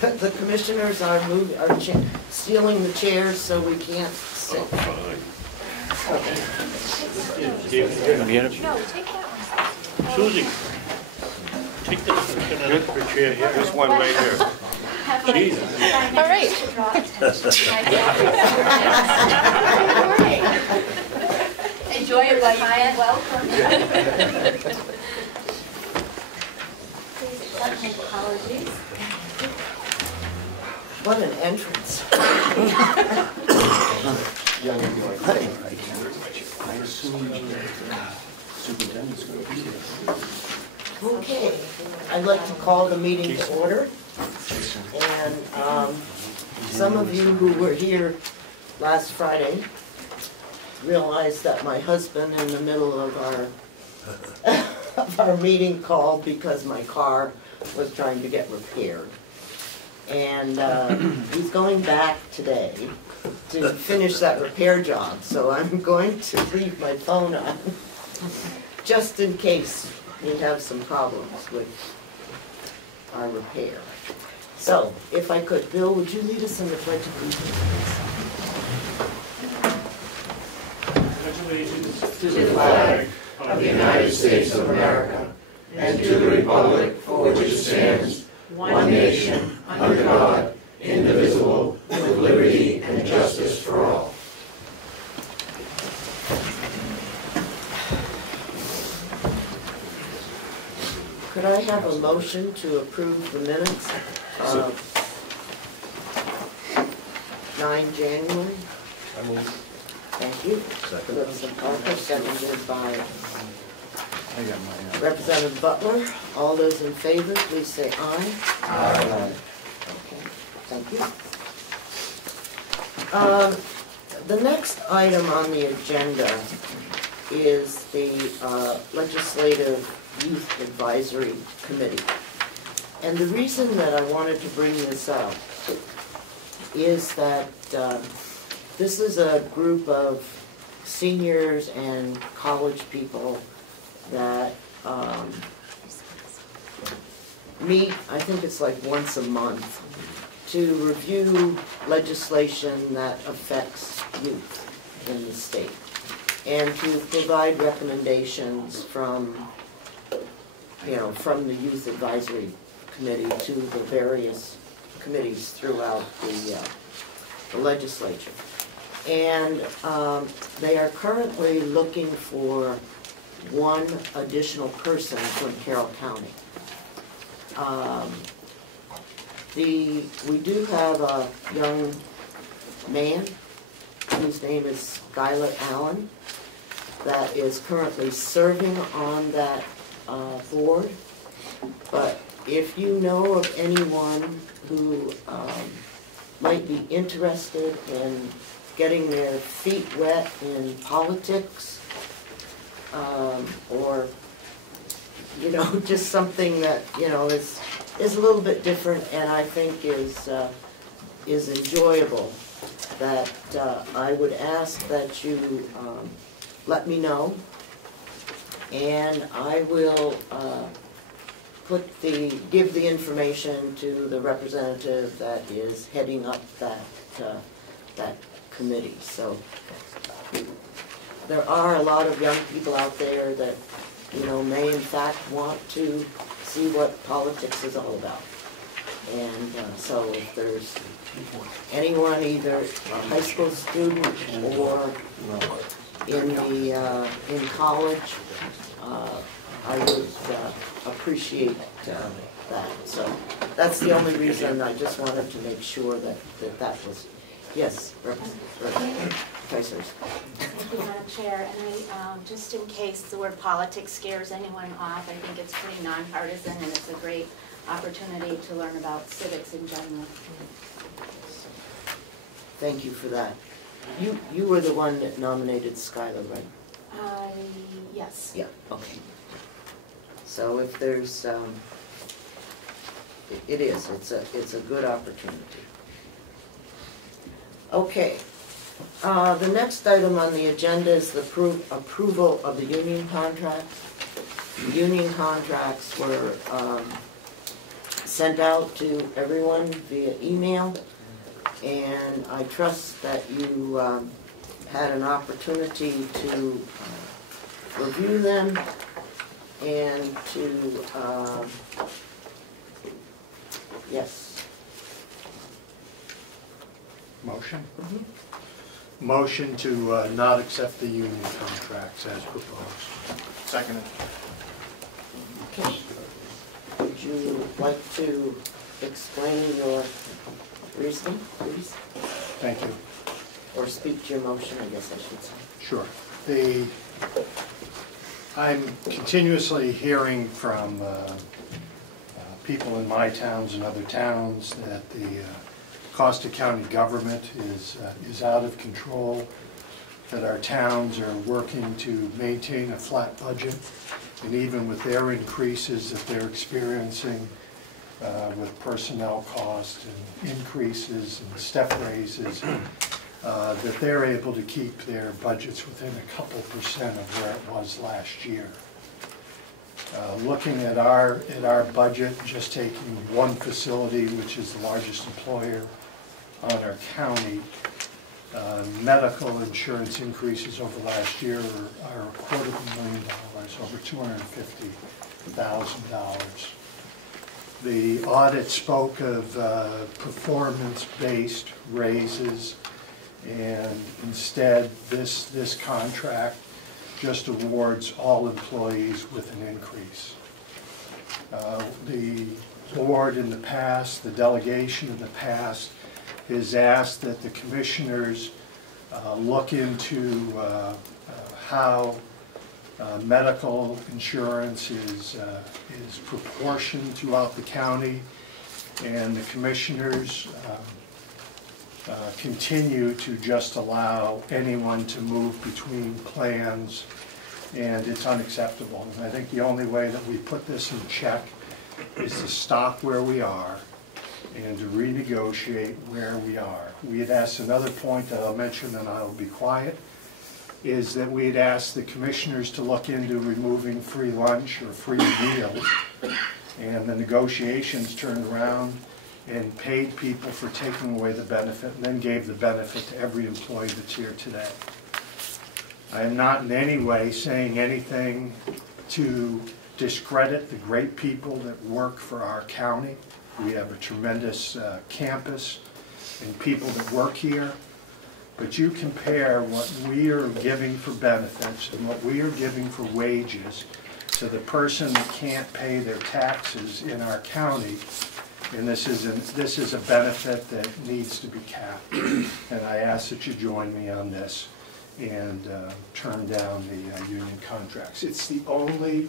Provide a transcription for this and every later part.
the commissioners are stealing the chairs so we can't sit. Oh, fine. No, take that one. Susie, take this another chair here. There's one right here. Jesus. All right. Enjoy your quiet. Welcome. Please accept my apologies. What an entrance. I assume the superintendent's going to be here. Okay, I'd like to call the meeting to order. And some of you who were here last Friday realized that my husband in the middle of our meeting called because my car was trying to get repaired. And he's going back today to finish that repair job, so I'm going to leave my phone on just in case we have some problems with our repair. So, if I could, Bill, would you lead us in the Pledge of Allegiance? To the flag of the United States of America and to the republic for which it stands, one nation, under God, indivisible, with liberty and justice for all. Could I have a motion to approve the minutes of 9 January? Thank you. Representative Parker, seconded by Representative Butler. All those in favor, please say aye. Aye. Okay, thank you. The next item on the agenda is the Legislative Youth Advisory Committee. And the reason that I wanted to bring this up is that this is a group of seniors and college people that meet, I think it's like once a month, to review legislation that affects youth in the state and to provide recommendations from the Youth Advisory Committee to the various committees throughout the legislature. And they are currently looking for one additional person from Carroll County. We do have a young man whose name is Skylar Allen that is currently serving on that board. But if you know of anyone who might be interested in getting their feet wet in politics, or just something that is a little bit different and I think is enjoyable, that I would ask that you let me know, and I will give the information to the representative that is heading up that committee. So there are a lot of young people out there that may in fact want to see what politics is all about. And so if there's anyone, either a high school student or in college, I would appreciate that. So that's the only reason. I just wanted to make sure that was, yes, Vice Thank you, Madam Chair. And just in case the word politics scares anyone off, I think it's pretty nonpartisan and it's a great opportunity to learn about civics in general. Thank you for that. You were the one that nominated Skylar, right? Yes. Yeah, okay. So if there's, it's a good opportunity. Okay. The next item on the agenda is the approval of the union contracts. The union contracts were sent out to everyone via email, and I trust that you had an opportunity to review them and to, yes. Motion? Motion to not accept the union contracts as proposed. Second. Okay. Would you like to explain your reasoning, please? Thank you. Or speak to your motion, I guess I should say. Sure. I'm continuously hearing from people in my towns and other towns that the Costa County government is out of control, that our towns are working to maintain a flat budget, and even with their increases that they're experiencing with personnel costs and increases and step raises, that they're able to keep their budgets within a couple percent of where it was last year. Looking at our budget, just taking one facility, which is the largest employer on our county, medical insurance increases over last year are $250,000, over $250,000. The audit spoke of performance-based raises, and instead this contract just awards all employees with an increase. The board in the past, the delegation in the past, has asked that the commissioners look into how medical insurance is proportioned throughout the county, and the commissioners continue to just allow anyone to move between plans, and it's unacceptable. And I think the only way that we put this in check is to stop where we are and to renegotiate where we are. We had asked another point that I'll mention and I'll be quiet, is that we had asked the commissioners to look into removing free lunch or free meals, and the negotiations turned around and paid people for taking away the benefit and then gave the benefit to every employee that's here today. I am not in any way saying anything to discredit the great people that work for our county. We have a tremendous campus and people that work here. But you compare what we are giving for benefits and what we are giving for wages to the person that can't pay their taxes in our county, and this is a benefit that needs to be capped. And I ask that you join me on this and turn down the union contracts. It's the only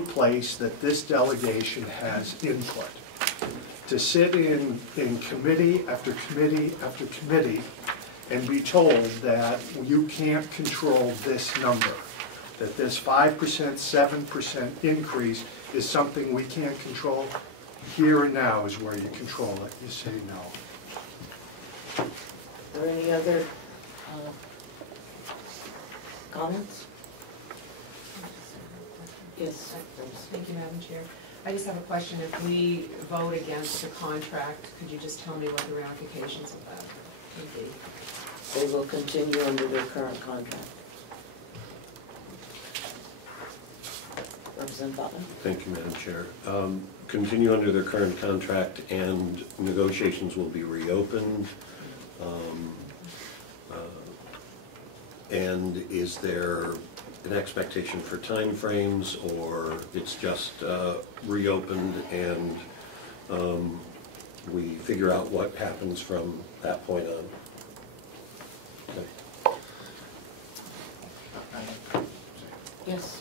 place that this delegation has input. To sit in committee after committee after committee and be told that you can't control this number, that this 5%, 7% increase is something we can't control, here and now is where you control it. You say no. Are there any other comments? Yes, please. Thank you, Madam Chair. I just have a question. If we vote against the contract, could you just tell me what the ramifications of that would be? They will continue under their current contract. Representative Butler? Thank you, Madam Chair. Continue under their current contract, and negotiations will be reopened. And is there an expectation for timeframes, or it's just reopened and we figure out what happens from that point on? Okay. Yes.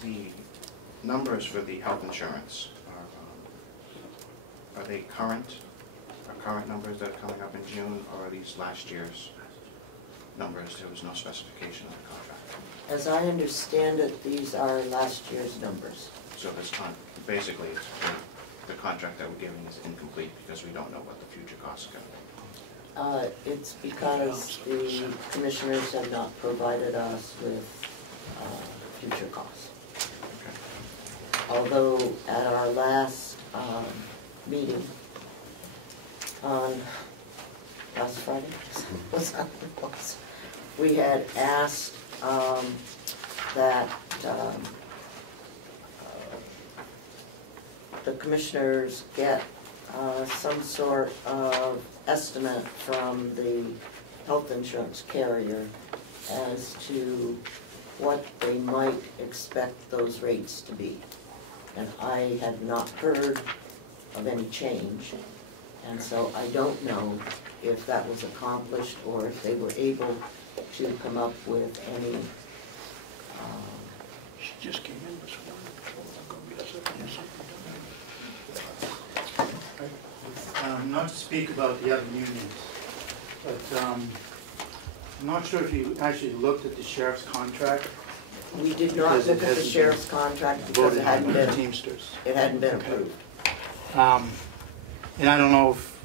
The numbers for the health insurance are they current? Are current numbers that are coming up in June, or are these last year's numbers? There was no specification of the contract. As I understand it, these are last year's numbers. So this basically the contract that we're giving is incomplete because we don't know what the future costs are going to be. It's because the commissioners have not provided us with future costs. Okay. although at our last meeting on last Friday, was that what it was? We had asked that the commissioners get some sort of estimate from the health insurance carrier as to what they might expect those rates to be. And I had not heard of any change, and so I don't know if that was accomplished or if they were able to come up with any She just came in this morning. I'm gonna be a second. Not to speak about the other unions, but I'm not sure if you actually looked at the sheriff's contract. we did not Because it look at the hasn't sheriff's contract because Voted it on hadn't by the been, Teamsters. it hadn't been Okay. approved. And I don't know if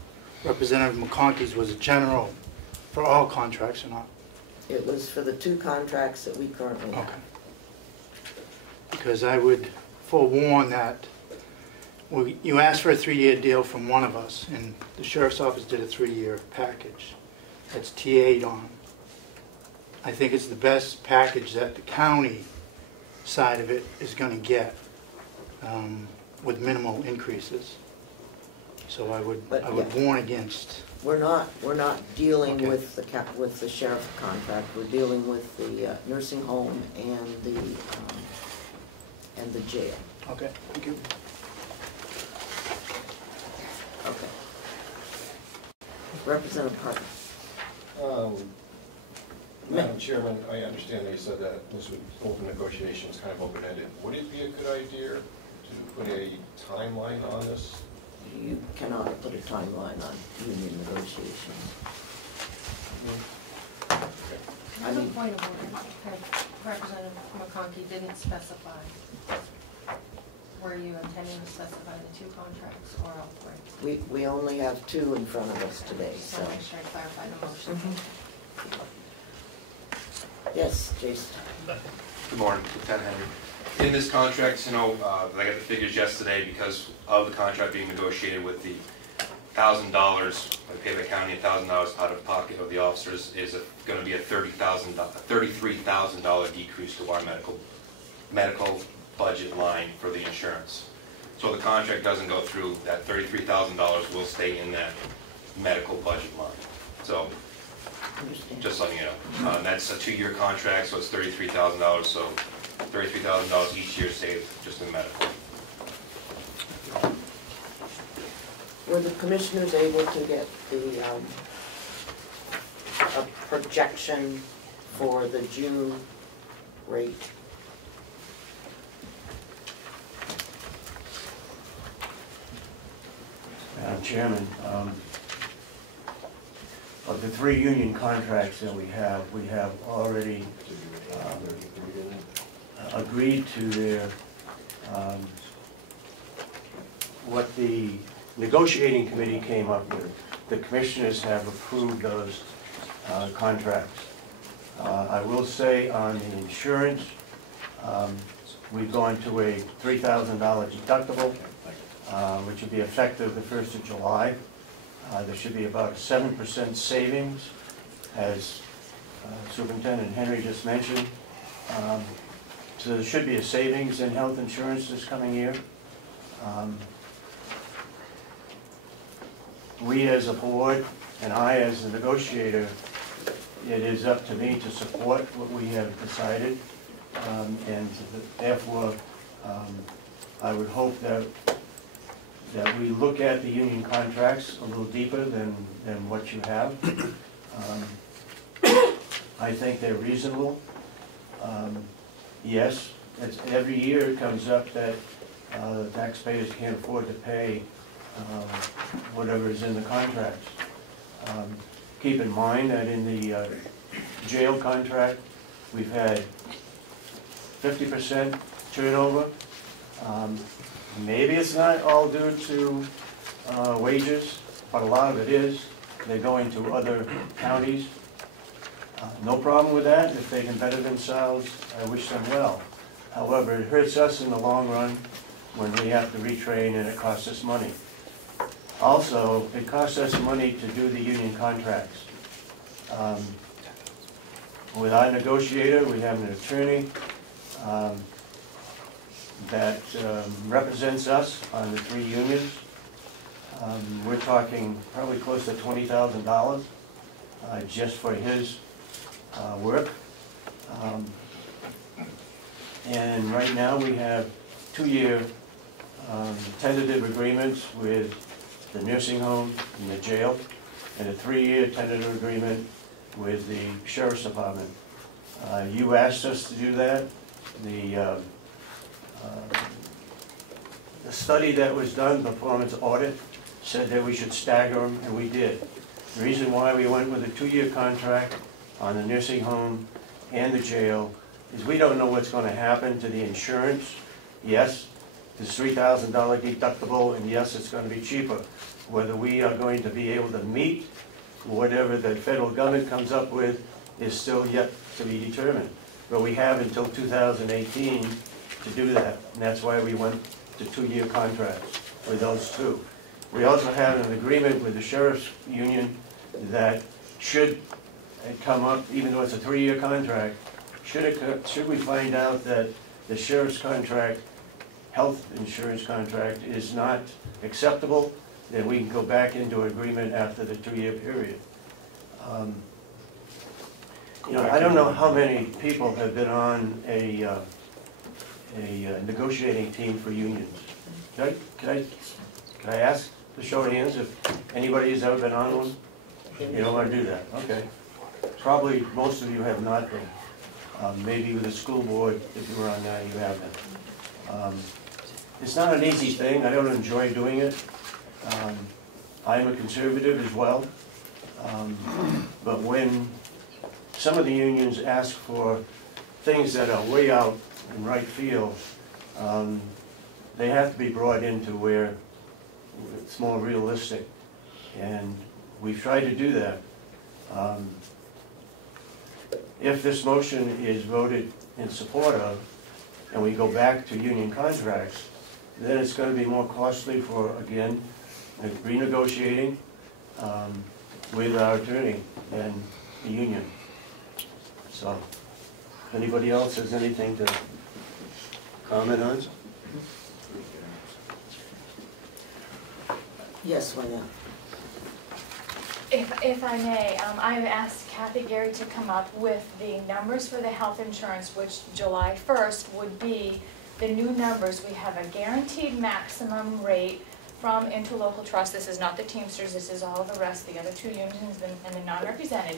Representative McConkey's was a general for all contracts or not. It was for the two contracts that we currently have. Okay. Because I would forewarn that, well, you asked for a 3-year deal from one of us, and the sheriff's office did a 3-year package. That's TA'd on. I think it's the best package that the county side of it is gonna get, with minimal increases. So I would But, yeah. warn against, We're not dealing Okay. with the sheriff's contract, we're dealing with the nursing home and the jail. okay, thank you. Okay. Representative Parker. Madam Chairman, I understand that you said that this would open negotiations kind of open-ended. Would it be a good idea to put a timeline on this? You cannot put a timeline on union negotiations. I have a point of order. Representative McConkey didn't specify. Were you intending to specify the two contracts or all three? We only have two in front of us today, Just so. want to make sure I clarify the motion. Yes, Jason. Good morning, Lieutenant Henry. In this contract, I got the figures yesterday because of the contract being negotiated with the $1,000, I pay the county $1,000 out of pocket of the officers is going to be a $33,000 decrease to our medical budget line for the insurance. So the contract doesn't go through, that $33,000 will stay in that medical budget line. So just letting you know. That's a 2-year contract, so it's $33,000, so $33,000 each year saved just in medical. Were the commissioners able to get a projection for the June rate? Madam Chairman, of the 3 union contracts that we have already agreed to their, what the negotiating committee came up with. The commissioners have approved those contracts. I will say on the insurance, we've gone to a $3,000 deductible, which will be effective the 1st of July. There should be about a 7% savings, as Superintendent Henry just mentioned. So there should be a savings in health insurance this coming year. We as a board, and I as a negotiator, it is up to me to support what we have decided. And therefore, I would hope that we look at the union contracts a little deeper than what you have. I think they're reasonable. Yes, every year it comes up that the taxpayers can't afford to pay whatever is in the contracts. Keep in mind that in the jail contract, we've had 50% turnover. Maybe it's not all due to wages, but a lot of it is. They're going to other counties. No problem with that. If they can better themselves, I wish them well. However, it hurts us in the long run when we have to retrain and it costs us money. Also, it costs us money to do the union contracts. With our negotiator, we have an attorney that represents us on the 3 unions. We're talking probably close to $20,000 just for his work. And right now we have 2-year tentative agreements with the nursing home and the jail, and a 3-year tentative agreement with the sheriff's department. You asked us to do that. The study that was done, performance audit, said that we should stagger them, and we did. The reason why we went with a 2-year contract on the nursing home and the jail is we don't know what's going to happen to the insurance. Yes, there's $3,000 deductible, and yes, it's going to be cheaper. Whether we are going to be able to meet whatever the federal government comes up with is still yet to be determined. But we have until 2018 to do that, and that's why we went to 2-year contracts with those 2. We also have an agreement with the sheriff's union that should it come up, even though it's a 3-year contract, should we find out that the sheriff's contract, health insurance contract, is not acceptable, then we can go back into agreement after the 2-year period. You know, I don't know how many people have been on a negotiating team for unions. Can I ask the show of hands if anybody has ever been on one? You don't want to do that, okay. Probably most of you have not been. Maybe with the school board, if you were on that, you have been. It's not an easy thing. I don't enjoy doing it. I'm a conservative as well. But when some of the unions ask for things that are way out in right field, they have to be brought into where it's more realistic. And we've tried to do that. If this motion is voted in support of, and we go back to union contracts, then it's going to be more costly for, again, renegotiating with our attorney and the union. So, if anybody else has anything to comment on? Yes, why not? If I may, I've asked Kathy Gary to come up with the numbers for the health insurance, which July 1st would be the new numbers. We have a guaranteed maximum rate from Interlocal Trust. This is not the Teamsters, this is all of the rest, the other 2 unions and the non-represented.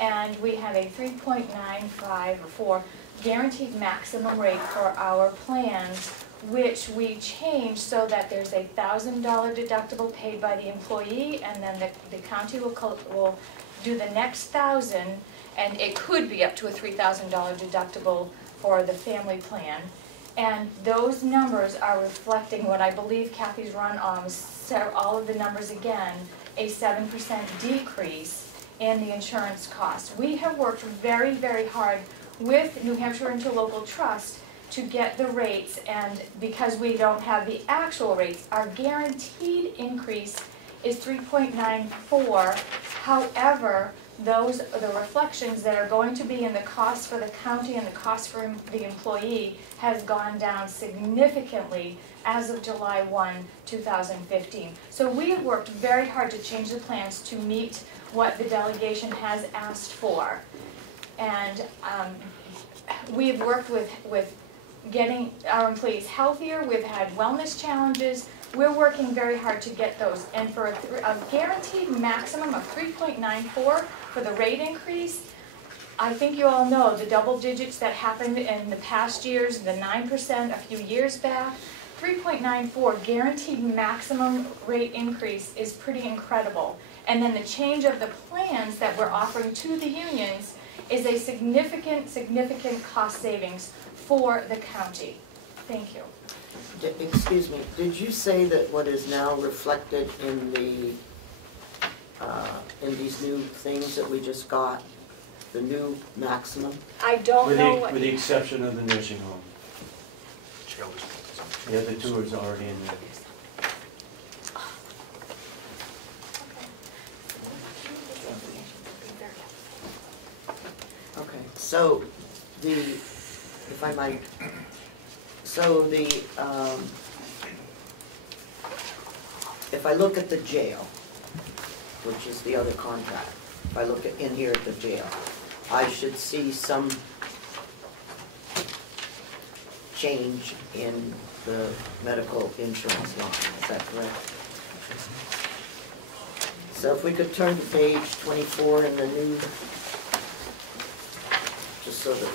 And we have a 3.95 or 4 guaranteed maximum rate for our plans, which we changed so that there's a $1,000 deductible paid by the employee, and then the county will do the next $1,000, and it could be up to a $3,000 deductible for the family plan. And those numbers are reflecting what I believe Kathy's run on, all of the numbers again, a 7% decrease in the insurance costs. We have worked very, very hard with New Hampshire Interlocal Trust to get the rates, and because we don't have the actual rates, our guaranteed increase is 3.94. However, the reflections that are going to be in the cost for the county and the cost for the employee has gone down significantly as of July 1, 2015. So we have worked very hard to change the plans to meet what the delegation has asked for. And we've worked with getting our employees healthier. We've had wellness challenges. We're working very hard to get those. And for a guaranteed maximum of 3.94 for the rate increase, I think you all know the double digits that happened in the past years, the 9% a few years back. 3.94 guaranteed maximum rate increase is pretty incredible. And then the change of the plans that we're offering to the unions is a significant, significant cost savings for the county. Thank you. Excuse me, did you say that what is now reflected in the in these new things that we just got, the new maximum? I don't know what... With the exception of the nursing home. The other two is already in there. Okay, so if I might, so if I look at the jail, which is the other contract, if I look in here at the jail, I should see some change in the medical insurance line, is that correct? So if we could turn to page 24 in the new, just so that,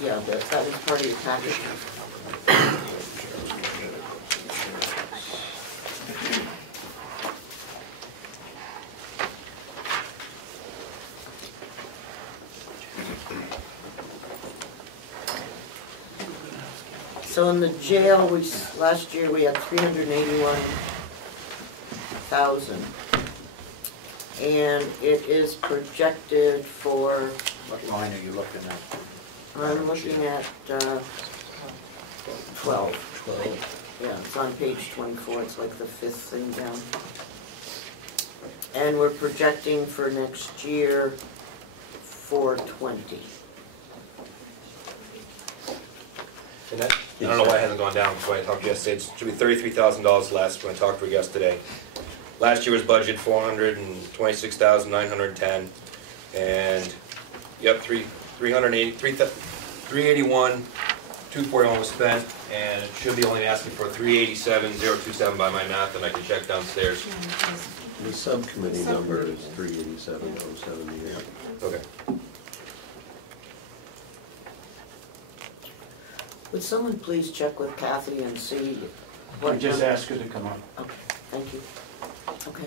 yeah, that was part of your package. So in the jail, last year we had 381,000. And it is projected for, What line are you looking at? I'm looking at 12. Yeah, it's on page 24, it's like the fifth thing down. And we're projecting for next year 420. And that, I don't know why it hasn't gone down, because when I talked to you yesterday, it should be $33,000 less when I talked to her yesterday. Last year was budget 426,910, and yep, 381, 241 was spent, and it should be only asking for 387,027 by my math, and I can check downstairs. The subcommittee number is 387,078. Okay. Would someone please check with Kathy and see what? I just asked her to come up. Okay, thank you. Okay,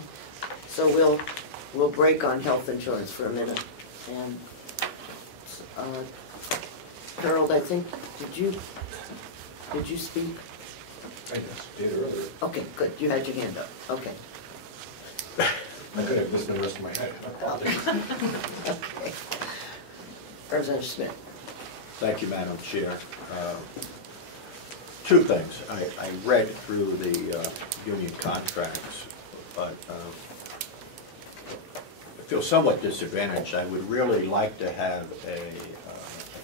so we'll break on health insurance for a minute. And Harold, I think, did you speak? I just did earlier. Okay, good, you had your hand up, okay. I could have listened to the rest of my head. I apologize. Okay. Representative Smith. Thank you, Madam Chair. Two things. I read through the union contracts, but I feel somewhat disadvantaged. I would really like to have a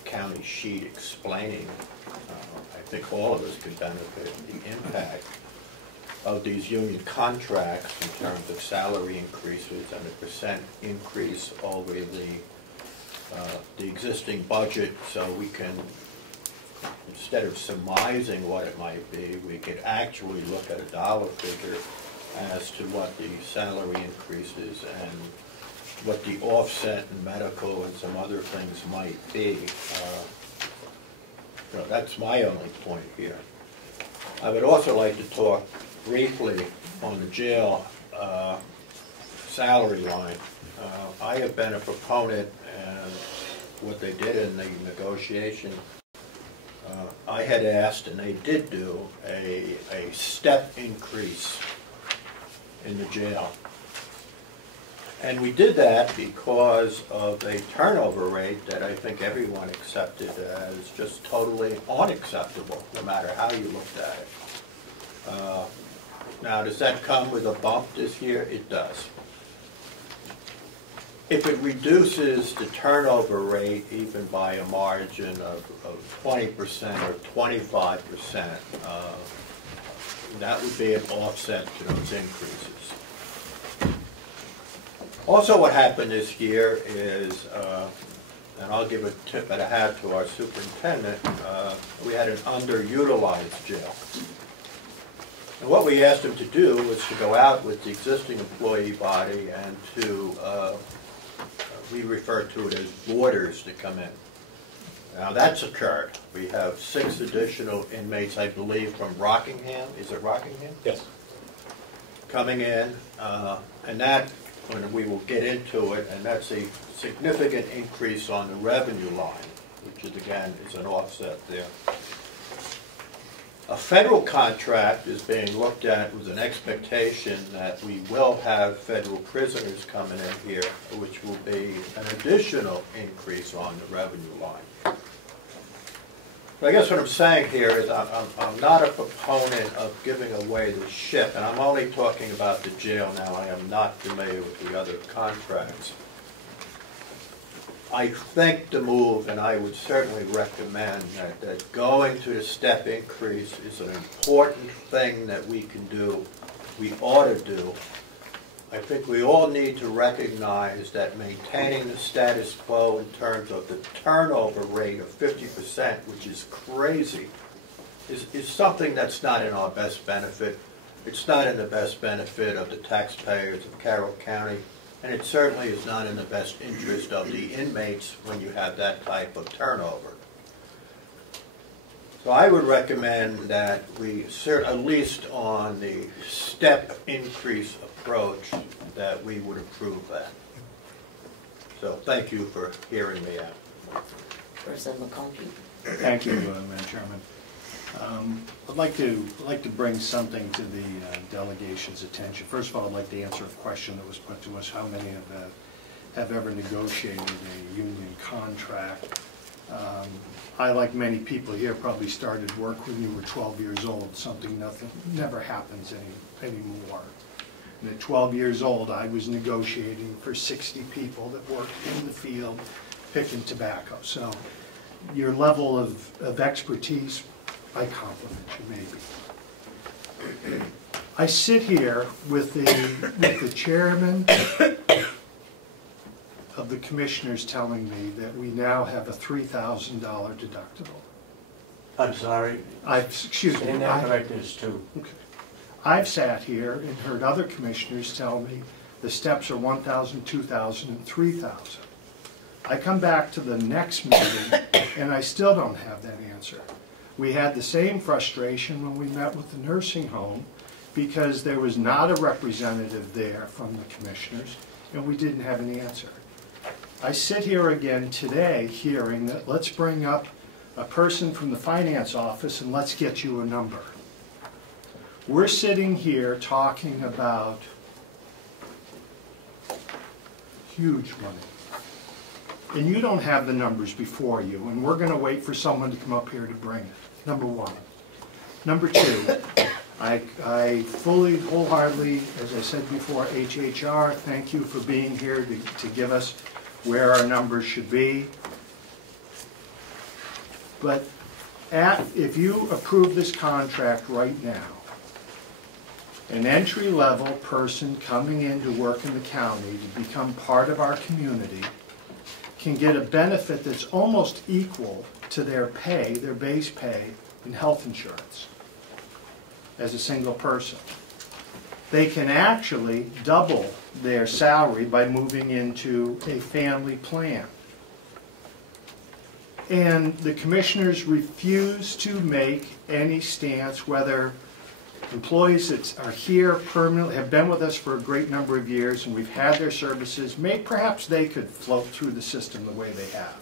county sheet explaining, I think all of us could benefit, the impact of these union contracts in terms of salary increases and the percent increase over the existing budget, so we can, instead of surmising what it might be, we could actually look at a dollar figure as to what the salary increases and what the offset in medical and some other things might be. That's my only point here. I would also like to talk briefly on the jail salary line. I have been a proponent, and what they did in the negotiation, I had asked, and they did do, a step increase in the jail. And we did that because of a turnover rate that I think everyone accepted as just totally unacceptable, no matter how you looked at it. Now, does that come with a bump this year? It does. If it reduces the turnover rate even by a margin of 20% or 25%, that would be an offset to those increases. Also, what happened this year is, and I'll give a tip of the hat to our superintendent, we had an underutilized jail. And what we asked him to do was to go out with the existing employee body and to, we refer to it as boarders to come in. Now that's occurred. We have 6 additional inmates, I believe, from Rockingham. Is it Rockingham? Yes. Coming in, and that, when we will get into it, and that's a significant increase on the revenue line, which is, again, is an offset there. A federal contract is being looked at with an expectation that we will have federal prisoners coming in here, which will be an additional increase on the revenue line. But I guess what I'm saying here is I'm not a proponent of giving away the ship, and I'm only talking about the jail now. I am not familiar with the other contracts. I think the move, and I would certainly recommend that going to the step increase is an important thing that we can do, we ought to do. I think we all need to recognize that maintaining the status quo in terms of the turnover rate of 50%, which is crazy, is something that's not in our best benefit. It's not in the best benefit of the taxpayers of Carroll County. And it certainly is not in the best interest of the inmates when you have that type of turnover. So I would recommend that we, at least on the step increase approach, that we would approve that. So thank you for hearing me out. Person McConkey. Thank you, Madam Chairman. I'd like to bring something to the delegation's attention. First of all, I'd like to answer a question that was put to us: how many have ever negotiated a union contract? I, like many people here, probably started work when you were 12 years old. Nothing never happens anymore. And at 12 years old, I was negotiating for 60 people that worked in the field picking tobacco. So your level of expertise, I compliment you, maybe. I sit here with the chairman of the commissioners telling me that we now have a $3,000 deductible. I'm sorry. Excuse me. Incorrect is too. Okay. I've sat here and heard other commissioners tell me the steps are $1,000, $2,000, and $3,000. I come back to the next meeting and I still don't have that answer. We had the same frustration when we met with the nursing home because there was not a representative there from the commissioners and we didn't have an answer. I sit here again today hearing that let's bring up a person from the finance office and let's get you a number. We're sitting here talking about huge money. And you don't have the numbers before you, and we're going to wait for someone to come up here to bring it, number one. Number two, I fully, wholeheartedly, as I said before, HHR, thank you for being here to give us where our numbers should be. But if you approve this contract right now, an entry-level person coming in to work in the county to become part of our community can get a benefit that's almost equal to their pay, their base pay in health insurance as a single person. They can actually double their salary by moving into a family plan. And the commissioners refuse to make any stance whether employees that are here permanently, have been with us for a great number of years, and we've had their services, perhaps they could float through the system the way they have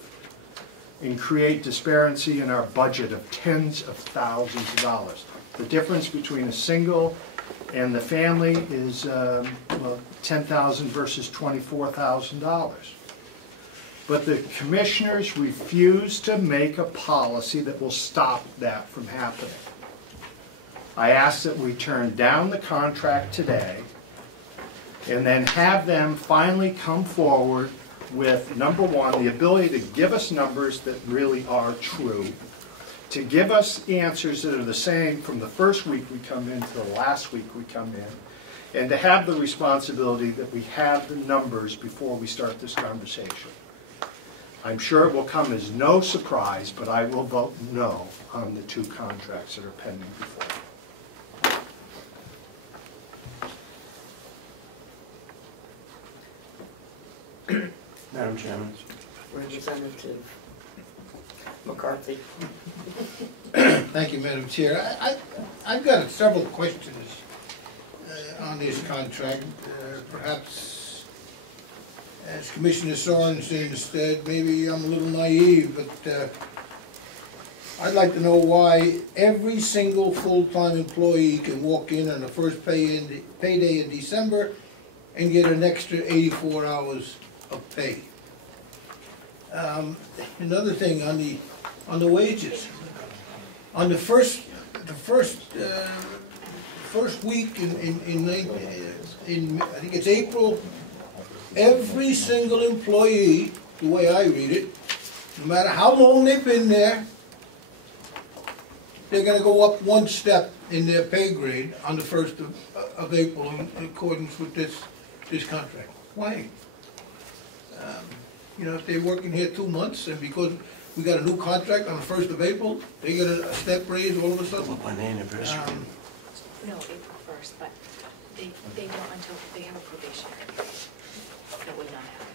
and create disparity in our budget of tens of thousands of dollars. The difference between a single and the family is $10,000 versus $24,000. But the commissioners refuse to make a policy that will stop that from happening. I ask that we turn down the contract today and then have them finally come forward with, number one, the ability to give us numbers that really are true, to give us answers that are the same from the first week we come in to the last week we come in, and to have the responsibility that we have the numbers before we start this conversation. I'm sure it will come as no surprise, but I will vote no on the two contracts that are pending before me. Madam Chairman. Representative McCarthy. Thank you, Madam Chair. I've got several questions on this contract. Perhaps, as Commissioner Sorensen said, maybe I'm a little naive, but I'd like to know why every single full-time employee can walk in on the first payday in December and get an extra 84 hours of pay. Another thing on the wages. On the first week in I think it's April, every single employee, the way I read it, no matter how long they've been there, they're gonna go up one step in their pay grade on the 1st of April in accordance with this contract. Why? You know, if they're working here 2 months and because we got a new contract on the 1st of April, they get a step raise all of a sudden? Up on the anniversary. No, April 1st, but they don't until they have a probationary period. That would not happen.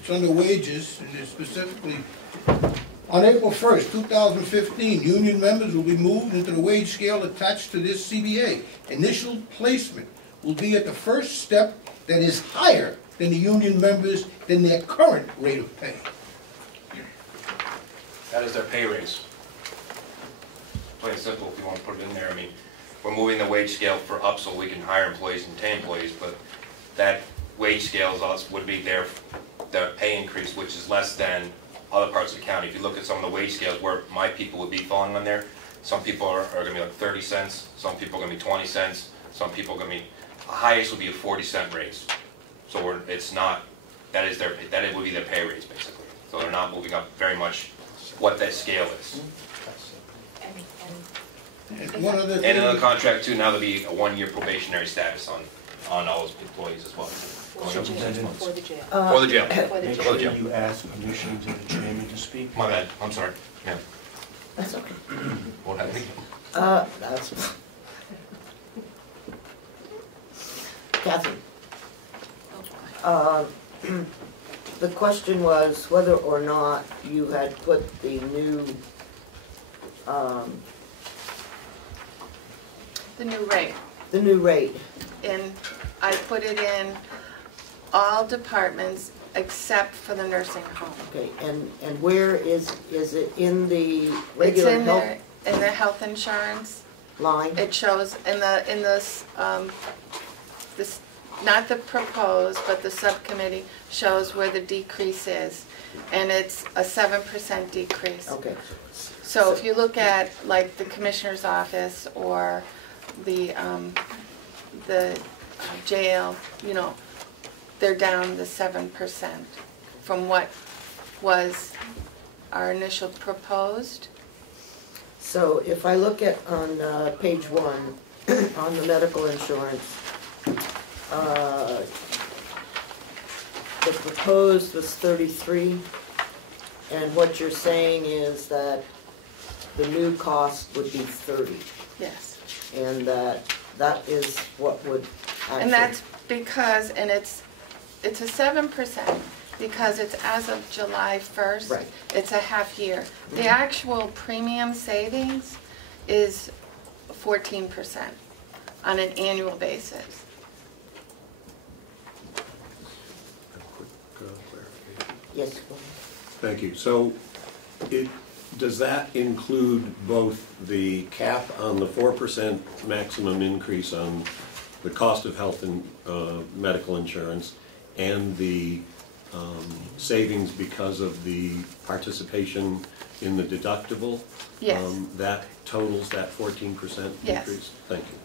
It's under wages, and it's specifically, on April 1st, 2015, union members will be moved into the wage scale attached to this CBA. Initial placement will be at the first step that is higher than the union members than their current rate of pay. That is their pay raise. Plain and simple, if you want to put it in there. I mean, we're moving the wage scale for up so we can hire employees and retain employees, but that wage scale would be their pay increase, which is less than other parts of the county. If you look at some of the wage scales where my people would be falling on there, some people are going to be like 30 cents, some people are going to be 20 cents, some people are going to be, the highest would be a 40-cent raise. So it's not, that would be their pay raise basically. So they're not moving up very much what that scale is. And in the contract too, now there'll be a 1-year probationary status on all those employees as well. For the jail. For the jail. Make sure you ask permission to the chairman to speak. My bad, I'm sorry. Yeah. That's okay. What happened? That's... Kathy. The question was whether or not you had put the new rate. The new rate. I put it in all departments except for the nursing home. Okay, and where is it in the regular health? It's in the health insurance line. It shows in this not the proposed, but the subcommittee shows where the decrease is, and it's a 7% decrease. Okay. So if you look at like the commissioner's office or the jail, you know, they're down the 7% from what was our initial proposed. So if I look at on page 1 on the medical insurance, the proposed was 33, and what you're saying is that the new cost would be 30. Yes. And that is what would actually... And that's because, and it's a 7% because it's as of July 1st. Right. It's a half year. The actual premium savings is 14% on an annual basis. Yes. Thank you. So does that include both the cap on the 4% maximum increase on the cost of health and medical insurance and the savings because of the participation in the deductible? Yes. That totals that 14% Yes. increase? Thank you.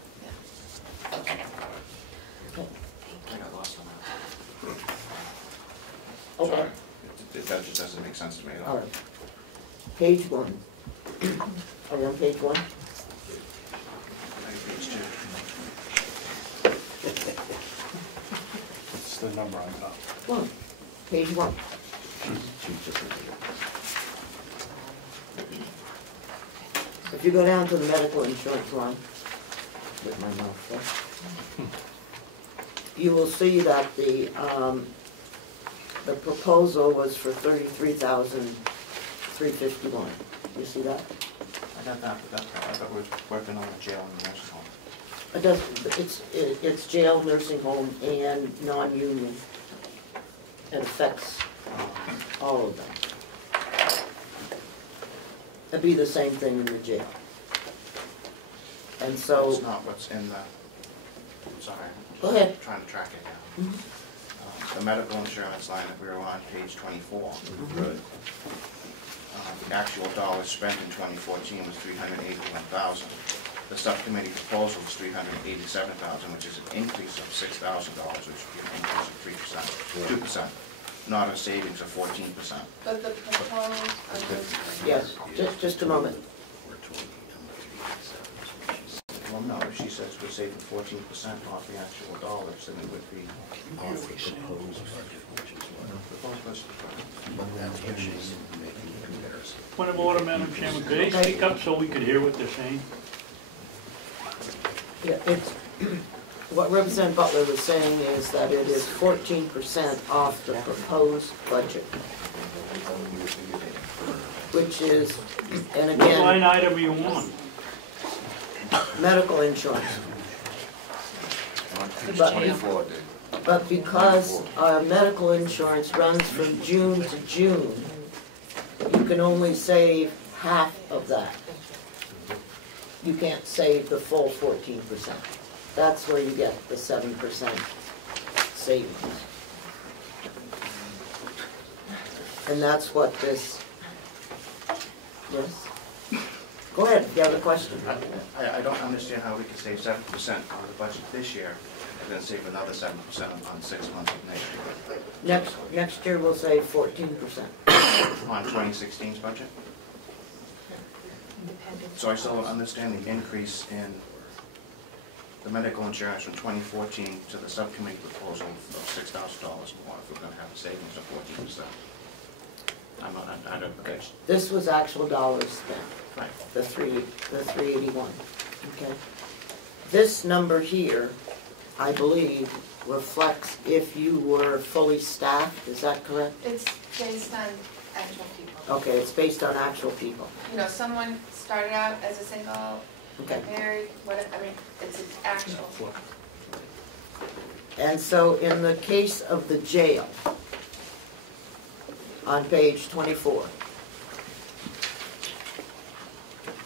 Okay. That just doesn't make sense to me at all. All right. Page 1. Are you on page 1? It's the number on top. 1. Page 1. If you go down to the medical insurance line, with my mouth there, you will see that the proposal was for $33,351. You see that? I got that, but I thought we were working on the jail and the nursing home. It does. It's jail, nursing home, and non-union. It affects all of them. It'd be the same thing in the jail. And so, It's not what's in the, sorry. Go ahead. I'm trying to track it down. The medical insurance line that we were on, page 24. Right. The actual dollars spent in 2014 was $381,000. The subcommittee proposal was $387,000, which is an increase of $6,000, which would be an increase of 2%, not a savings of 14%. But the proposed, yes, just a moment. Well, no, if she says we're saving 14% off the actual dollars, then it would be off the proposed budget. Point of order, Madam Chairman, could they speak up so we could hear what they're saying? Yeah, it's, what Representative Butler was saying is that it is 14% off the proposed budget. Which is, and What line again, item are you on? medical insurance. On page But- 24, But because our medical insurance runs from June to June, you can only save half of that. You can't save the full 14%. That's where you get the 7% savings. And that's what this, yes? Go ahead, if you have a question. I don't understand how we can save 7% on the budget this year and then save another 7% on 6 months of next year. Next year we'll save 14%. On 2016's budget? So I still don't understand the increase in the medical insurance from 2014 to the subcommittee proposal of $6,000 more if we're going to have a savings of 14%. I don't, okay. This was actual dollars spent. Right. The 381, okay? This number here, I believe, reflects if you were fully staffed, is that correct? it's based on actual people. Okay, it's based on actual people. You know, someone started out as a single, Okay. got married, I mean, it's actual. And so in the case of the jail, on page 24,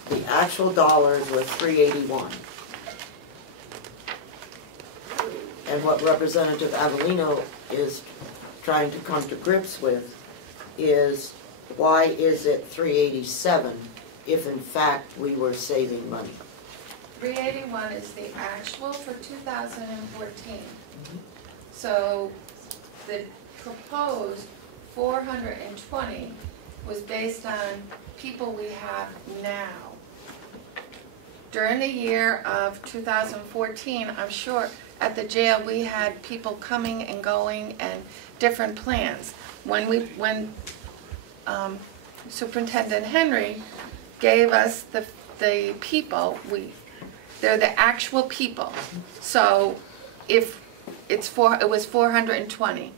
the actual dollars were 381. And what Representative Avellino is trying to come to grips with is why is it 387 if in fact we were saving money? 381 is the actual for 2014. So the proposed 420 was based on people we have now. During the year of 2014, I'm sure at the jail we had people coming and going and different plans. When Superintendent Henry gave us the people, they're the actual people. So if it was 420.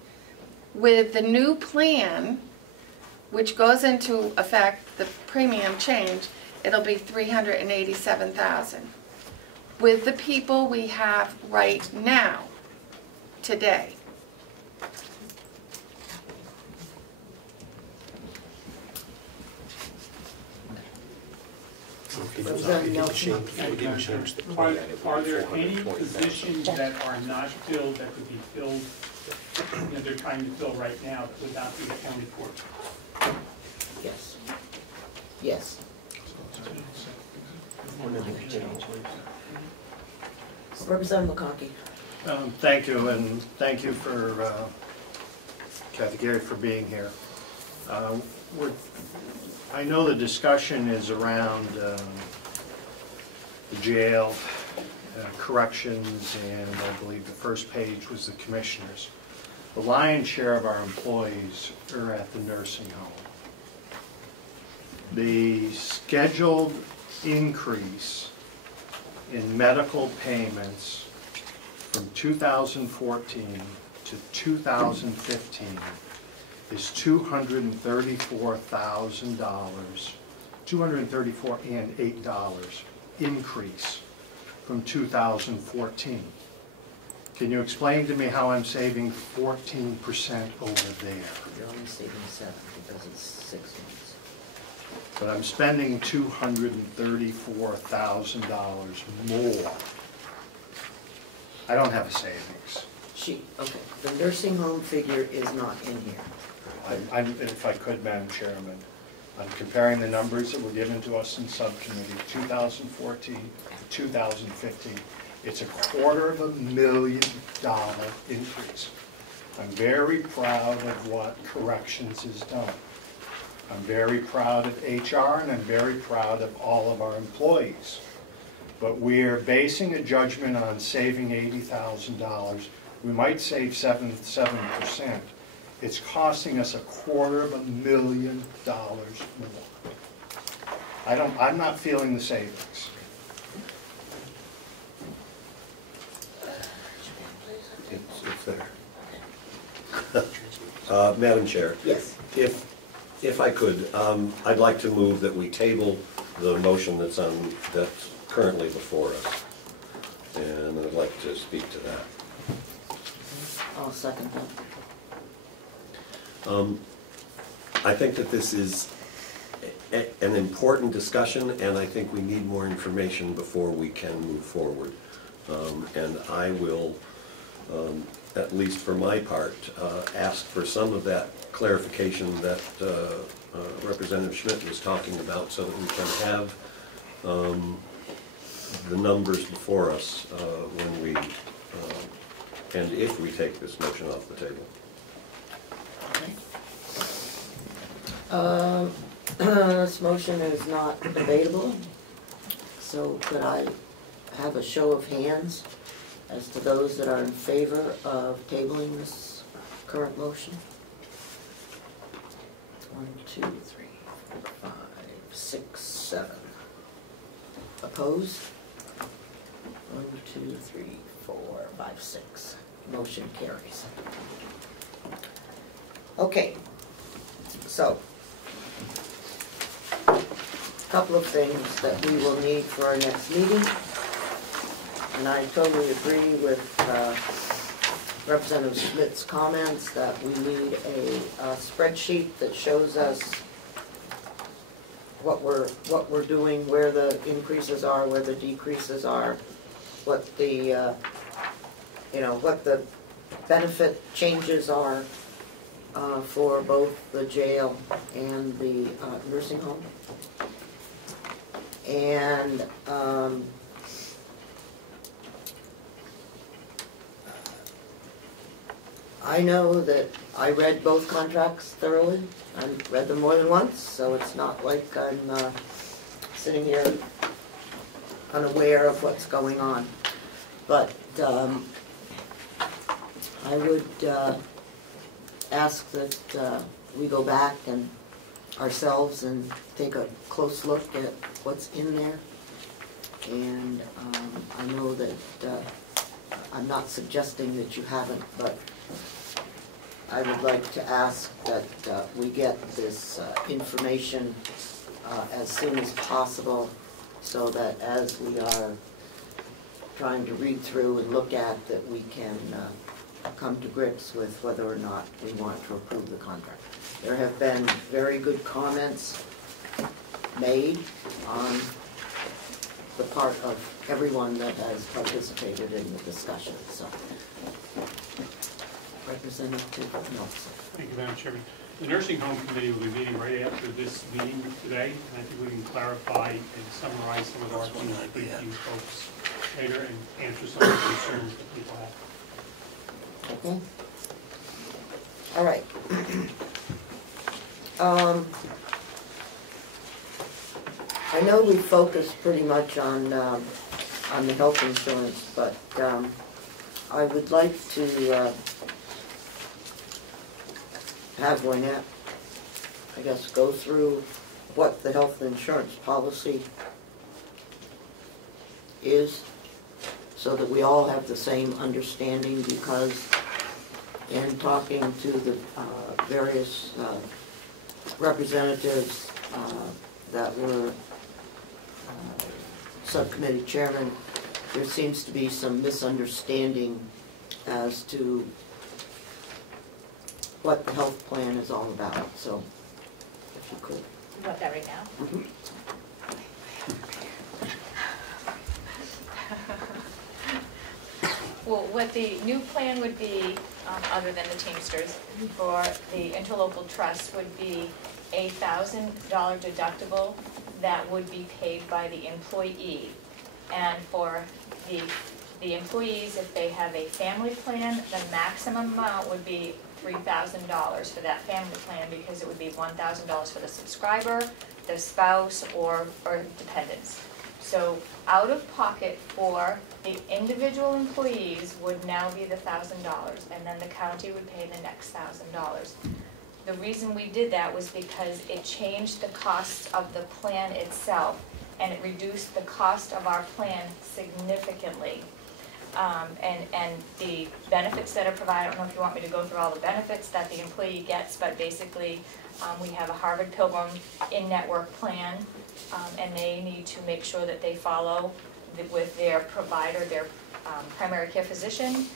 With the new plan, which goes into effect, the premium change, it'll be 387,000. With the people we have right now, today. Are there any positions that are not filled that could be filled, that they're trying to fill right now that would not be accounted for? Yes. Yes. Representative McConkey. Thank you, and thank you for Kathy Gary for being here. I know the discussion is around the jail, corrections, and I believe the first page was the commissioners. The lion's share of our employees are at the nursing home. The scheduled increase in medical payments from 2014 to 2015 is $234,000, $234,008 increase from 2014. Can you explain to me how I'm saving 14% over there? You're only saving 7 because it's 6 months. but I'm spending $234,000 more. I don't have a savings. Okay, the nursing home figure is not in here. If I could, Madam Chairman, I'm comparing the numbers that were given to us in subcommittee, 2014 to 2015. It's a $250,000 increase. I'm very proud of what corrections has done. I'm very proud of HR, and I'm very proud of all of our employees. But we're basing a judgment on saving $80,000. We might save 7%. It's costing us $250,000 more. I'm not feeling the savings. It's there. Madam Chair. Yes. If I could, I'd like to move that we table the motion that's currently before us. And I'd like to speak to that. I'll second that. I think that this is an important discussion, and I think we need more information before we can move forward. And I will, at least for my part, ask for some of that clarification that Representative Schmidt was talking about, so that we can have the numbers before us when we, and if we take this motion off the table. This motion is not debatable, so could I have a show of hands as to those that are in favor of tabling this current motion? 1, 2, 3, 4, 5, 6, 7. Opposed? 1, 2, 3, 4, 5, 6. Motion carries. Okay, so a couple of things that we will need for our next meeting, and I totally agree with Representative Schmidt's comments that we need a spreadsheet that shows us what we're doing, where the increases are, where the decreases are, what the what the benefit changes are for both the jail and the nursing home. And I know that I read both contracts thoroughly. I read them more than once, so it's not like I'm sitting here unaware of what's going on. But I would ask that we go back and ourselves and take a close look at what's in there. And I know that I'm not suggesting that you haven't, but I would like to ask that we get this information as soon as possible, so that as we are trying to read through and look at, that we can come to grips with whether or not we want to approve the contract. There have been very good comments made on the part of everyone that has participated in the discussion. So, Representative Nelson. Thank you, Madam Chairman. The Nursing Home Committee will be meeting right after this meeting today, and I think we can clarify and summarize some of our things with you folks later and answer some of the concerns that people have. Okay. All right. I know we focused pretty much on the health insurance, but I would like to have Lynette, I guess, go through what the health insurance policy is, so that we all have the same understanding, because in talking to the various representatives that were subcommittee chairman, there seems to be some misunderstanding as to what the health plan is all about. So, if you could. You want that right now? Well, what the new plan would be, other than the Teamsters, for the interlocal trust would be a $1,000 deductible that would be paid by the employee. And for the employees, if they have a family plan, the maximum amount would be $3,000 for that family plan, because it would be $1,000 for the subscriber, the spouse, or dependents. So out of pocket for the individual employees would now be the $1,000, and then the county would pay the next $1,000. The reason we did that was because it changed the cost of the plan itself, and it reduced the cost of our plan significantly. And the benefits that are provided, I don't know if you want me to go through all the benefits that the employee gets, but basically we have a Harvard Pilgrim in-network plan, and they need to make sure that they follow with their provider, their primary care physician,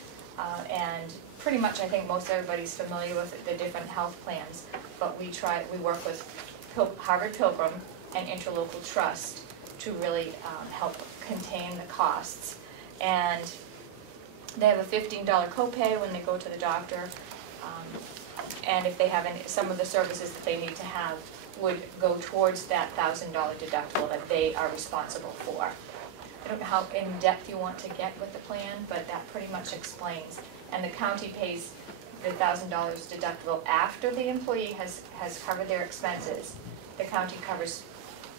and pretty much I think most everybody's familiar with the different health plans, but we work with Harvard Pilgrim and Interlocal Trust to really help contain the costs. And they have a $15 copay when they go to the doctor, and if they have some of the services that they need to have would go towards that $1,000 deductible that they are responsible for. I don't know how in-depth you want to get with the plan, but that pretty much explains. And the county pays the $1,000 deductible after the employee has covered their expenses. The county covers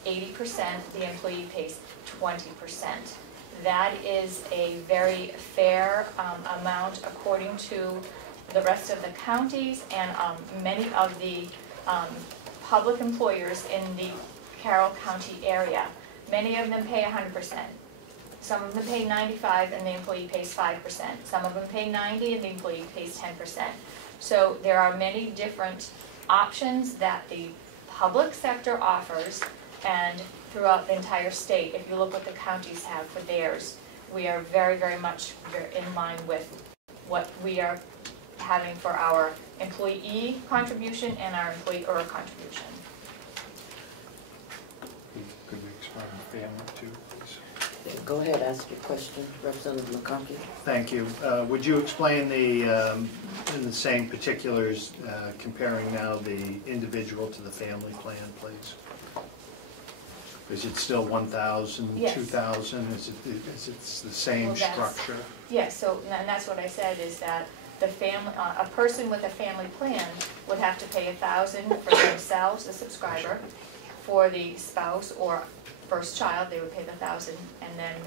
80%, the employee pays 20%. That is a very fair amount according to the rest of the counties and many of the public employers in the Carroll County area. Many of them pay 100%. Some of them pay 95% and the employee pays 5%. Some of them pay 90% and the employee pays 10%. So there are many different options that the public sector offers, and throughout the entire state, if you look what the counties have for theirs, we are very, very much in line with what we are having for our employee contribution and our employer contribution. Could we explain the family too, please? Go ahead, ask your question, Representative McConkey. Thank you. Would you explain in the same particulars, comparing now the individual to the family plan, please? Is it still 1,000, Yes. 2,000? Is it the same structure? Yes, so, and that's what I said, is that the family, a person with a family plan would have to pay $1,000 for themselves, the subscriber. For the spouse or first child, they would pay the $1,000, and then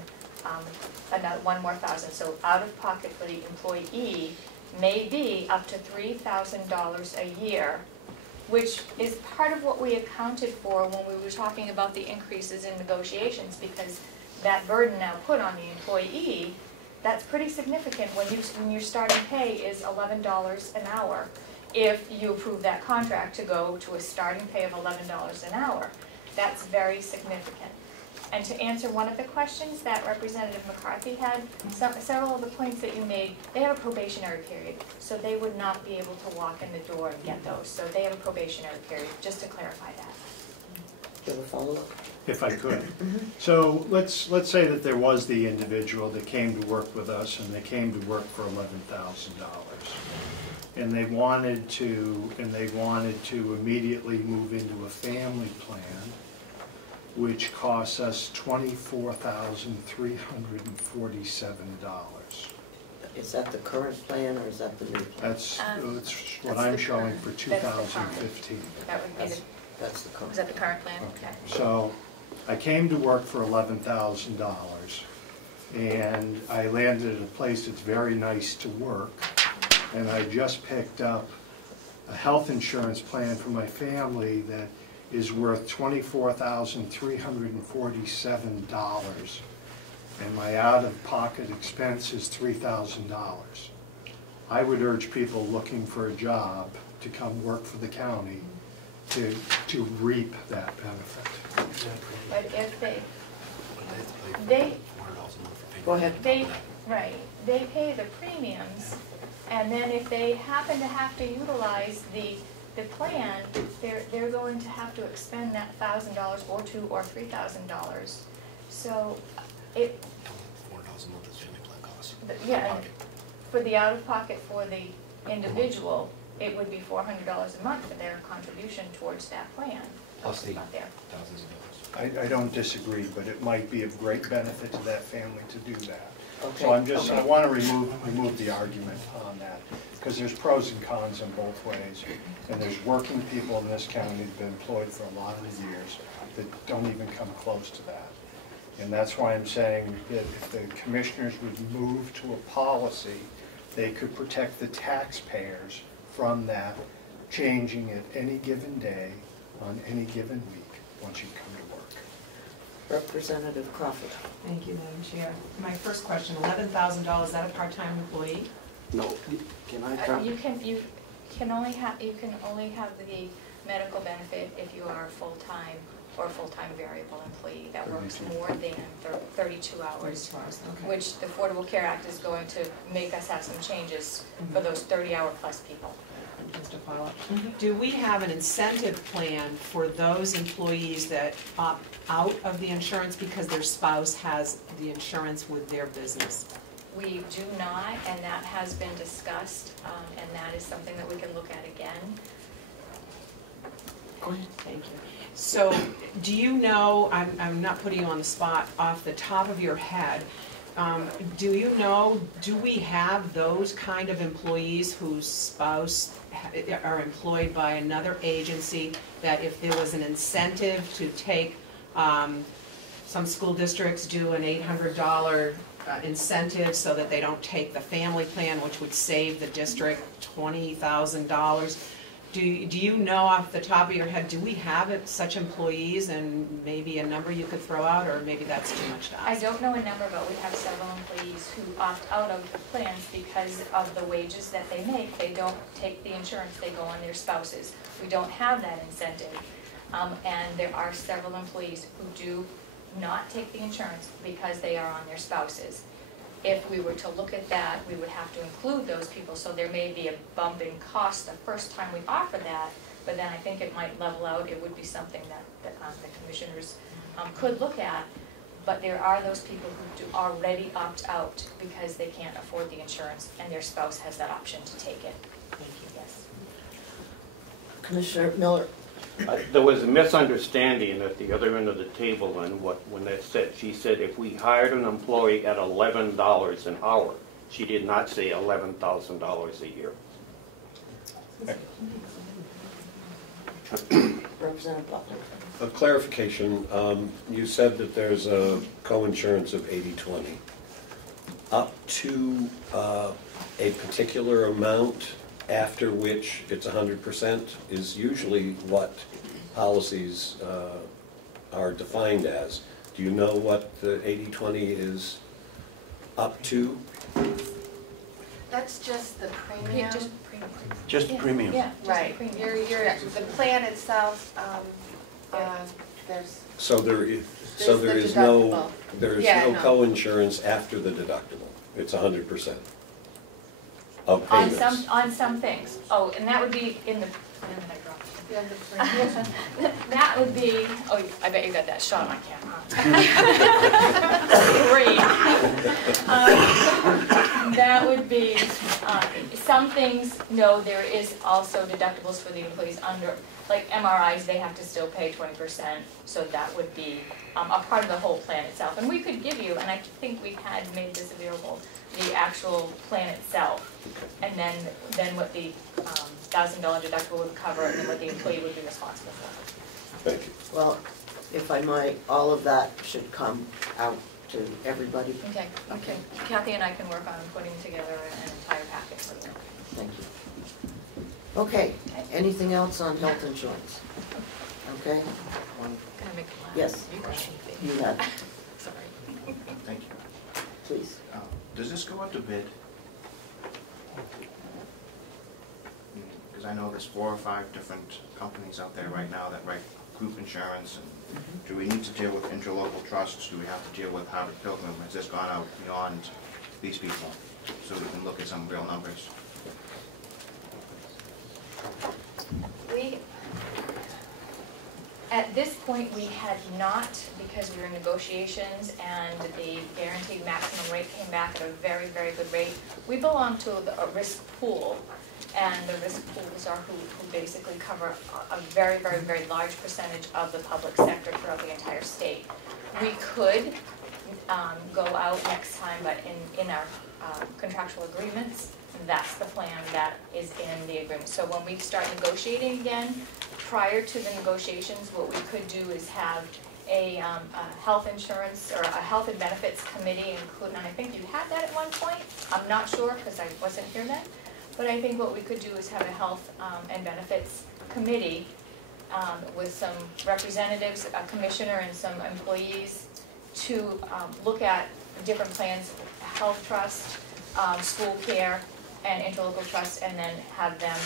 another one more $1,000. So out of pocket for the employee may be up to $3,000 a year, which is part of what we accounted for when we were talking about the increases in negotiations, because that burden now put on the employee, that's pretty significant when your starting pay is $11 an hour. If you approve that contract to go to a starting pay of $11 an hour, that's very significant. And to answer one of the questions that Representative McCarthy had, several of the points that you made, they have a probationary period, so they would not be able to walk in the door and get those. So they have a probationary period, just to clarify that. Do you have a follow-up? If I could. So let's say that there was the individual that came to work with us, and they came to work for $11,000. And they wanted to immediately move into a family plan, which costs us $24,347. Is that the current plan or is that the new plan? That's what I'm showing for 2015. That would be That's the current. is that the current plan? Okay. So I came to work for $11,000, and I landed at a place that's very nice to work, and I just picked up a health insurance plan for my family that is worth $24,347, and my out-of-pocket expense is $3,000. I would urge people looking for a job to come work for the county to reap that benefit. But if they Go ahead. they pay the premiums, and then if they happen to have to utilize the the plan, they're going to have to expend that $1,000 or $2,000 or $3,000. So it, $4 a month is family plan cost. yeah, for the out-of-pocket for the individual, it would be $400 a month for their contribution towards that plan. Plus the Not there. thousands of dollars. I don't disagree, but it might be of great benefit to that family to do that. Okay. So I want to remove the argument on that, because there's pros and cons in both ways. And there's working people in this county that have been employed for a lot of years that don't even come close to that. And that's why I'm saying that if the commissioners would move to a policy, they could protect the taxpayers from that changing at any given day on any given week once you come to work. Representative Crawford. Thank you, Madam Chair. My first question, $11,000, is that a part-time employee? No, can I You can only have the medical benefit if you are full-time or full-time variable employee that works more than 32 hours, Okay. which the Affordable Care Act is going to make us have some changes for those 30-hour plus people. Just a follow-up. Do we have an incentive plan for those employees that opt out of the insurance because their spouse has the insurance with their business? We do not, and that has been discussed, and that is something that we can look at again. Go ahead. Thank you. So, do you know, I'm not putting you on the spot, off the top of your head, do you know, do we have those kind of employees whose spouse are employed by another agency, that if there was an incentive to take, some school districts do an $800 incentive so that they don't take the family plan, which would save the district $20,000. Do you know off the top of your head, do we have such employees, and maybe a number you could throw out, or maybe that's too much to ask? I don't know a number, but we have several employees who opt out of the plans because of the wages that they make. They don't take the insurance, they go on their spouses. We don't have that incentive. And there are several employees who do not take the insurance because they are on their spouses. If we were to look at that, we would have to include those people, so there may be a bump in cost the first time we offer that, but then I think it might level out. It would be something that the commissioners could look at, but there are those people who do already opt out because they can't afford the insurance and their spouse has that option to take it. Thank you. Yes. Commissioner Miller. There was a misunderstanding at the other end of the table when that said. She said if we hired an employee at $11 an hour. She did not say $11,000 a year. Representative Butler. A clarification, you said that there's a co-insurance of 80/20. Up to a particular amount after which it's 100% is usually what policies are defined as. Do you know what the 80/20 is up to? That's just the premium. Just premium. Just premium. Yeah, just Right, the premium. the plan itself, there's, So there There's is the no deductible. there is Yeah, no no. co-insurance after the deductible. It's 100% of On payments. some things. Oh, and that would be in the, you have the premium. that would be, oh, I bet you got that shot on camera. Great. That would be, some things, no, there is also deductibles for the employees under, like MRIs, they have to still pay 20%, so that would be a part of the whole plan itself. And we could give you, and I think we had made this available, the actual plan itself, and then what the $1,000 deductible would cover, and then what the employee would be responsible for. Thank you. Well, if I might, all of that should come out to everybody. Okay. Kathy and I can work on putting together an entire packet for you. Thank you. Okay, anything else on health insurance? Okay, Can I make a yes, you have, Sorry. Thank you. please. Does this go out to bid? Because I know there's 4 or 5 different companies out there right now that write group insurance. And do we need to deal with interlocal trusts? Do we have to deal with Harvard Pilgrim? Has this gone out beyond these people? So we can look at some real numbers. At this point, we had not, because we were in negotiations and the guaranteed maximum rate came back at a very, very good rate. We belong to a risk pool, and the risk pools are who basically cover a very, very, very large percentage of the public sector throughout the entire state. We could go out next time, but in our contractual agreements, that's the plan that is in the agreement. So when we start negotiating again, prior to the negotiations, what we could do is have a health insurance or a health and benefits committee, including, and I think you had that at one point. I'm not sure because I wasn't here then. But I think what we could do is have a health and benefits committee with some representatives, a commissioner and some employees to look at different plans, health trust, school care, and interlocal trust, and then have them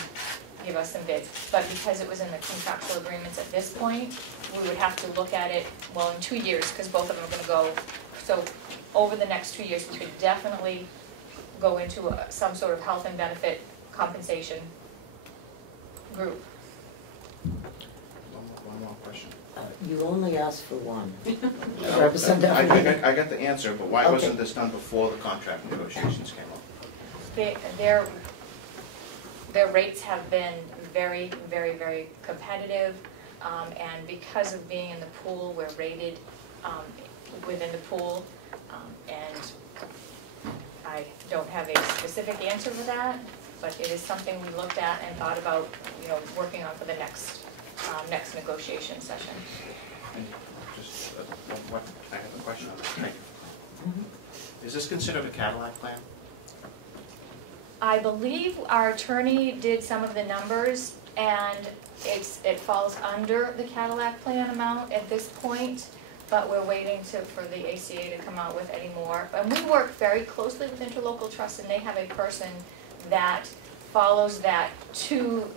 give us some bids. But because it was in the contractual agreements at this point, we would have to look at it, well, in 2 years, because both of them are going to go. So over the next 2 years, we could definitely go into some sort of health and benefit compensation group. One more question. You only asked for one. I got the answer, but why Okay. wasn't this done before the contract negotiations came up? Their rates have been very, very, very competitive, and because of being in the pool, we're rated within the pool, and I don't have a specific answer for that, but it is something we looked at and thought about, working on for the next negotiation session. And just I have a question on that. Thank you. Is this considered a Cadillac plan? I believe our attorney did some of the numbers, and it falls under the Cadillac plan amount at this point, but we're waiting for the ACA to come out with any more. And we work very closely with Interlocal Trust, and they have a person that follows that to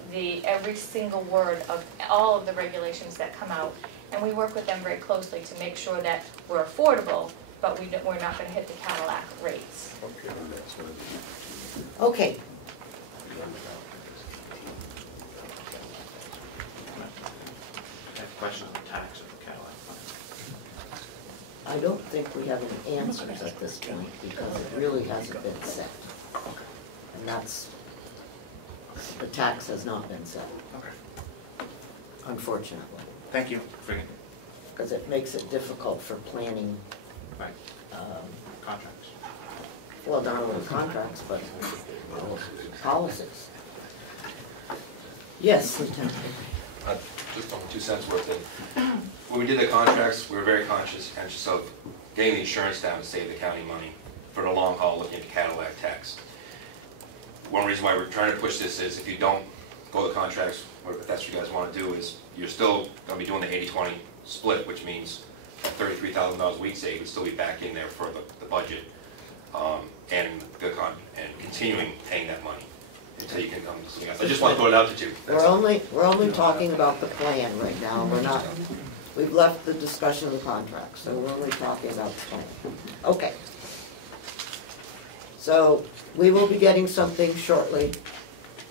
every single word of all of the regulations that come out. And we work with them very closely to make sure that we're affordable, but we're not going to hit the Cadillac rates. Okay. I have a question on the tax of the Cadillac plan. I don't think we have any answers at this point because it really hasn't been set. And the tax has not been set. Okay. Unfortunately. Thank you. Because it makes it difficult for planning. Right. Contracts. Well, not only contracts, but policies. Yes, Lieutenant. Just on 2 cents worth of. When we did the contracts, we were very conscious of getting the insurance down to save the county money for the long haul looking at the Cadillac tax. One reason why we're trying to push this is if you don't go to contracts, or if that's what you guys want to do, is you're still going to be doing the 80-20 split, which means that $33,000 a week save would still be back in there for the budget, and continuing paying that money until you can come to something else. I just want to throw it out to you. We're only talking about the plan right now. We've left the discussion of the contract, so we're only talking about the plan. Okay. So we will be getting something shortly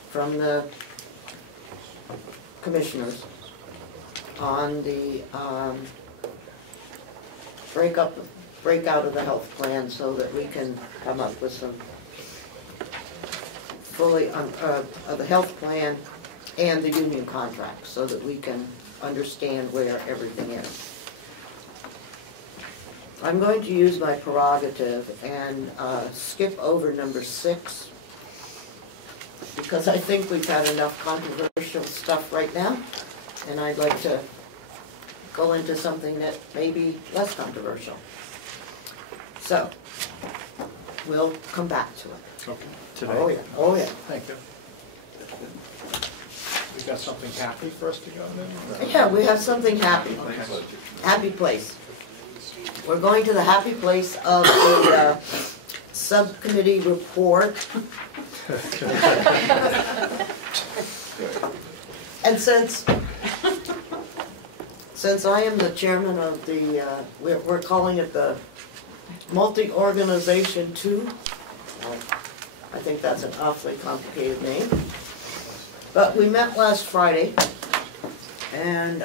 from the commissioners on the breakout of the health plan so that we can come up with some fully of the health plan and the union contract so that we can understand where everything is. I'm going to use my prerogative and skip over number 6 because I think we've had enough controversial stuff right now, and I'd like to go into something that may be less controversial. So, we'll come back to it. Okay. Today? Oh, yeah. Oh, yeah. Thank you. We got something happy for us to go then? Yeah, we have something happy. Happy place. We're going to the happy place of the subcommittee report. And since I am the chairman of the, we're calling it the Multi-Organization 2. I think that's an awfully complicated name. But we met last Friday, and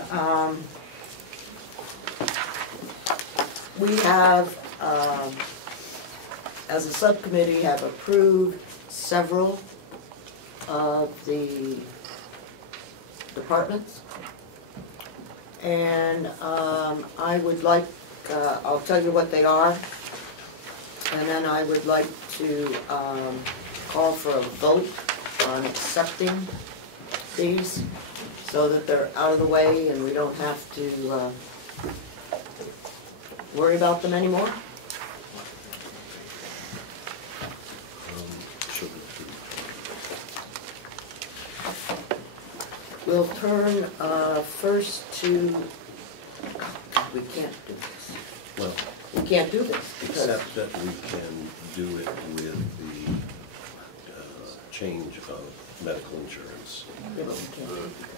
we have, as a subcommittee, have approved several of the departments. And I would like, I'll tell you what they are, and then I would like to call for a vote on accepting these so that they're out of the way and we don't have to worry about them anymore. We'll turn first to, we can't do this. Well, We can't do this because, except that we can do it with the change of medical insurance. yeah, but we can't do it because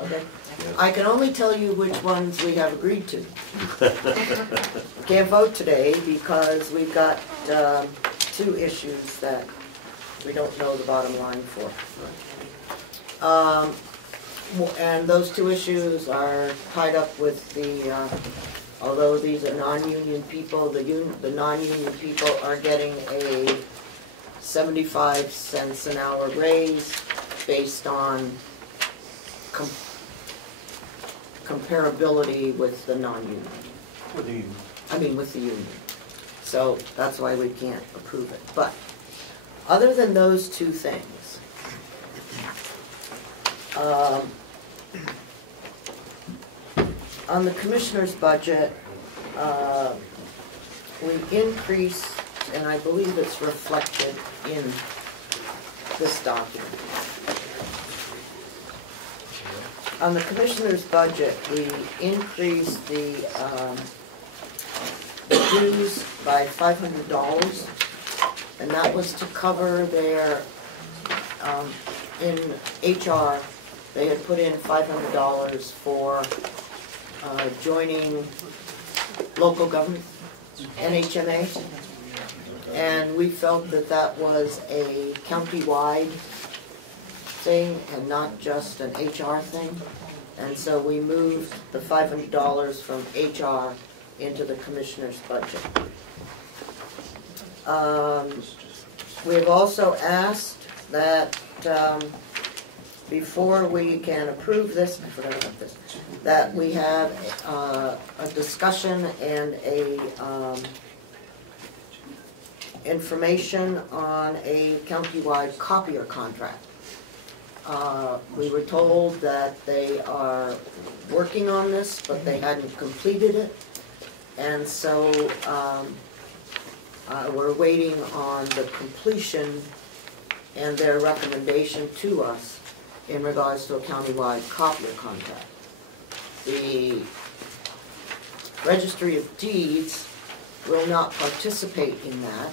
Okay. okay. Yes. I can only tell you which ones we have agreed to. Can't vote today because we've got 2 issues that we don't know the bottom line for. And those 2 issues are tied up with the, although these are non-union people, the non-union people are getting a 75 cents an hour raise based on comparability with the non-union. With the I mean, with the union. So that's why we can't approve it. But other than those 2 things, on the commissioner's budget, we increased, and I believe it's reflected in this document. On the commissioner's budget, we increased the dues by $500, and that was to cover their, in HR, they had put in $500 for joining local government, NHMA, and we felt that that was a county-wide thing and not just an HR thing, and so we moved the $500 from HR into the commissioner's budget. We've also asked that before we can approve this, I forgot about this, that we have a discussion and a information on a countywide copier contract. We were told that they are working on this, but they hadn't completed it. And so we're waiting on the completion and their recommendation to us in regards to a countywide copier contract. The Registry of Deeds will not participate in that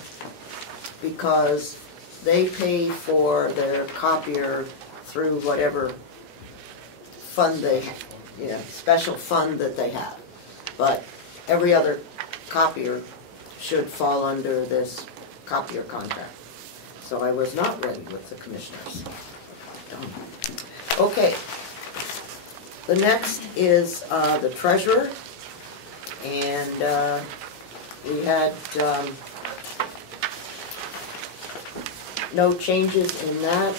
because they pay for their copier through whatever fund they, special fund that they have. But every other copier should fall under this copier contract. So I was not ready with the commissioners. Okay. The next is the treasurer. And we had no changes in that.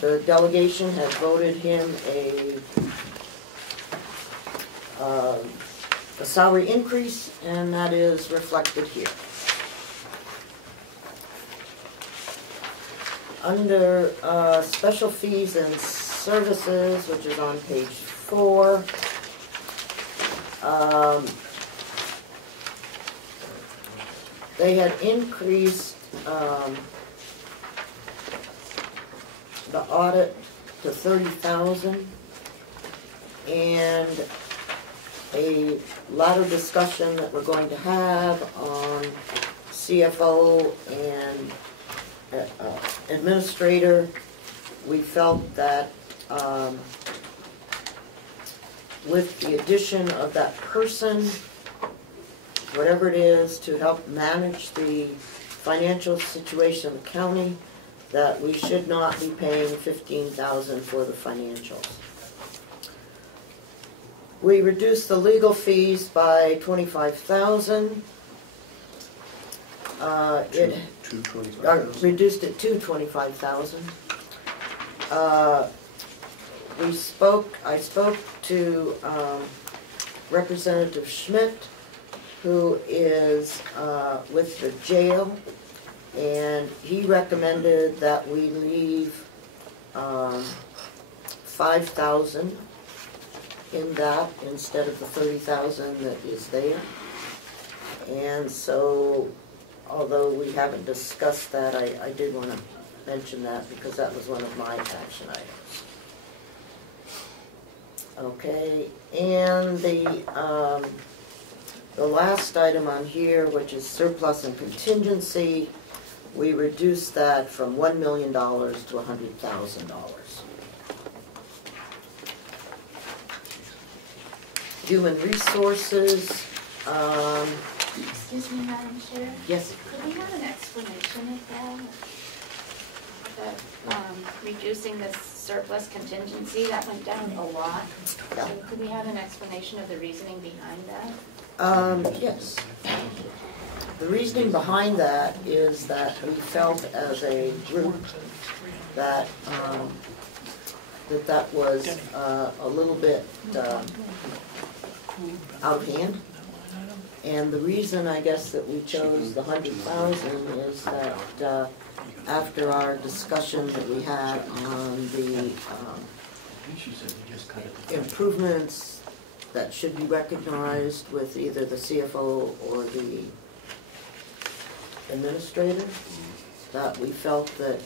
The delegation has voted him a salary increase, and that is reflected here. Under special fees and services, which is on page 4, they had increased the audit to $30,000, and a lot of discussion that we're going to have on CFO and administrator. We felt that with the addition of that person, whatever it is, to help manage the financial situation of the county, that we should not be paying $15,000 for the financials. We reduced the legal fees by 25,000. Reduced it to 25,000. I spoke to Representative Schmidt, who is with the jail, and he recommended that we leave 5,000 in that instead of the 30,000 that is there. And so, although we haven't discussed that, I did want to mention that because that was one of my action items. Okay, and the last item on here, which is surplus and contingency, we reduced that from $1 million to $100,000. Human resources. Excuse me, Madam Chair? Yes. Could we have an explanation of that? Reducing the surplus contingency, that went down a lot. So could we have an explanation of the reasoning behind that? Yes. The reasoning behind that is that we felt as a group that that was a little bit out of hand. And the reason, I guess, that we chose the 100,000 is that after our discussion that we had on the improvements that should be recognized with either the CFO or the administrator, that we felt that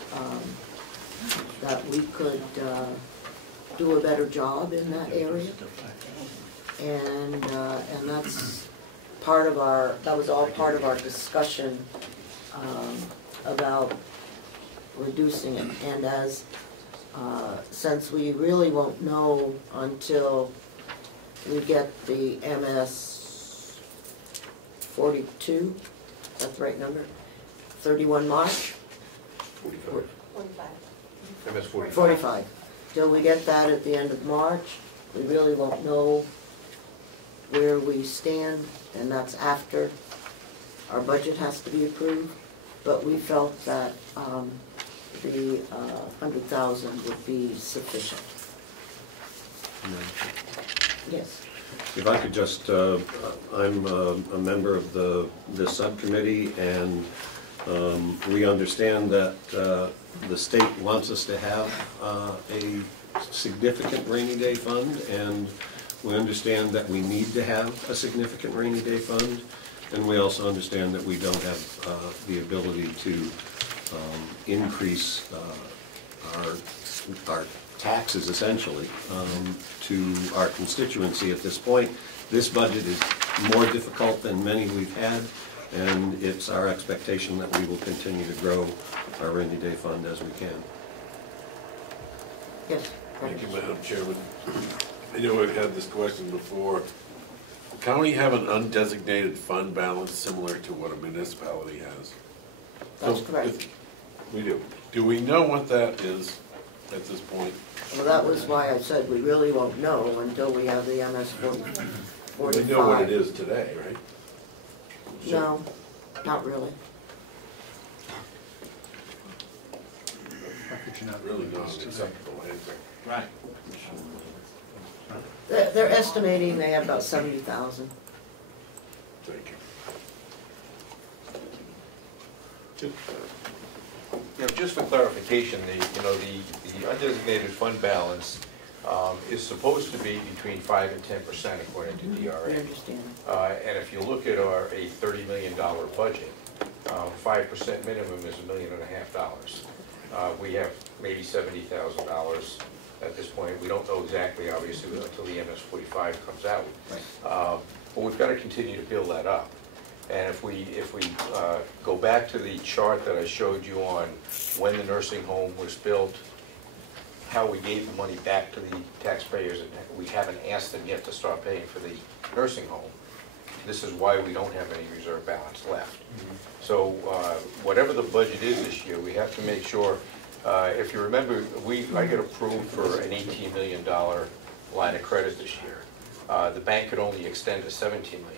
that we could do a better job in that area, and that's part of our. That was all part of our discussion about reducing it, and as since we really won't know until we get the MS 42, that's the right number, 31 March? 45. 45. MS 45. 45. Till we get that at the end of March, we really won't know where we stand, and that's after our budget has to be approved. But we felt that the 100,000 would be sufficient. Yes. If I could just, I'm a member of this subcommittee, and we understand that the state wants us to have a significant rainy day fund, and we understand that we need to have a significant rainy day fund, and we also understand that we don't have the ability to increase our taxes, essentially, to our constituency at this point. This budget is more difficult than many we've had, and it's our expectation that we will continue to grow our rainy day fund as we can. Yes. Thank you, Madam Chairman. I know I've had this question before. The county have an undesignated fund balance similar to what a municipality has? That's correct. We do. Do we know what that is at this point? Well, that was why I said we really won't know until we have the MS 45. We know what it is today, right? No, not really. Really not an acceptable answer. Right. They're estimating they have about 70,000. Thank you. Just for clarification, the undesignated fund balance is supposed to be between 5 and 10% according to DRA. I understand. And if you look at our $30 million budget, 5% minimum is $1.5 million. We have maybe $70,000 at this point. We don't know exactly, obviously, until the MS 45 comes out. Right. But we've got to continue to build that up. And if we go back to the chart that I showed you on when the nursing home was built, how we gave the money back to the taxpayers, and we haven't asked them yet to start paying for the nursing home, this is why we don't have any reserve balance left. So whatever the budget is this year, we have to make sure, if you remember, I got approved for an $18 million line of credit this year. The bank could only extend to $17 million.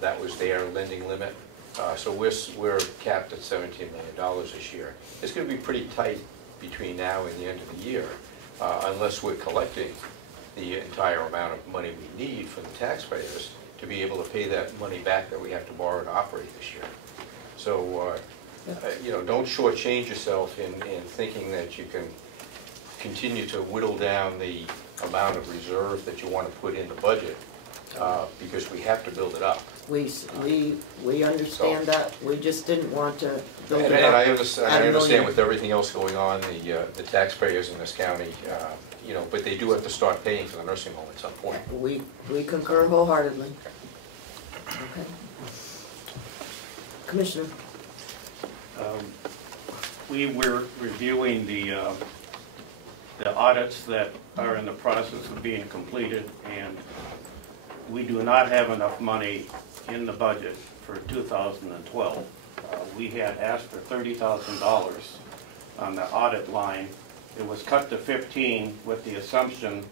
That was their lending limit. So we're capped at $17 million this year. It's going to be pretty tight between now and the end of the year, unless we're collecting the entire amount of money we need from the taxpayers to be able to pay that money back that we have to borrow to operate this year. So, you know, don't shortchange yourself in thinking that you can continue to whittle down the amount of reserve that you want to put in the budget, because we have to build it up. We understand that, we just didn't want to build it And up. I understand with everything else going on, the taxpayers in this county, you know, but they do have to start paying for the nursing home at some point. We concur wholeheartedly. Okay. Commissioner? We were reviewing the audits that are in the process of being completed, and we do not have enough money in the budget for 2012. We had asked for $30,000 on the audit line. It was cut to 15 with the assumption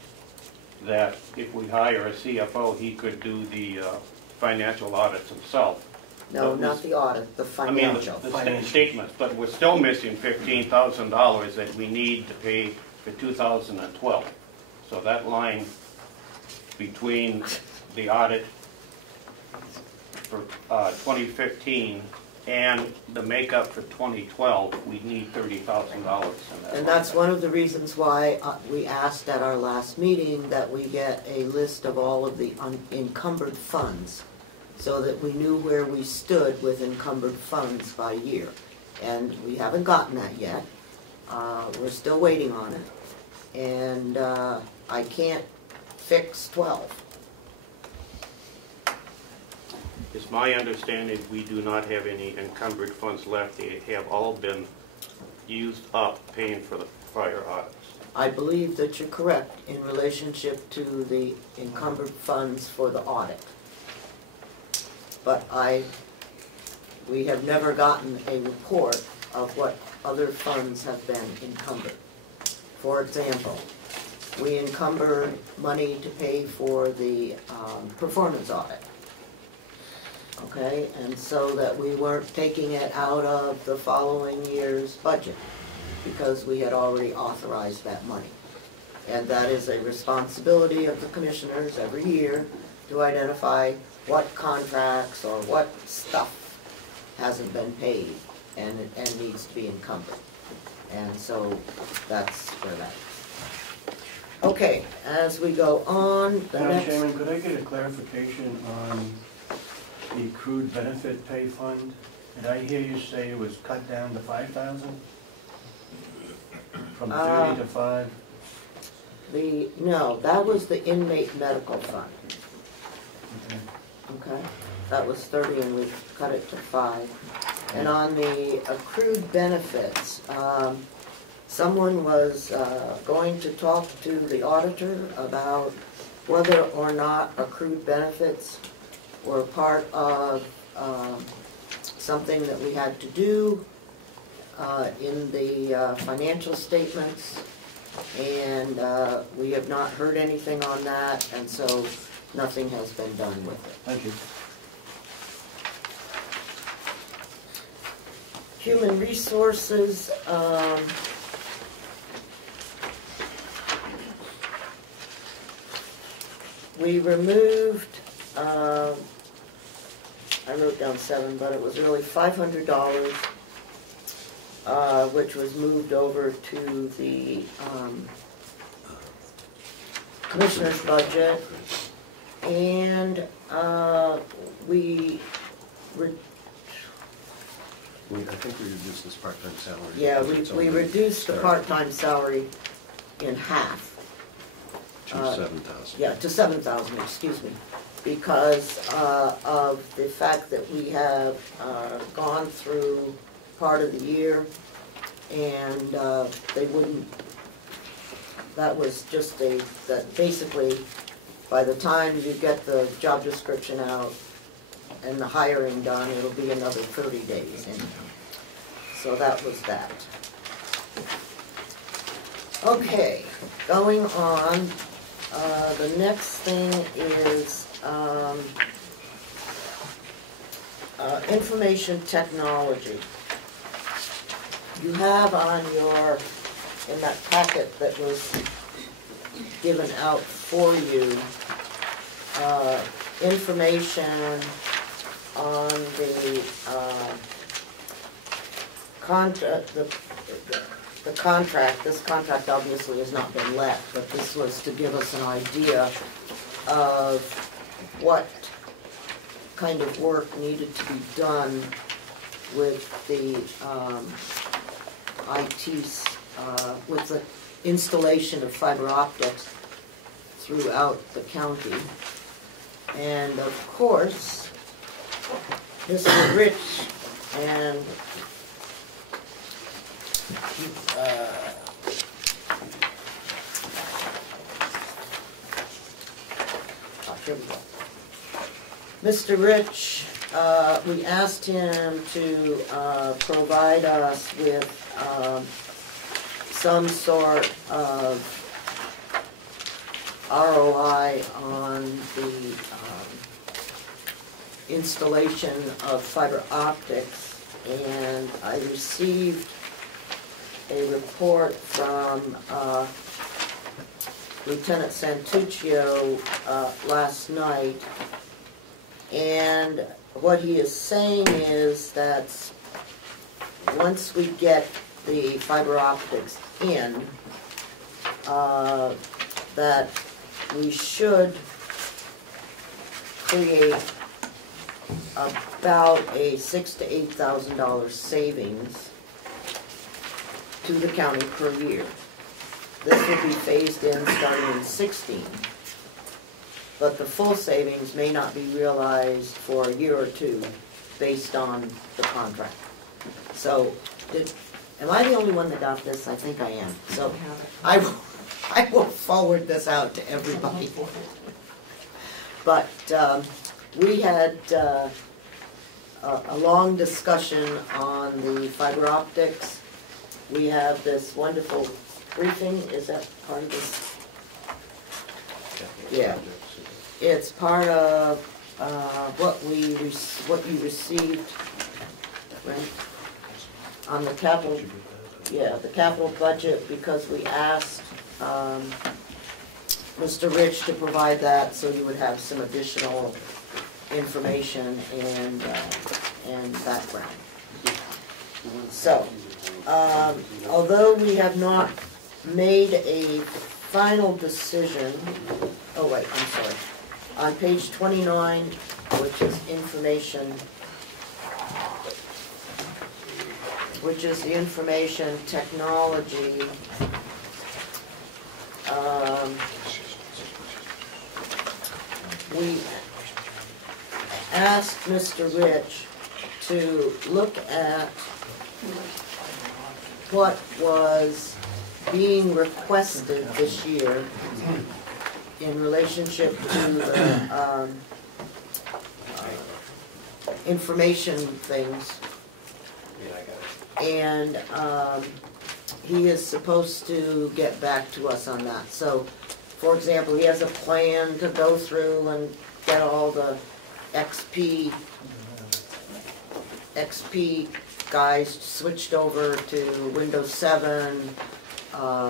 that if we hire a CFO, he could do the financial audits himself. No, not the audit, the financial. I mean, the statements, but we're still missing $15,000 that we need to pay for 2012. So that line between the audit for 2015 and the makeup for 2012, we need $30,000 in that. And that's one of the reasons why we asked at our last meeting that we get a list of all of the unencumbered funds, so that we knew where we stood with encumbered funds by year. And we haven't gotten that yet. We're still waiting on it. And I can't fix 12. It's my understanding we do not have any encumbered funds left. They have all been used up paying for the prior audits. I believe that you're correct in relationship to the encumbered funds for the audit. But we have never gotten a report of what other funds have been encumbered. For example, we encumbered money to pay for the performance audit. Okay, and so that we weren't taking it out of the following year's budget because we had already authorized that money. And that is a responsibility of the commissioners every year to identify what contracts or what stuff hasn't been paid and needs to be encumbered. And so that's where that is. Okay, as we go on, the Madam next... Chairman, could I get a clarification on the accrued benefit pay fund? Did I hear you say it was cut down to 5,000? From 30 to 5? No, that was the inmate medical fund. Okay. Okay, that was 30 and we cut it to 5. And on the accrued benefits, someone was going to talk to the auditor about whether or not accrued benefits were part of something that we had to do in the financial statements, and we have not heard anything on that, and so nothing has been done with it. Thank you. Human resources, we removed, I wrote down 7, but it was really $500, which was moved over to the commissioner's budget. And I think we reduced this part-time salary. yeah, we reduced the part-time salary in half. To 7,000. Yeah, to 7,000, excuse me, because of the fact that we have gone through part of the year, and they wouldn't, that was just that basically, by the time you get the job description out and the hiring done, it'll be another 30 days. And so that was that. Okay, going on, The next thing is information technology. You have on in that packet that was given out for you, information on the contract. The contract. This contract obviously has not been let, but this was to give us an idea of what kind of work needed to be done with the with the installation of fiber optics throughout the county. And of course, Mr. Rich and here we go. Mr. Rich, we asked him to provide us with some sort of ROI on the installation of fiber optics, and I received a report from Lieutenant Santuccio last night, and what he is saying is that once we get the fiber optics in, that we should create about a $6,000 to $8,000 savings to the county per year. This will be phased in starting in 16, but the full savings may not be realized for a year or two based on the contract. So, am I the only one that got this? I think I am. So, I will forward this out to everybody. But we had a long discussion on the fiber optics. We have this wonderful briefing. Is that part of this? Yeah. It's part of what you received, right, on the capital. Yeah, the capital budget, because we asked Mr. Rich to provide that, so you would have some additional information and background. So, although we have not made a final decision, oh wait, I'm sorry. On page 29, which is information, which is the information technology, we asked Mr. Rich to look at what was being requested this year in relationship to the information things. And he is supposed to get back to us on that. So, for example, he has a plan to go through and get all the XP guys switched over to Windows 7.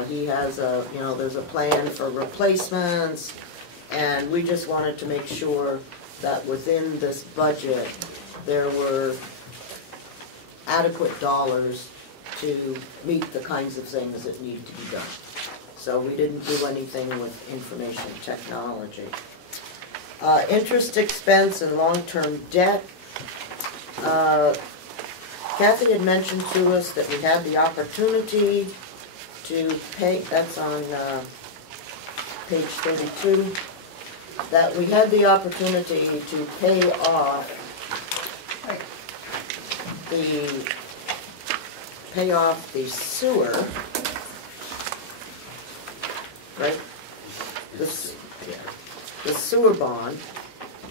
He has there's a plan for replacements, and we just wanted to make sure that within this budget there were adequate dollars to meet the kinds of things that need to be done. So we didn't do anything with information technology. Interest expense and long-term debt. Kathy had mentioned to us that we had the opportunity to pay, that's on page 32, that we had the opportunity to pay off the sewer, right? The sewer bond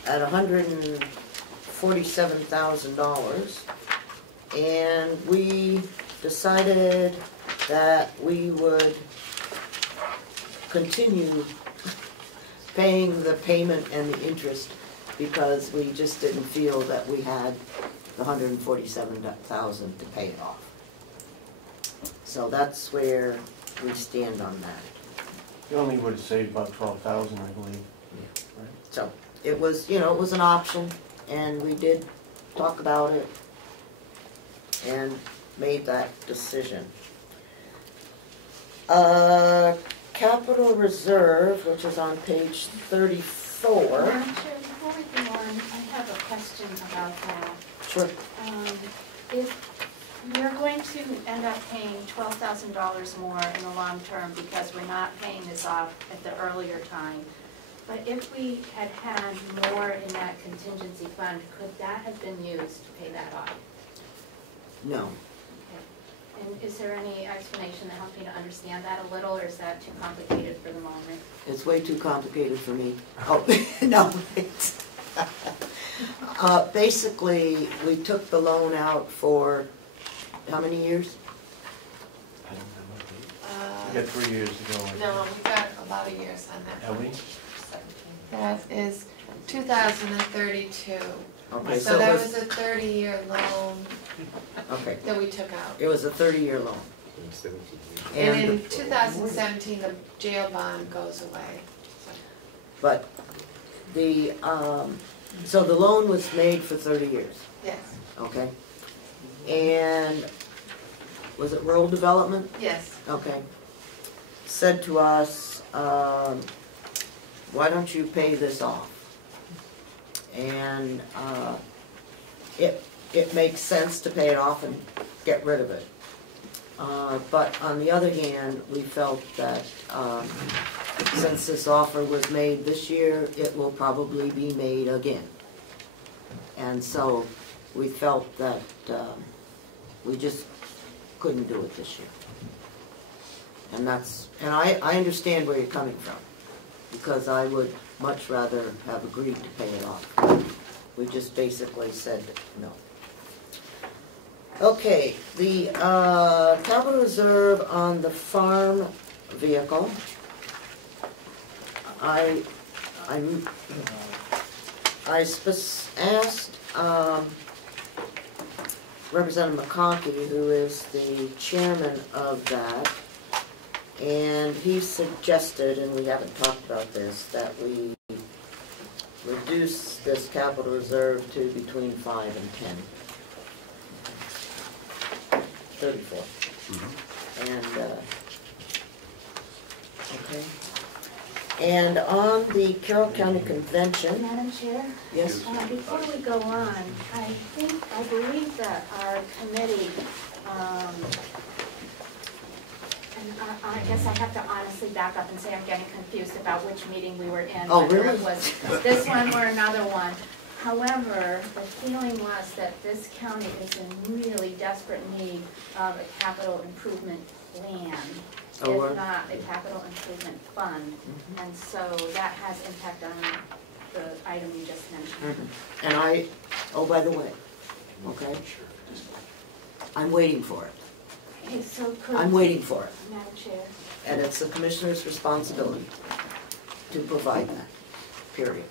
at $147,000, and we decided that we would continue paying the payment and the interest because we just didn't feel that we had the $147,000 to pay it off. So that's where we stand on that. You only would have saved about 12,000, I believe. So it was, you know, it was an option, and we did talk about it and made that decision. Capital Reserve, which is on page 34. Madam Chair, before we go on, I have a question about that. Sure. If we're going to end up paying $12,000 more in the long term because we're not paying this off at the earlier time, but if we had had more in that contingency fund, could that have been used to pay that off? No. And is there any explanation that helps me to understand that a little, or is that too complicated for the moment? It's way too complicated for me. Oh, no. It's basically, we took the loan out for how many years? We got 3 years to go. No, we got a lot of years on that. Have we? That is 2032. Okay, So that was a 30-year loan Okay. that we took out. It was a 30-year loan. And in 2017, the jail bond goes away. But the, so the loan was made for 30 years, Yes, okay? And was it rural development? yes. Okay. Said to us, why don't you pay this off? And it makes sense to pay it off and get rid of it. But on the other hand, we felt that since this offer was made this year, it will probably be made again. And so we felt that we just couldn't do it this year. And I understand where you're coming from, because I would much rather have agreed to pay it off. We just basically said no. Okay, the capital reserve on the farm vehicle. I asked Representative McConkey, who is the chairman of that, and he suggested, and we haven't talked about this, that we reduce this capital reserve to between 5 and 10. 34. And, okay. And on the Carroll County Convention. Madam Chair? Yes. Before we go on, I believe that our committee, and I guess I have to honestly back up and say I'm getting confused about which meeting we were in. Oh, whether really? it was this one or another one. However, the feeling was that this county is in really desperate need of a capital improvement plan, if not a capital improvement fund. And so that has impact on the item you just mentioned. And oh, by the way, okay, I'm waiting for it. Okay, so I'm waiting for it. Madam Chair. And it's the commissioner's responsibility to provide that, period.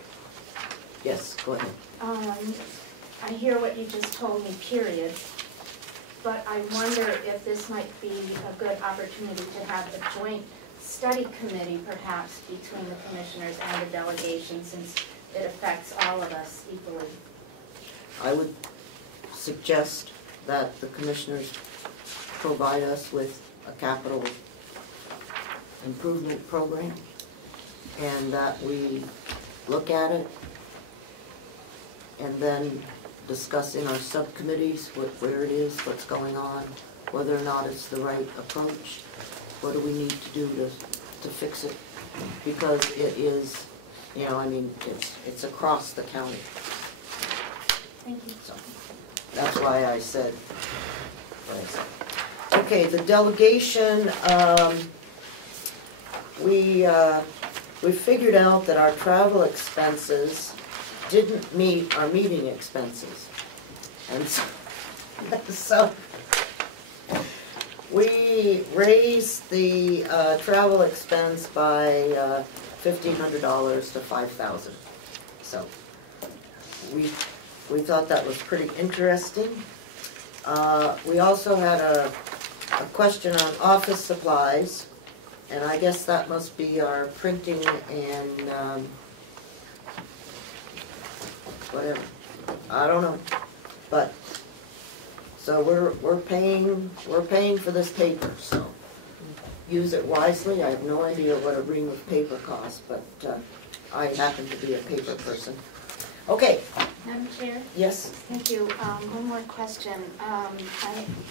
Yes, go ahead. I hear what you just told me, period. But I wonder if this might be a good opportunity to have a joint study committee perhaps between the commissioners and the delegation, since it affects all of us equally. I would suggest that the commissioners provide us with a capital improvement program, and that we look at it, and then discuss in our subcommittees where it is, what's going on, whether or not it's the right approach, what do we need to do to fix it, because it is, you know, I mean, it's across the county. Thank you. So that's why I said what I said. Okay, the delegation, we figured out that our travel expenses didn't meet our meeting expenses. And so We raised the travel expense by $1,500 to $5,000. So we thought that was pretty interesting. We also had a question on office supplies, and I guess that must be our printing and whatever. I don't know, but so we're paying for this paper. So use it wisely. I have no idea what a ream of paper costs, but I happen to be a paper person. Okay. Madam Chair? Yes? Thank you. One more question. I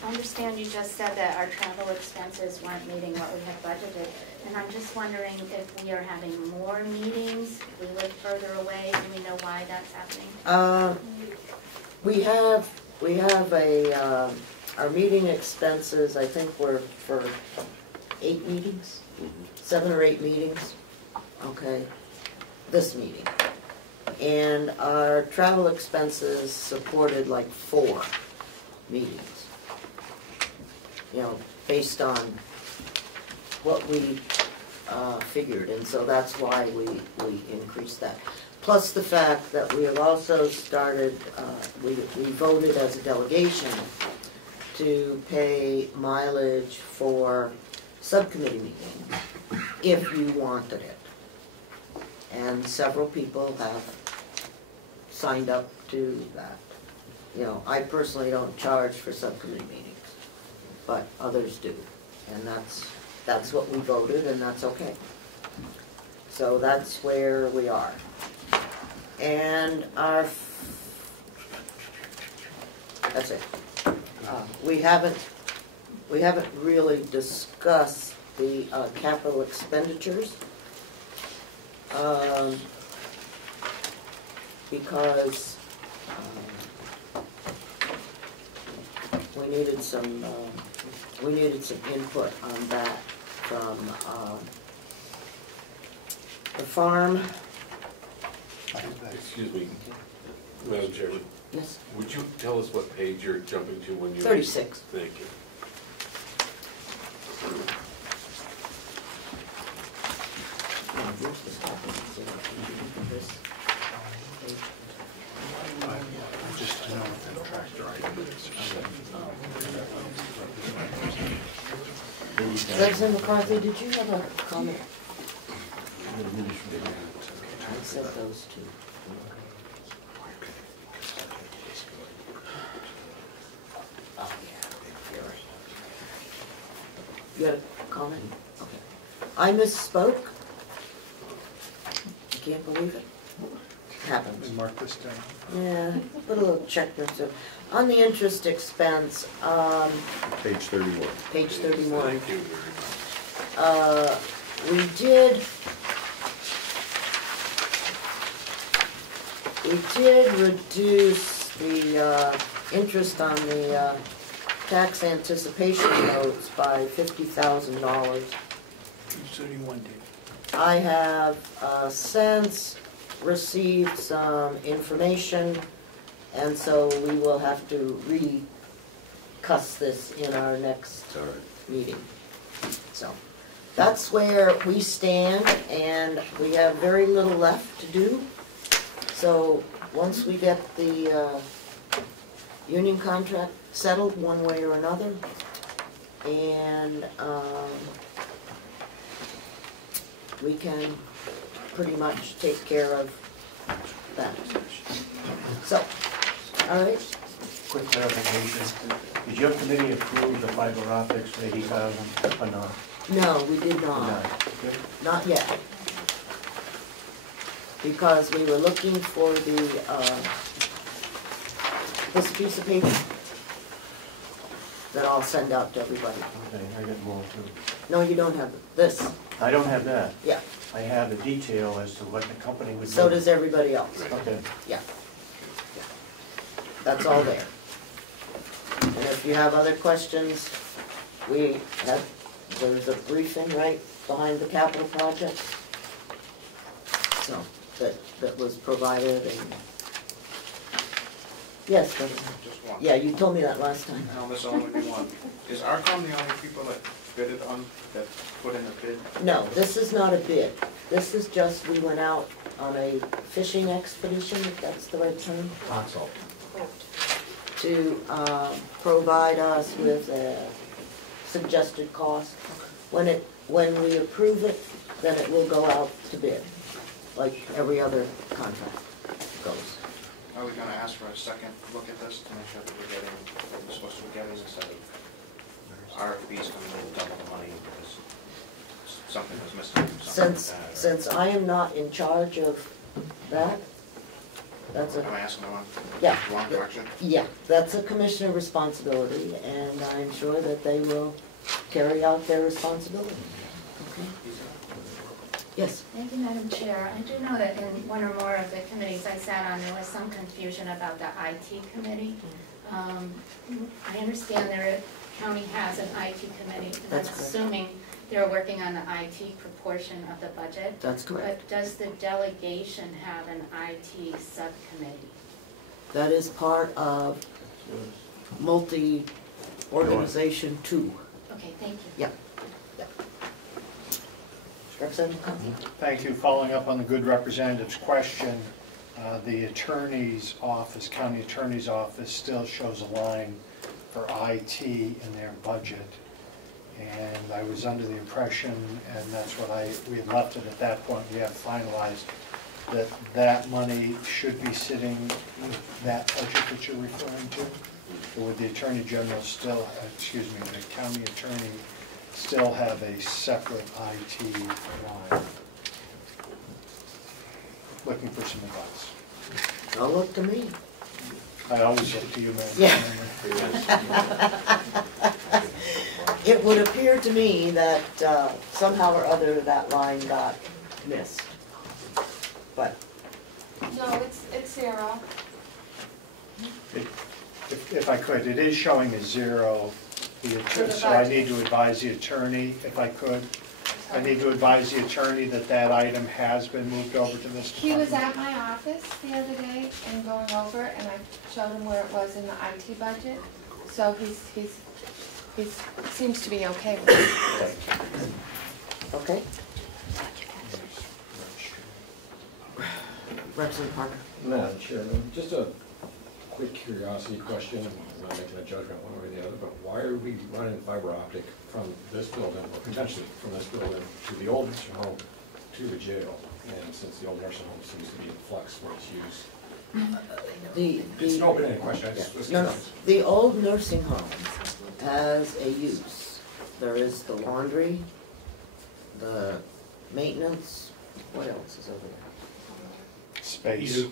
understand you just said that our travel expenses weren't meeting what we had budgeted, and I'm just wondering if we are having more meetings, we live further away, do we know why that's happening? We have a, our meeting expenses, I think were for 8 meetings, 7 or 8 meetings, okay, this meeting. And our travel expenses supported like 4 meetings, you know, based on what we figured, and so that's why we increased that. Plus the fact that we have also started, we voted as a delegation to pay mileage for subcommittee meetings if you wanted it. And several people have signed up to that. You know, I personally don't charge for subcommittee meetings, but others do. And that's what we voted, and that's okay. So that's where we are. And that's it. We haven't really discussed the capital expenditures. Because we needed some input on that from the farm. Excuse me, Madam Chairman. Yes. Would you tell us what page you're jumping to when you... 36. Thank you. Just to know what the tractor item is. Representative McCarthy, did you have a comment? I said those two. Oh, yeah, you're right. You had a comment? Okay. I misspoke. I can't believe it. Happens. Mark this down. Yeah, put a little check next to it. On the interest expense, Page 31. page 31. Thank you very much. We did reduce the interest on the tax anticipation notes by $50,000. 31 days. I have since received some information, and so we will have to recuss this in our next meeting. So that's where we stand, and we have very little left to do. So once we get the union contract settled one way or another, and we can pretty much take care of that. So, all right. Quick clarification, did your committee approve the fiber optics for 80,000 or not? No, we did not. Okay. Not yet. Because we were looking for the, this piece of paper that I'll send out to everybody. Okay, I got more too. No, you don't have this. I don't have that. Yeah. I have the detail as to what the company would do. So does everybody else. Okay. Yeah. That's all there. And if you have other questions, there's a briefing right behind the capital project. So, that was provided, and Yes, but, Just one. yeah, you told me that last time. Now, this only be one. Is ARCOM the only people that bidded on, that put in a bid? No, this is not a bid. This is just, we went out on a fishing expedition, if that's the right term, Consult. to provide us with a suggested cost. When we approve it, then it will go out to bid, like every other contract goes. Are we gonna ask for a second look at this to make sure that we're getting what we're supposed to be getting instead of RFPs coming in double the money because something was missing? Since I am not in charge of that, that's Am I asking the wrong direction? Yeah, that's a commissioner responsibility, and I'm sure that they will carry out their responsibility. Okay? Yes? Thank you, Madam Chair. I do know that in one or more of the committees I sat on, there was some confusion about the IT committee. I understand the county has an IT committee, and I'm That's correct. assuming they're working on the IT proportion of the budget. That's correct. But does the delegation have an IT subcommittee? That is part of multi-organization two. Okay, thank you. Yeah. Representative Comeau? Thank you. Following up on the good representative's question, the attorney's office, county attorney's office, still shows a line for IT in their budget. And I was under the impression, and that's what we had left it at that point, we have finalized, that that money should be sitting with that budget that you're referring to? Or would the Attorney General still, the county attorney still have a separate IT line? Looking for some advice. Don't look to me. I always look to you, man. Yeah. It would appear to me that somehow or other that line got missed. But No, it's zero. If I could, it is showing a zero, so I need to advise the attorney, if I could. I need to advise the attorney that that item has been moved over to this He was department. at my office the other day and going over it, and I showed him where it was in the IT budget. So he seems to be okay with it. okay. Representative Parker? Madam Chairman, just a quick curiosity question, I'm not making a judgment one way or the other, but why are we running fiber optic from this building, or potentially from this building, to the old nursing home, to the jail? And since the old nursing home seems to be in flux for its use. It's an open-ended question, I just was No, curious. the old nursing home has a use. There is the laundry, the maintenance, what else is over there? Space.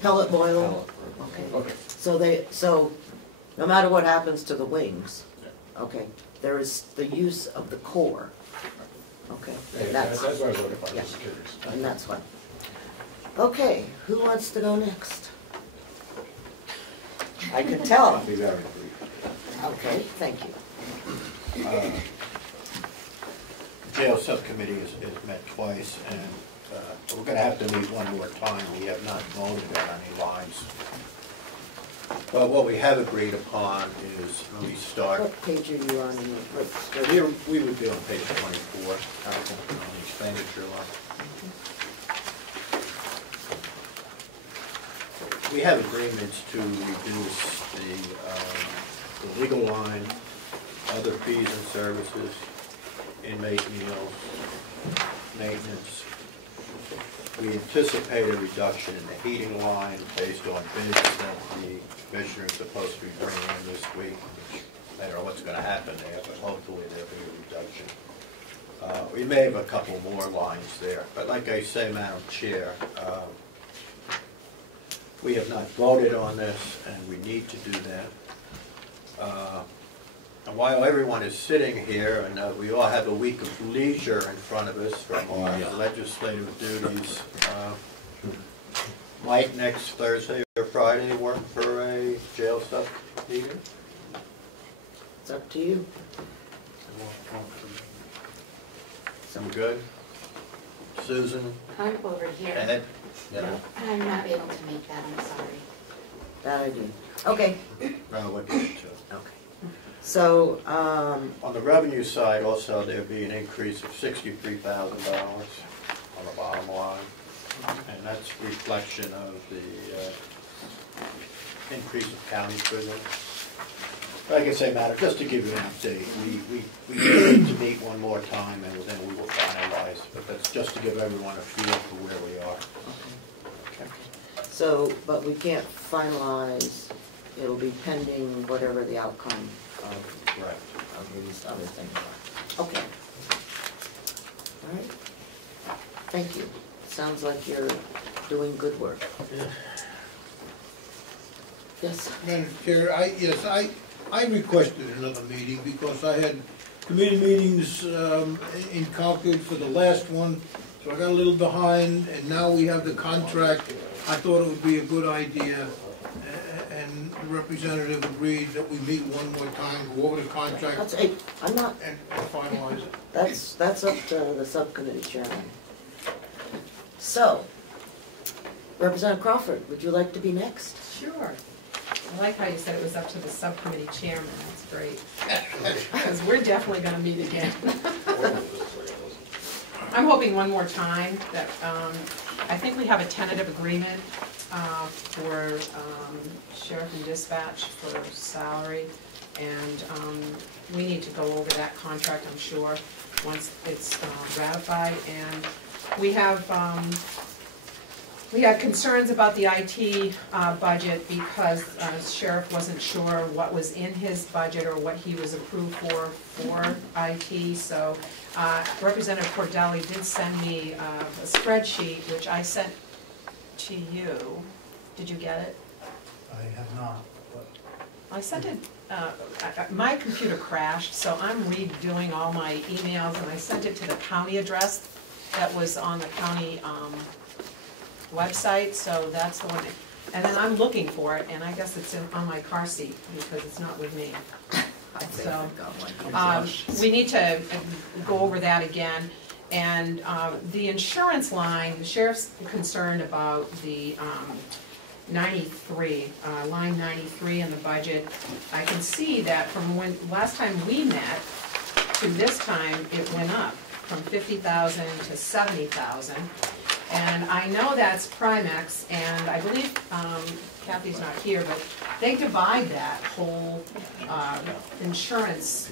Pellet boiler. Okay. So no matter what happens to the wings, okay, there is the use of the core. Okay. Yeah, that's what I was looking for, Yeah. just curious. And that's what. Okay, who wants to go next? I could tell. I'll be very brief. Okay, thank you. Jail subcommittee has met twice, and we're going to have to meet one more time. We have not voted on any lines. But what we have agreed upon is we start. What page are you on? Here, we would be on page 24, article on the expenditure line. We have agreements to reduce the legal line, other fees and services, inmate meals, maintenance. We anticipate a reduction in the heating line based on bids that the commissioner is supposed to be bringing in this week. I don't know what's going to happen there, but hopefully there'll be a reduction. We may have a couple more lines there, but like I say, Madam Chair, we have not voted on this, and we need to do that. And while everyone is sitting here, and we all have a week of leisure in front of us from our legislative duties, might next Thursday or Friday work for a jail sub meeting? It's up to you. Some good? Susan? I'm over here. Ed? I'm not able to make that, I'm sorry. That I do. Okay, Rather look at it too. okay. So, On the revenue side also, there'd be an increase of $63,000 on the bottom line. And that's a reflection of the increase of county business. Like I say, Matt, just to give you an update, we need to meet one more time and then we will finalize. But that's just to give everyone a feel for where we are. so, but we can't finalize, it'll be pending whatever the outcome of these other things are. Okay. All right. Thank you. Sounds like you're doing good work. Yes? Madam Chair, I requested another meeting because I had committee meetings in Concord for the last one, so I got a little behind, and now we have the contract. I thought it would be a good idea, and the representative agreed that we meet one more time, go over the contract. I'm not. And finalize it. That's up to the subcommittee chairman. So, Representative Crawford, would you like to be next? Sure. I like how you said it was up to the subcommittee chairman, that's great. Because we're definitely gonna meet again. I'm hoping one more time that, I think we have a tentative agreement for sheriff and dispatch for salary. And we need to go over that contract, I'm sure, once it's ratified. And we had concerns about the IT budget because sheriff wasn't sure what was in his budget or what he was approved for IT. So Representative Cordelli did send me a spreadsheet, which I sent to you. Did you get it? I have not. I sent it, my computer crashed, so I'm redoing all my emails, and I sent it to the county address that was on the county website, so that's the one. And then I'm looking for it, and I guess it's on my car seat because it's not with me. So we need to go over that again. And the insurance line, the sheriff's concerned about the 93, line 93 in the budget. I can see that from when last time we met to this time, it went up from 50,000 to 70,000. And I know that's Primex, and I believe Kathy's not here, but they divide that whole insurance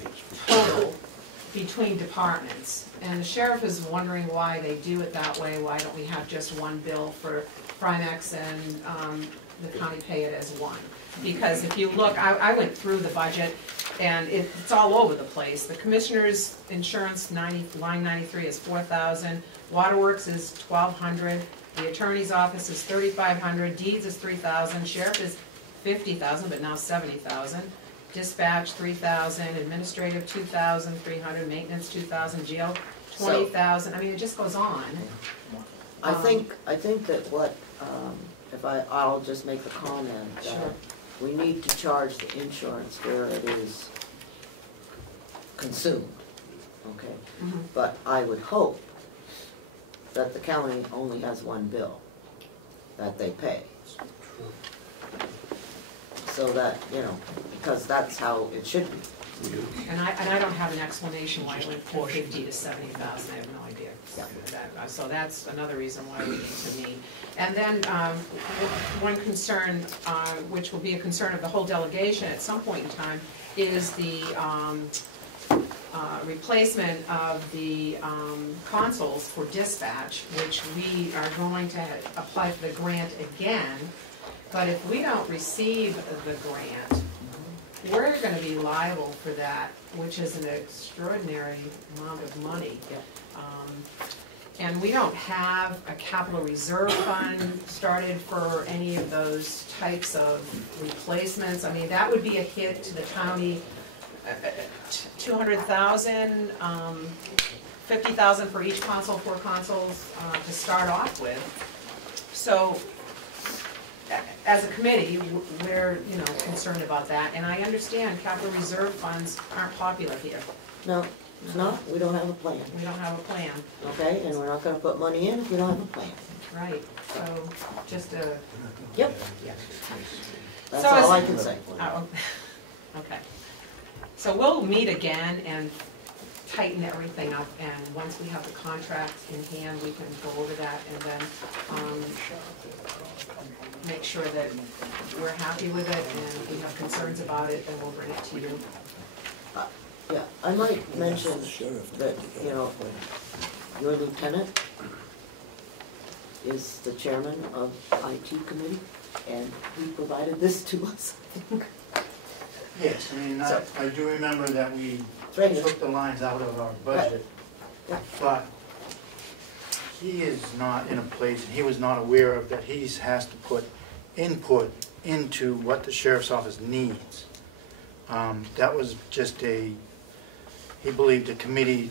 total between departments. And the sheriff is wondering why they do it that way. Why don't we have just one bill for Primex and the county pay it as one? Because if you look, I went through the budget, and it's all over the place. The commissioner's insurance, line 93 is 4,000. Waterworks is 1,200. The attorney's office is 3,500. Deeds is 3,000. Sheriff is 50,000, but now 70,000. Dispatch 3,000. Administrative 2,300. Maintenance 2,000. Jail 20,000. I mean, it just goes on. I think that what I'll just make the comment that Sure. we need to charge the insurance where it is consumed, okay? Mm-hmm. But I would hope that the county only has one bill that they pay. So that, because that's how it should be. And I don't have an explanation why it went from 50 to 70,000, I have no idea. So that's another reason why we need to meet. And then one concern, which will be a concern of the whole delegation at some point in time, is the replacement of the consoles for dispatch, which we are going to apply for the grant again. But if we don't receive the grant, we're going to be liable for that, which is an extraordinary amount of money. And we don't have a capital reserve fund started for any of those types of replacements. I mean, that would be a hit to the county, 200,000, 50,000 for each console, 4 consoles to start off with. So, as a committee, we're concerned about that, and I understand capital reserve funds aren't popular here. No, It's not, we don't have a plan, We don't have a plan, okay? And we're not gonna put money in if we don't have a plan. right, so just a, Yep, yeah. that's So all is- I can say. Oh, okay. So we'll meet again and tighten everything up, and once we have the contracts in hand, we can go over that and then, make sure that we're happy with it, and if we have concerns about it, then we'll bring it to you. Yeah, I might mention that, you know, your lieutenant is the chairman of IT committee, and he provided this to us, I think. Yes, I mean, I do remember that we right here. took the lines out of our budget, Yeah. but he is not in a place, and he was not aware of that he has to put input into what the sheriff's office needs. That was just he believed a committee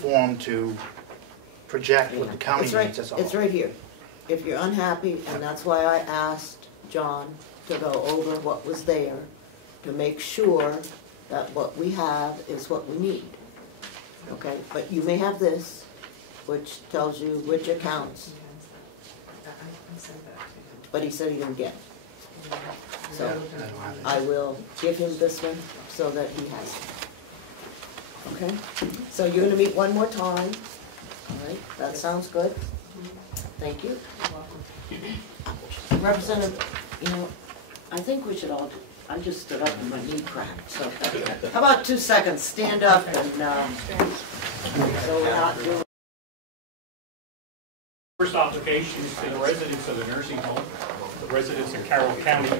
formed to project what the county It's right, needs, that's all. it's right here. If you're unhappy, and that's why I asked John to go over what was there, to make sure that what we have is what we need. Okay, but you may have this, which tells you which accounts, I sent that to but he said he didn't get it. him. So I will give him this one so that he has it. Okay, so you're gonna meet one more time, all right, that sounds good, thank you. Representative, you know, I think we should all do, I just stood up and my knee cracked, so, how about 2 seconds, stand up and, so we're not doing. First obligation is to the residents of the nursing home, the residents of Carroll County,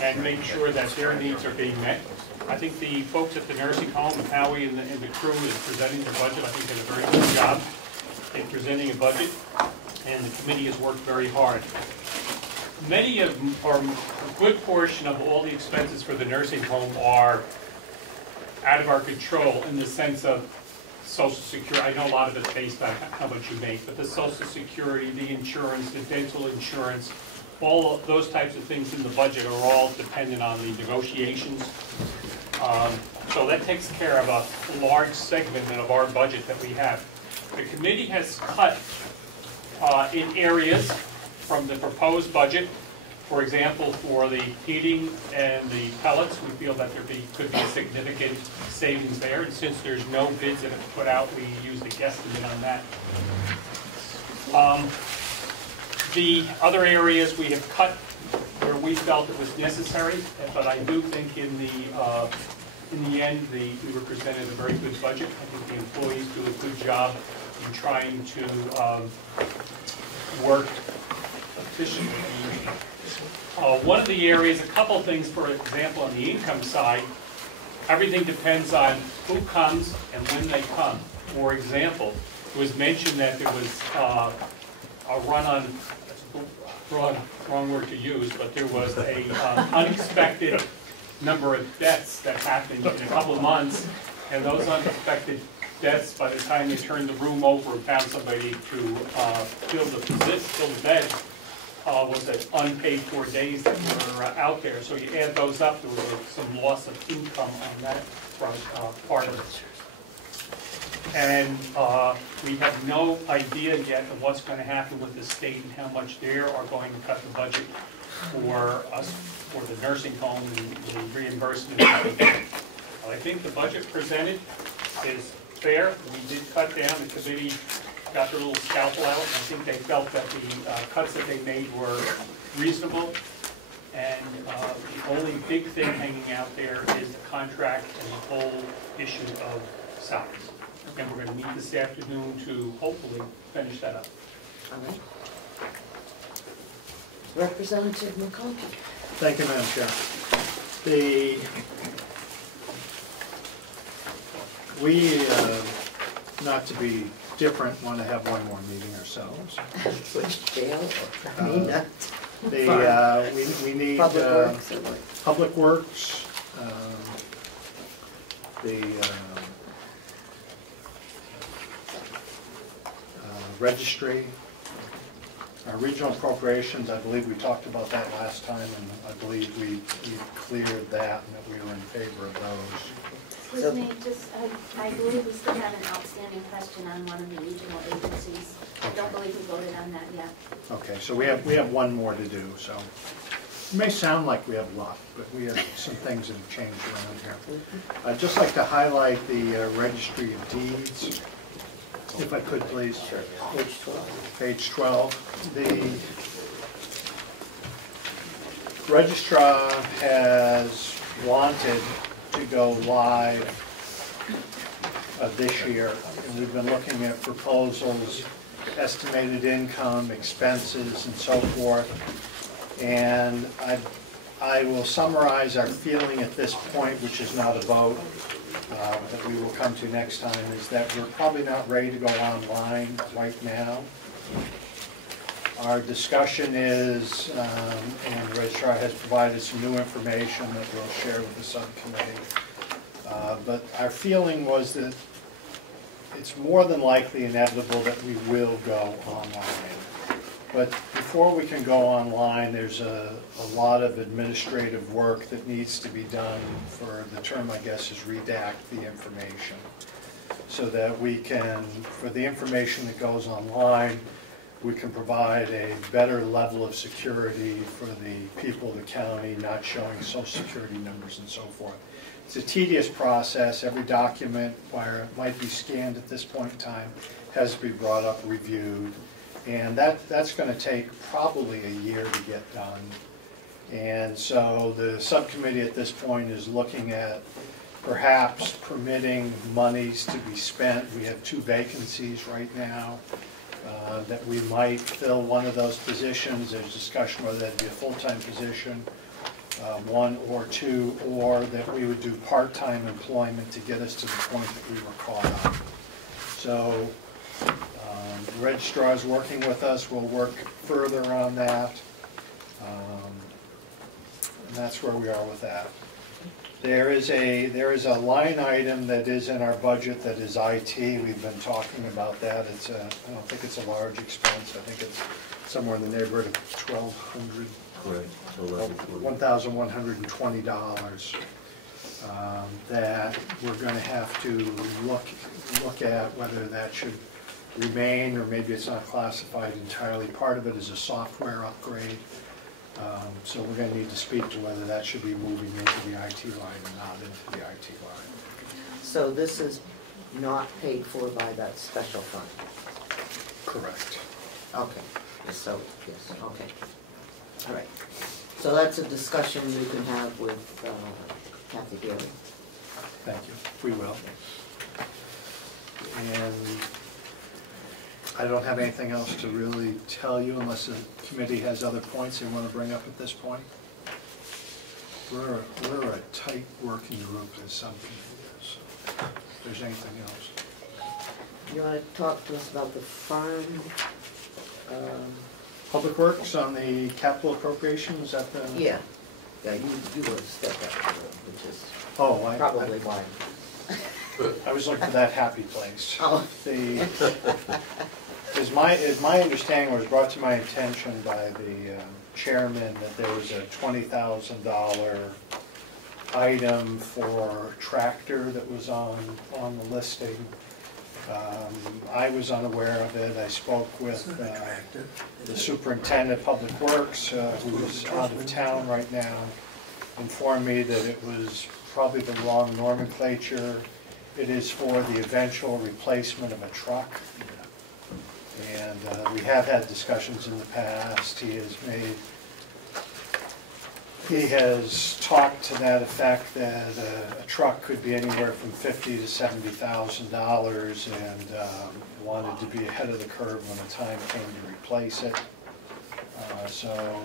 and make sure that their needs are being met. I think the folks at the nursing home, Howie and the crew is presenting their budget. I think did a very good job in presenting a budget, and the committee has worked very hard. Many of them, or a good portion of all the expenses for the nursing home are out of our control in the sense of Social Security. I know a lot of it's based on how much you make, but the Social Security, the insurance, the dental insurance, all of those types of things in the budget are all dependent on the negotiations. So that takes care of a large segment of our budget that we have. The committee has cut in areas from the proposed budget. For example, for the heating and the pellets, we feel that there could be significant savings there. And since there's no bids that have been put out, we use the guesstimate on that. The other areas we have cut where we felt it was necessary, but I do think in the end, we were presented a very good budget. I think the employees do a good job in trying to work efficiently. One of the areas, a couple things, for example, on the income side, everything depends on who comes and when they come. For example, it was mentioned that there was a run on, wrong word to use, but there was a unexpected number of deaths that happened in a couple of months, and those unexpected deaths, by the time they turned the room over and found somebody to fill the bed, was at unpaid for days that were out there. So you add those up, there was some loss of income on that front, part of it. And we have no idea yet of what's going to happen with the state and how much they are going to cut the budget for us, for the nursing home and the reimbursement. I think the budget presented is fair. We did cut down. The committee got their little scalpel out. I think they felt that the cuts that they made were reasonable. And the only big thing hanging out there is the contract and the whole issue of salaries. And we're going to meet this afternoon to hopefully finish that up. All right. Representative McConkey. Thank you, Madam Chair. We, not to be different, want to have one more meeting ourselves. Which jail? I mean, we need Public Works or what? Public Works, registry, our regional appropriations. I believe we talked about that last time, and I believe we cleared that and that we were in favor of those. Excuse me, just, I believe we still have an outstanding question on one of the regional agencies. I don't believe we voted on that yet. Okay, so we have one more to do, so. It may sound like we have a lot, but we have some things that have changed around here. I'd just like to highlight the Registry of Deeds, if I could, please. Sure. Page 12. Page 12. The registrar has wanted to go live this year, and we've been looking at proposals, estimated income, expenses, and so forth. And I will summarize our feeling at this point, which is not a vote, that we will come to next time, is that we're probably not ready to go online right now. Our discussion is, and the registrar has provided some new information that we'll share with the subcommittee. But our feeling was that it's more than likely inevitable that we will go online. But before we can go online, there's a lot of administrative work that needs to be done for, the term I guess is redact the information. So that we can, for the information that goes online, we can provide a better level of security for the people of the county, not showing social security numbers and so forth. It's a tedious process. Every document, where it might be scanned at this point in time, has to be brought up, reviewed. And that's going to take probably a year to get done. And so the subcommittee at this point is looking at perhaps permitting monies to be spent. We have 2 vacancies right now that we might fill one of those positions. There's discussion whether that'd be a full-time position, 1 or 2, or that we would do part-time employment to get us to the point that we were caught up. So the registrar is working with us. We'll work further on that. And that's where we are with that. There is a line item that is in our budget that is IT. We've been talking about that. It's I don't think it's a large expense. I think it's somewhere in the neighborhood of $1,200. Right. $1,120 that we're going to have to look at whether that should remain, or maybe it's not classified entirely. Part of it is a software upgrade. So we're going to need to speak to whether that should be moving into the IT line or not into the IT line. So this is not paid for by that special fund? Correct. Okay, so, yes, okay. All right. So that's a discussion you can have with Kathy Gary. Thank you. We will. And I don't have anything else to really tell you unless the committee has other points they want to bring up at this point. We're a tight working group as something is. If there's anything else. You want to talk to us about the farm? Public Works on the capital appropriation, is that the? Yeah. Yeah, you would have stepped up, which is probably why. I was looking for that happy place. Oh. Is my understanding, or was brought to my attention by the chairman, that there was a $20,000 item for tractor that was on the listing. I was unaware of it. I spoke with the superintendent of Public Works, who is out of town right now, informed me that it was probably the wrong nomenclature. It is for the eventual replacement of a truck. And we have had discussions in the past. He has talked to that effect that a truck could be anywhere from $50,000 to $70,000, and wanted to be ahead of the curve when the time came to replace it. So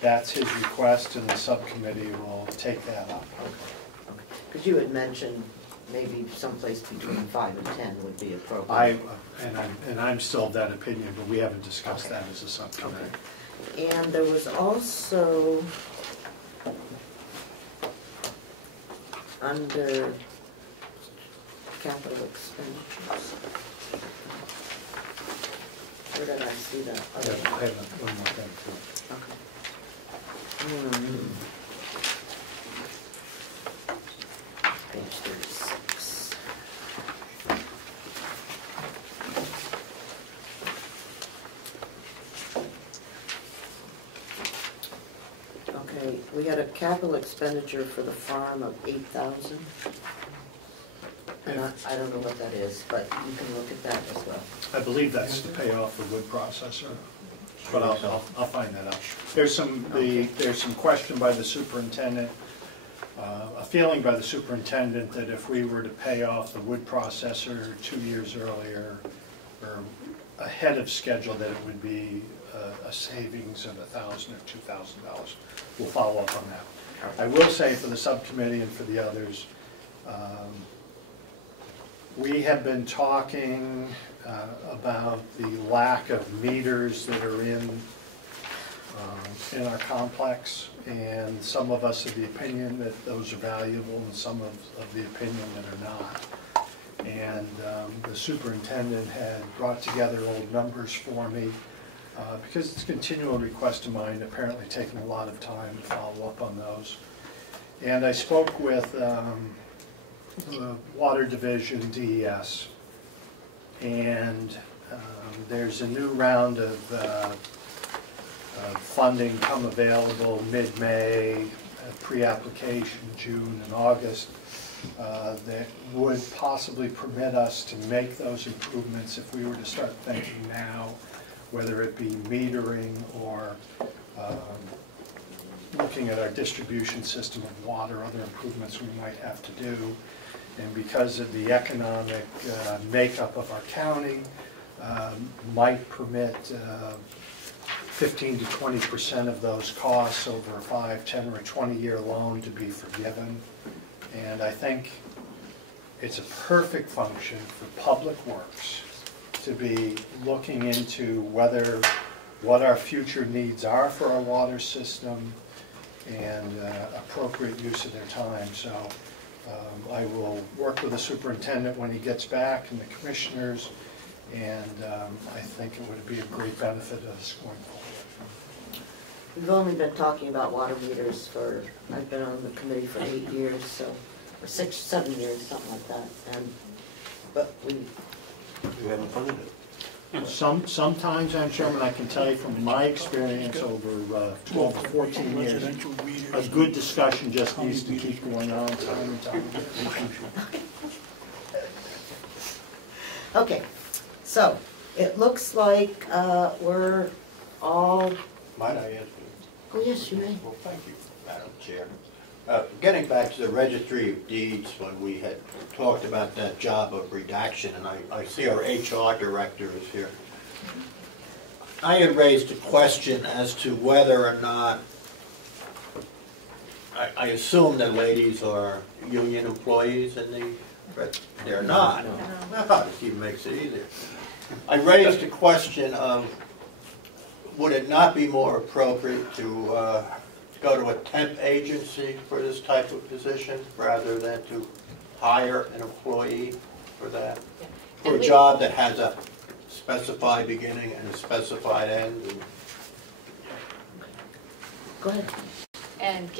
that's his request, and the subcommittee will take that up. Okay. Because you had mentioned maybe someplace between 5 and 10 would be appropriate. I'm still of that opinion, but we haven't discussed that as a subcommittee. Okay. And there was also under capital expenditures. Where did I see that? I have one more thing too. Okay. Page 30. we had a capital expenditure for the farm of 8,000. And I don't know what that is, but you can look at that as well. I believe that's to pay off the wood processor, but I'll find that out. There's some question by the superintendent, a feeling by the superintendent that if we were to pay off the wood processor 2 years earlier or ahead of schedule, that it would be a savings of $1,000 or $2,000. We'll follow up on that. I will say for the subcommittee and for the others, we have been talking about the lack of meters that are in our complex, and some of us have the opinion that those are valuable and some of the opinion that are not. And the superintendent had brought together old numbers for me because it's a continual request of mine, apparently taking a lot of time to follow up on those. And I spoke with the Water Division, DES, and there's a new round of funding come available mid-May, pre-application June and August, that would possibly permit us to make those improvements if we were to start thinking now, whether it be metering or looking at our distribution system of water, other improvements we might have to do. And because of the economic makeup of our county, might permit 15 to 20% of those costs over a 5, 10, or a 20-year loan to be forgiven. And I think it's a perfect function for Public Works to be looking into what our future needs are for our water system and appropriate use of their time. So I will work with the superintendent when he gets back and the commissioners, and I think it would be a great benefit to us going forward. We've only been talking about water meters I've been on the committee for 8 years, or 6, 7 years, something like that. But we haven't funded it. Sometimes, Madam Chairman, I can tell you from my experience over 12 or 14 years, a good discussion just needs to keep going on time and time again. Okay, so it looks like we're all... Might I ask? Oh, yes, you may. Well, thank you, Madam Chair. Getting back to the Registry of Deeds, when we had talked about that job of redaction, and I see our HR director is here. I had raised a question as to whether or not, I assume that ladies are union employees, but they're not. No, this even makes it easier. I raised a question of, would it not be more appropriate to go to a temp agency for this type of position rather than to hire an employee for that? For a job that has a specified beginning and a specified end? Go ahead. And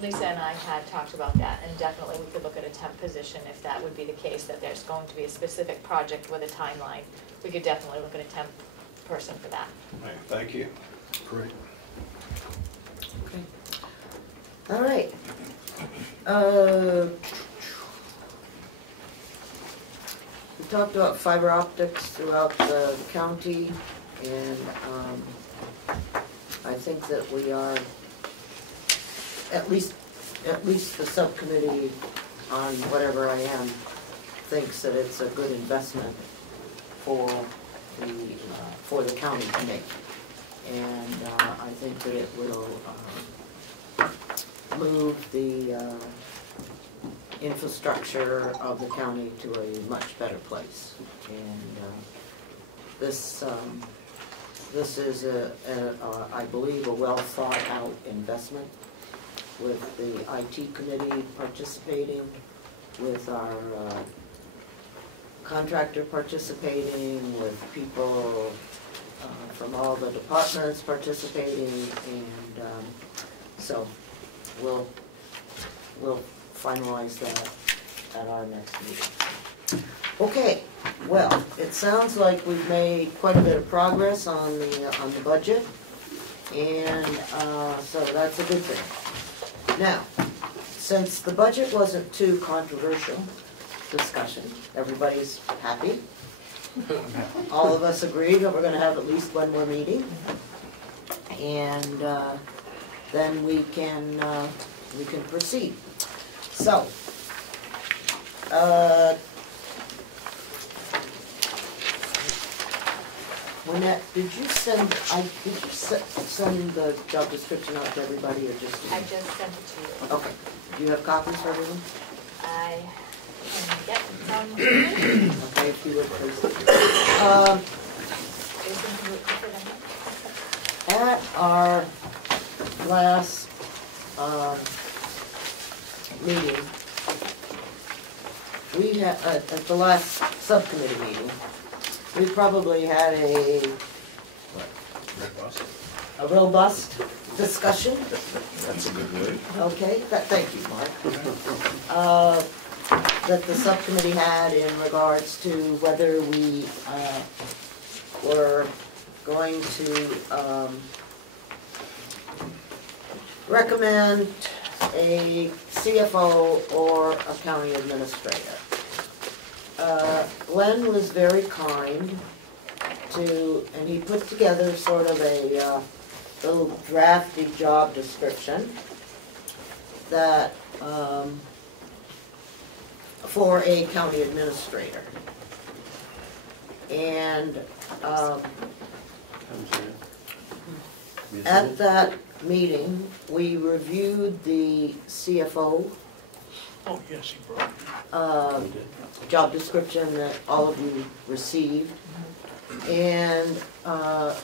Lisa and I had talked about that, and definitely we could look at a temp position if that would be the case, that there's going to be a specific project with a timeline. We could definitely look at a temp person for that. Right, thank you. Great. Okay. All right. We talked about fiber optics throughout the county, and I think that we are, at least the subcommittee on whatever I am, thinks that it's a good investment for the county to make. And I think that it will move the infrastructure of the county to a much better place. And this is I believe, a well thought out investment, with the IT committee participating, with our contractor participating, with people from all the departments participating, and so we'll finalize that at our next meeting. Okay, well, it sounds like we've made quite a bit of progress on the budget, and so that's a good thing. Now, since the budget wasn't too controversial discussion, everybody's happy. All of us agree that we're gonna have at least one more meeting. And then we can proceed. So, Lynette, did you send the job description out to everybody or just? I just sent it to you. Okay. Do you have copies for everyone? I can get some. Okay, if you would please. At our last meeting, we had, at the last subcommittee meeting, we probably had a robust discussion. That's a good word. Okay, thank you, Mark. That the subcommittee had in regards to whether we were going to recommend a CFO or a county administrator. Glenn was very kind to, and he put together sort of a little drafty job description that for a county administrator. And at that meeting, we reviewed the CFO job description that all of you received. And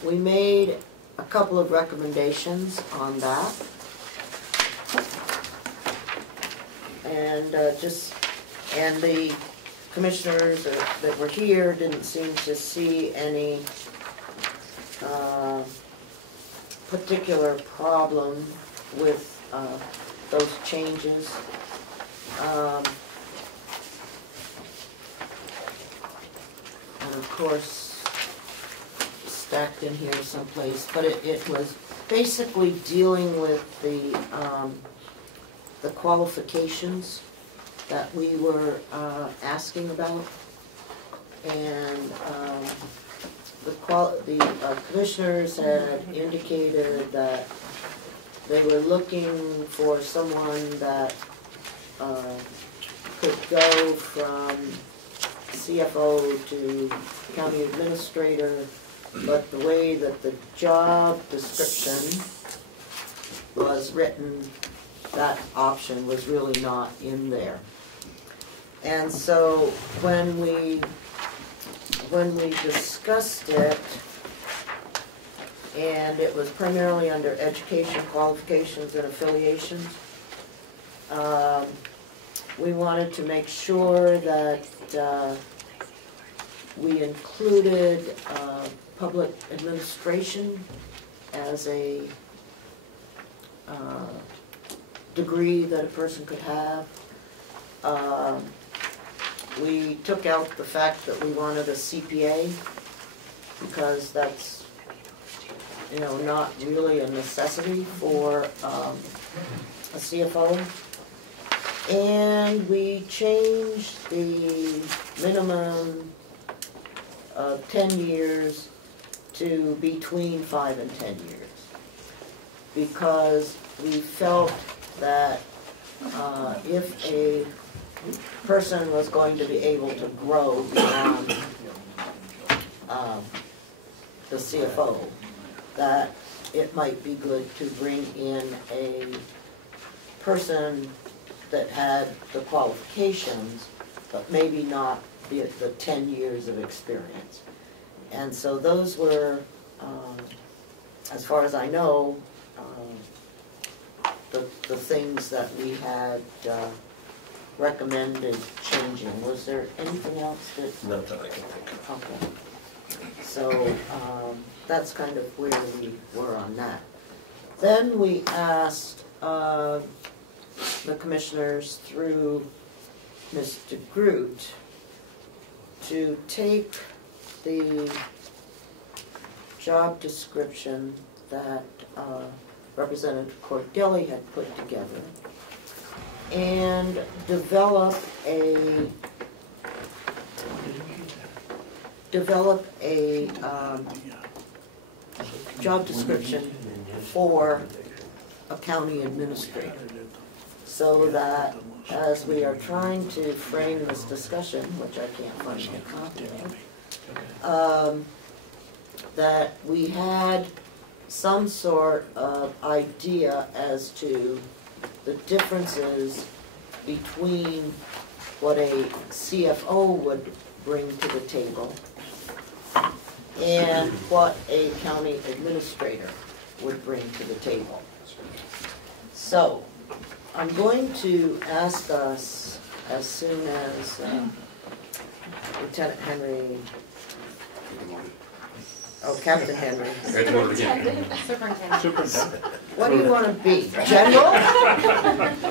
we made a couple of recommendations on that. And and the commissioners that were here didn't seem to see any particular problem with those changes. And of course, stacked in here someplace, but it was basically dealing with the qualifications that we were asking about. And the commissioners had indicated that they were looking for someone that could go from CFO to county administrator, but the way that the job description was written, that option was really not in there. And so when we discussed it, and it was primarily under education, qualifications, and affiliations, we wanted to make sure that we included public administration as a degree that a person could have. We took out the fact that we wanted a CPA, because that's, you know, not really a necessity for a CFO. And we changed the minimum of 10 years to between 5 and 10 years, because we felt that if a person was going to be able to grow beyond the CFO, that it might be good to bring in a person that had the qualifications, but maybe not the 10 years of experience. And so those were, as far as I know, the things that we had recommended changing. Was there anything else that? Not that I can think of. Okay. So that's kind of where we were on that. Then we asked the commissioners through Mr. Groot to take the job description that Representative Cordelli had put together and develop a job description for a county administrator, so that as we are trying to frame this discussion, which I can't find a copy of, that we had some sort of idea as to the differences between what a CFO would bring to the table and what a county administrator would bring to the table. So, I'm going to ask us, as soon as Lieutenant Henry, Captain Henry. Superintendent. What do you want to be? General?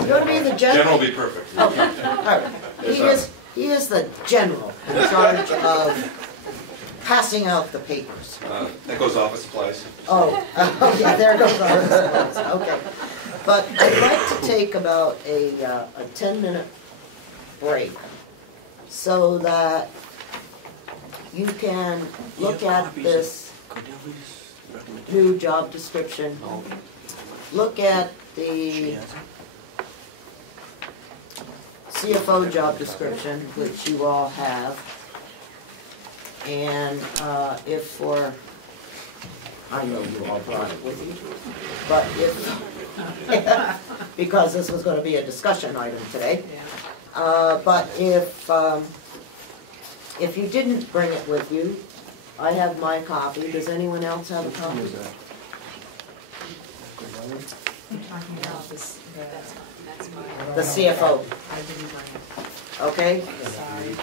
You want to be the general? General would be perfect. Okay, all right. He is the general in charge of passing out the papers. That goes office supplies. Oh, yeah, there goes office supplies, okay. But I'd like to take about a 10-minute break so that you can look at this new job description, look at the CFO job description, which you all have, and if for, I know you all brought it with you, but if, because this was going to be a discussion item today, but if you didn't bring it with you, I have my copy. Does anyone else have a copy? I'm talking about this, that's mine. The CFO. I didn't bring it. Okay? Sorry.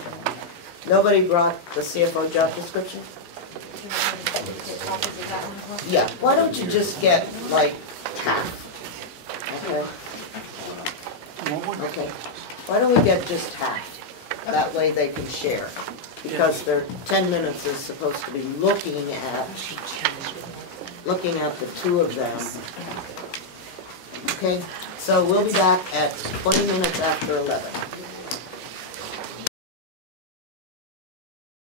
Nobody brought the CFO job description? Yeah, why don't you just get like half? Okay? Okay. Why don't we get just half? That way they can share. Because their 10 minutes is supposed to be looking at the two of them. Okay, so we'll be back at 20 minutes after 11.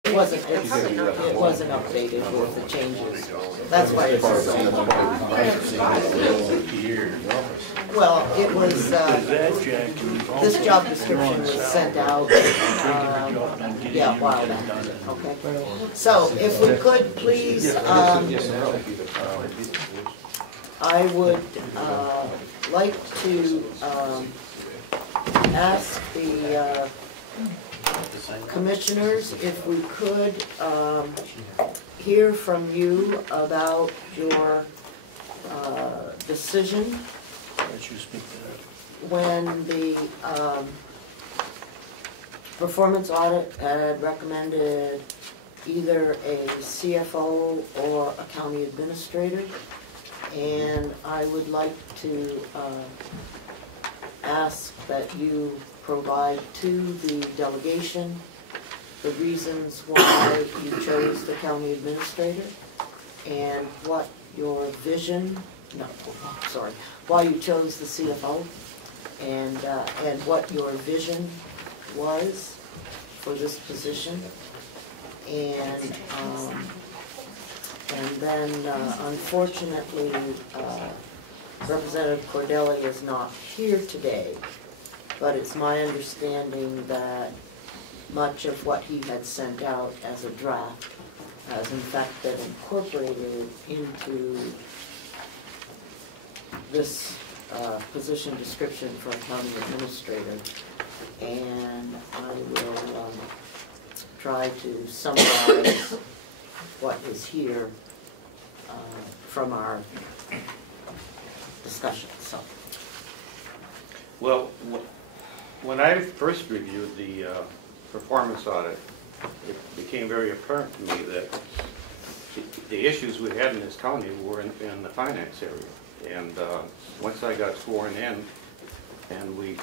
It wasn't updated with the changes. That's why it's so. Well, it was, this job description was sent out, yeah, a while back, okay? So, if we could please, I would like to ask the commissioners if we could hear from you about your decision when the performance audit had recommended either a CFO or a county administrator. And I would like to ask that you provide to the delegation the reasons why you chose the county administrator and what your vision, why you chose the CFO and what your vision was for this position. And then, unfortunately, Representative Cordelli is not here today, but it's my understanding that much of what he had sent out as a draft has in fact been incorporated into this position description for a county administrator. And I will try to summarize what is here from our discussion. So, well, when I first reviewed the performance audit, it became very apparent to me that the issues we had in this county were in the finance area. And once I got sworn in, and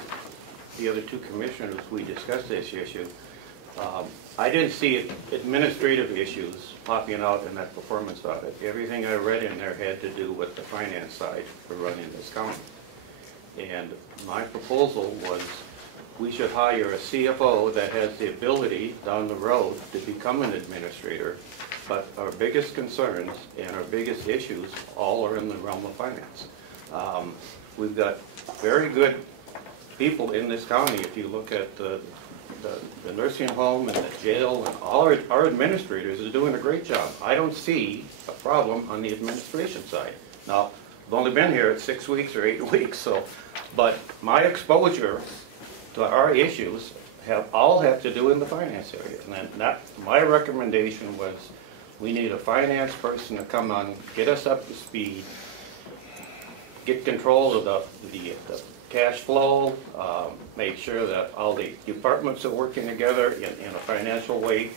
the other two commissioners, we discussed this issue. I didn't see administrative issues popping out in that performance audit. Everything I read in there had to do with the finance side for running this county. And my proposal was we should hire a CFO that has the ability down the road to become an administrator. But our biggest concerns and our biggest issues all are in the realm of finance. We've got very good people in this county. If you look at the nursing home and the jail, and all our administrators are doing a great job. I don't see a problem on the administration side. Now, I've only been here 6 weeks or 8 weeks, so, but my exposure to our issues all have to do in the finance area. And then my recommendation was we need a finance person to come on, get us up to speed, get control of the cash flow, make sure that all the departments are working together in a financial way.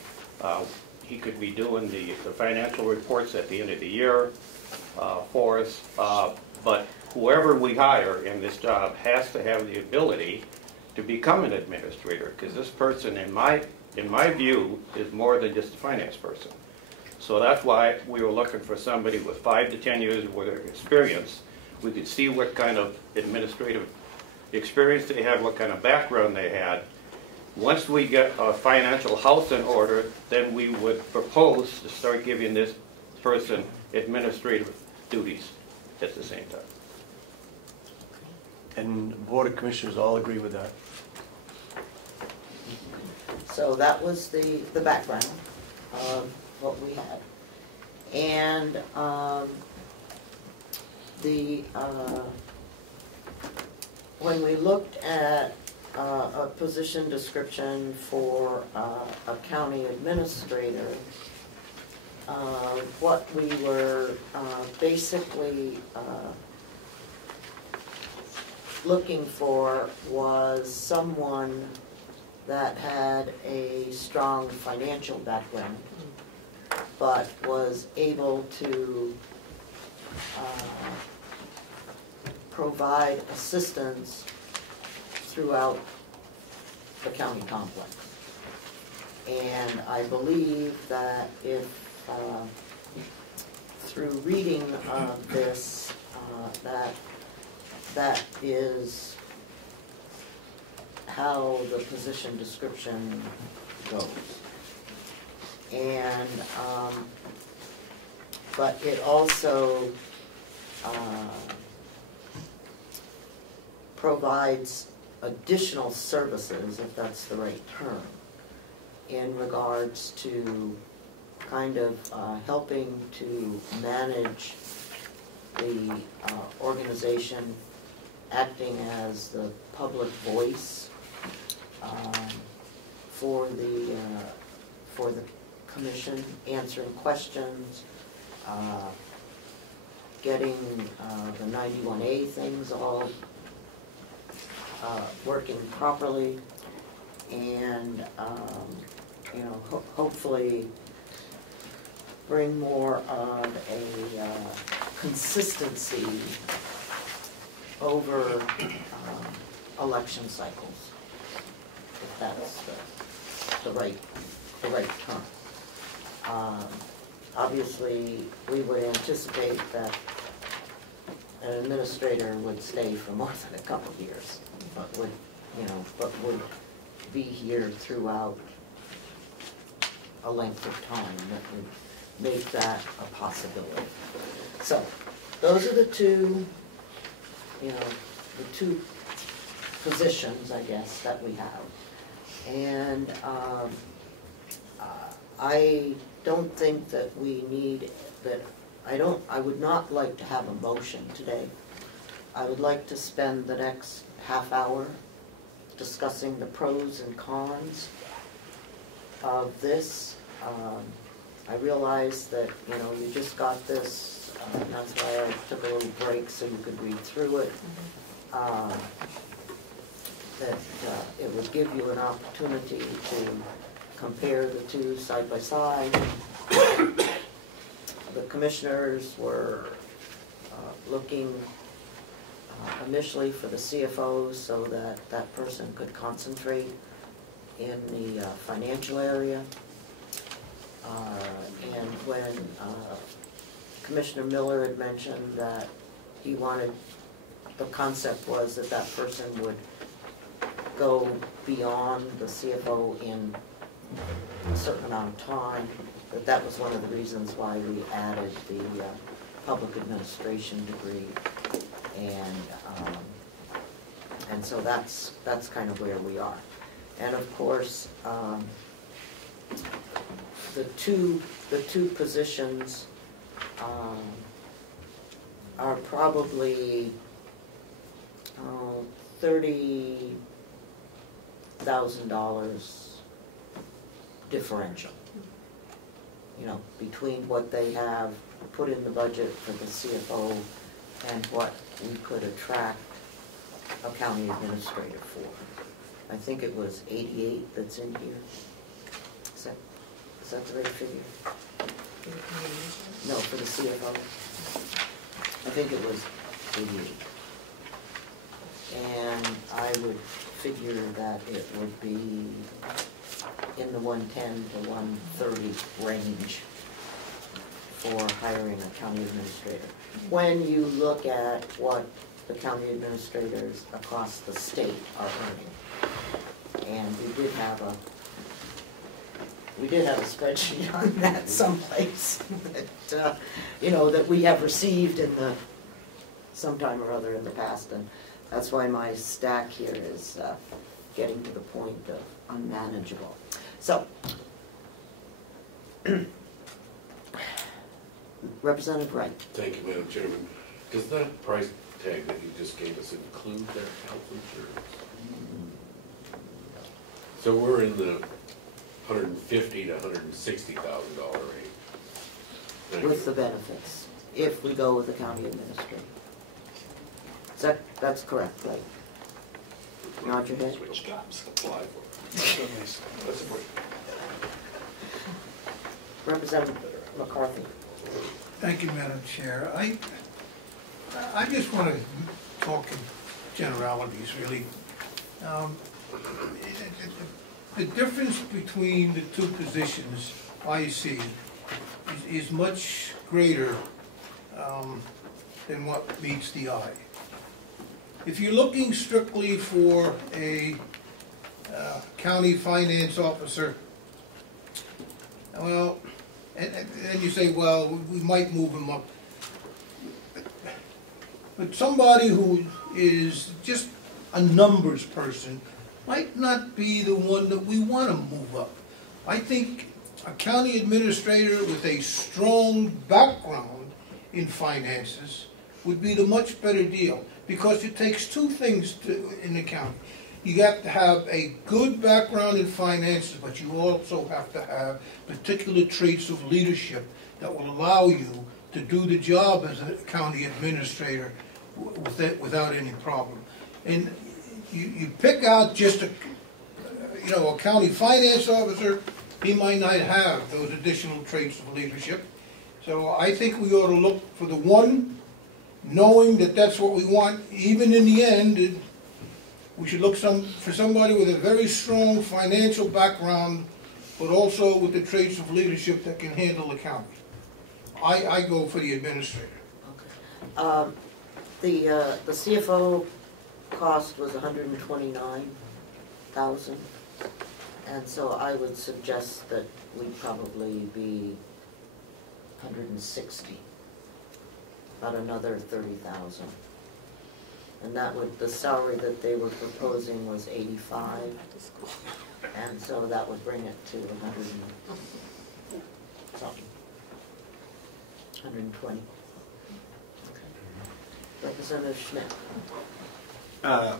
He could be doing the financial reports at the end of the year for us. But whoever we hire in this job has to have the ability to become an administrator, because this person, in my view, is more than just a finance person. So that's why we were looking for somebody with 5 to 10 years worth of experience. We could see what kind of administrative experience they had, what kind of background they had. Once we get a financial house in order, then we would propose to start giving this person administrative duties at the same time. And the Board of Commissioners all agree with that? So that was the background of what we had. And when we looked at a position description for a county administrator, what we were basically looking for was someone that had a strong financial background, but was able to provide assistance throughout the county complex. And I believe that if, through reading this, that is how the position description goes. And, but it also provides additional services, if that's the right term, in regards to kind of helping to manage the organization, acting as the public voice for the commission, answering questions, getting the 91A things all working properly, and you know, hopefully bring more of a consistency over election cycles, if that's the right term. Obviously, we would anticipate that an administrator would stay for more than a couple of years, but would be here throughout a length of time that would make that a possibility. So, those are the two, the two positions, I guess, that we have. And I don't think that we need that. I would not like to have a motion today. I would like to spend the next half hour discussing the pros and cons of this. I realize that, you just got this, and that's why I took a little break so you could read through it. That it would give you an opportunity to compare the two side by side. The commissioners were looking initially for the CFO so that that person could concentrate in the financial area. And when Commissioner Miller had mentioned that he wanted the concept was that that person would go beyond the CFO in a certain amount of time, that was one of the reasons why we added the public administration degree. And so that's kind of where we are. And of course, the two positions are probably $30,000 differential, you know, between what they have put in the budget for the CFO and what we could attract a county administrator for. I think it was 88 that's in here. Is that the right figure? No, for the CFO. I think it was 88. And I would figure that it would be in the 110 to 130 range for hiring a county administrator. When you look at what the county administrators across the state are earning. And we did have a spreadsheet on that someplace that, you know, that we have received in the sometime or other in the past, and that's why my stack here is getting to the point of unmanageable. So, Representative Wright. Thank you, Madam Chairman. Does that price tag that you just gave us include their health insurance? So we're in the $150,000 to $160,000 range. With the benefits, if we go with the county administrator. That's correct, right? Nod your head. Switch jobs, apply for it. Representative McCarthy. Thank you, Madam Chair. I just want to talk in generalities, really. The difference between the two positions I see is much greater than what meets the eye. If you're looking strictly for a county finance officer, well, and you say, well, we might move him up. But somebody who is just a numbers person might not be the one that we want to move up. I think a county administrator with a strong background in finances would be the much better deal, because it takes two things in the county. You have to have a good background in finances, but you also have to have particular traits of leadership that will allow you to do the job as a county administrator without any problem. And you pick out just a county finance officer, he might not have those additional traits of leadership. So I think we ought to look for the one, knowing that that's what we want. Even in the end, we should look for somebody with a very strong financial background, but also with the traits of leadership that can handle the county. I go for the administrator. Okay. The CFO cost was $129,000, and so I would suggest that we probably be 160, about another 30,000. And that would, the salary that they were proposing was 85, and so that would bring it to 100 and something, 120. Okay. Representative Schmidt. I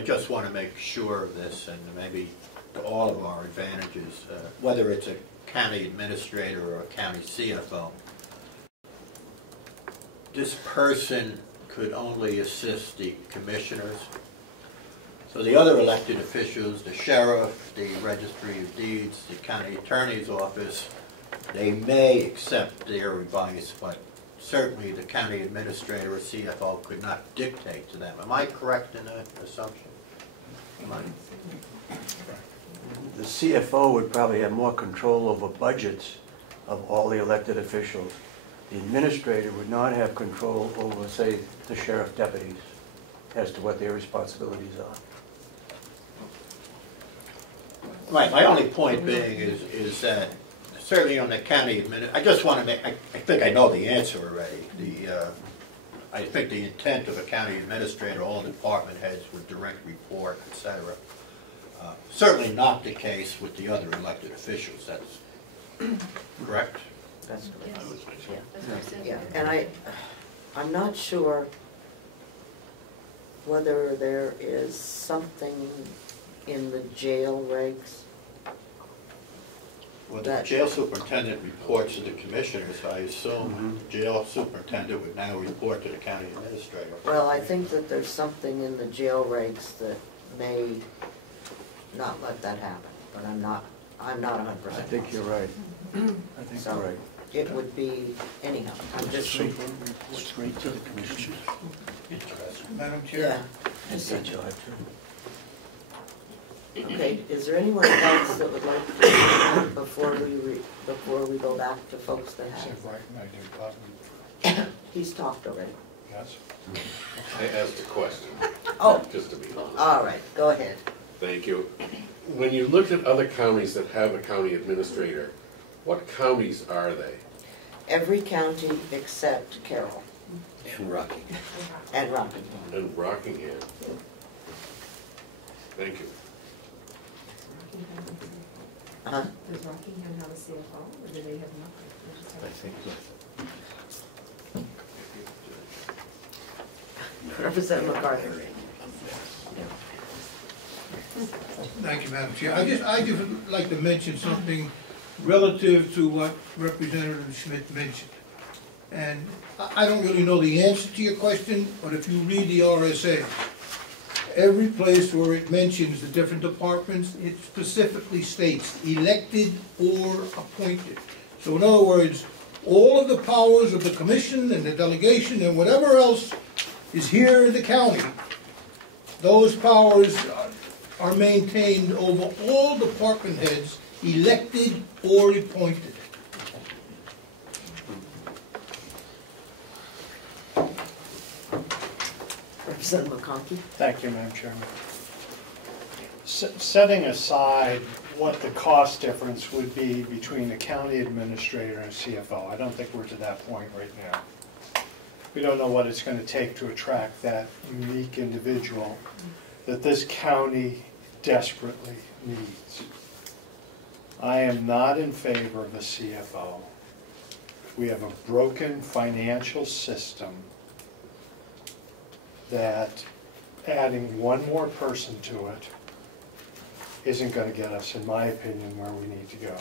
just want to make sure of this, and maybe to all of our advantages, whether it's a county administrator or a county CFO, this person could only assist the commissioners. So the other elected officials, the sheriff, the registry of deeds, the county attorney's office, they may accept their advice, but certainly the county administrator or CFO could not dictate to them. Am I correct in that assumption? The CFO would probably have more control over budgets of all the elected officials the administrator would not have control over, say, the sheriff deputies as to what their responsibilities are. Right, my only point being is that certainly on the county I just want to make, I think I know the answer already. I think the intent of a county administrator, all department heads with direct report, etc. Certainly not the case with the other elected officials, that's correct? That's correct. Yeah, that's what I said. Yeah, and I'm not sure whether there is something in the jail regs. Well, the jail superintendent reports to the commissioners. I assume the jail superintendent would now report to the county administrator. Well, I think that there's something in the jail regs that may not let that happen, but I'm not 100%. I think you're right. I think So, you're right. it would be, anyhow, I'm just thinking. Reports right to the commissioners. Madam Chair? Yeah. That's their job, too. Okay, is there anyone else that would like to comment before we go back to folks that have? He's talked already. Yes. I asked a question. Oh. Just to be honest. All right, go ahead. Thank you. When you looked at other counties that have a county administrator, what counties are they? Every county except Carroll. And Rockingham. And Rockingham. And Rockingham. Thank you. Huh? Does Rockingham have a CFO, or do they have nothing? I think so. Representative McCarthy. Thank you, Madam Chair. I just would like to mention something relative to what Representative Schmidt mentioned. And I don't really know the answer to your question, but if you read the RSA, every place where it mentions the different departments, it specifically states elected or appointed. So in other words, all of the powers of the commission and the delegation and whatever else is here in the county, those powers are maintained over all department heads, elected or appointed. Representative McConkey. Thank you, Madam Chairman. Setting aside what the cost difference would be between the county administrator and CFO, I don't think we're to that point right now. We don't know what it's going to take to attract that unique individual that this county desperately needs. I am not in favor of a CFO. We have a broken financial system that adding one more person to it isn't going to get us, in my opinion, where we need to go.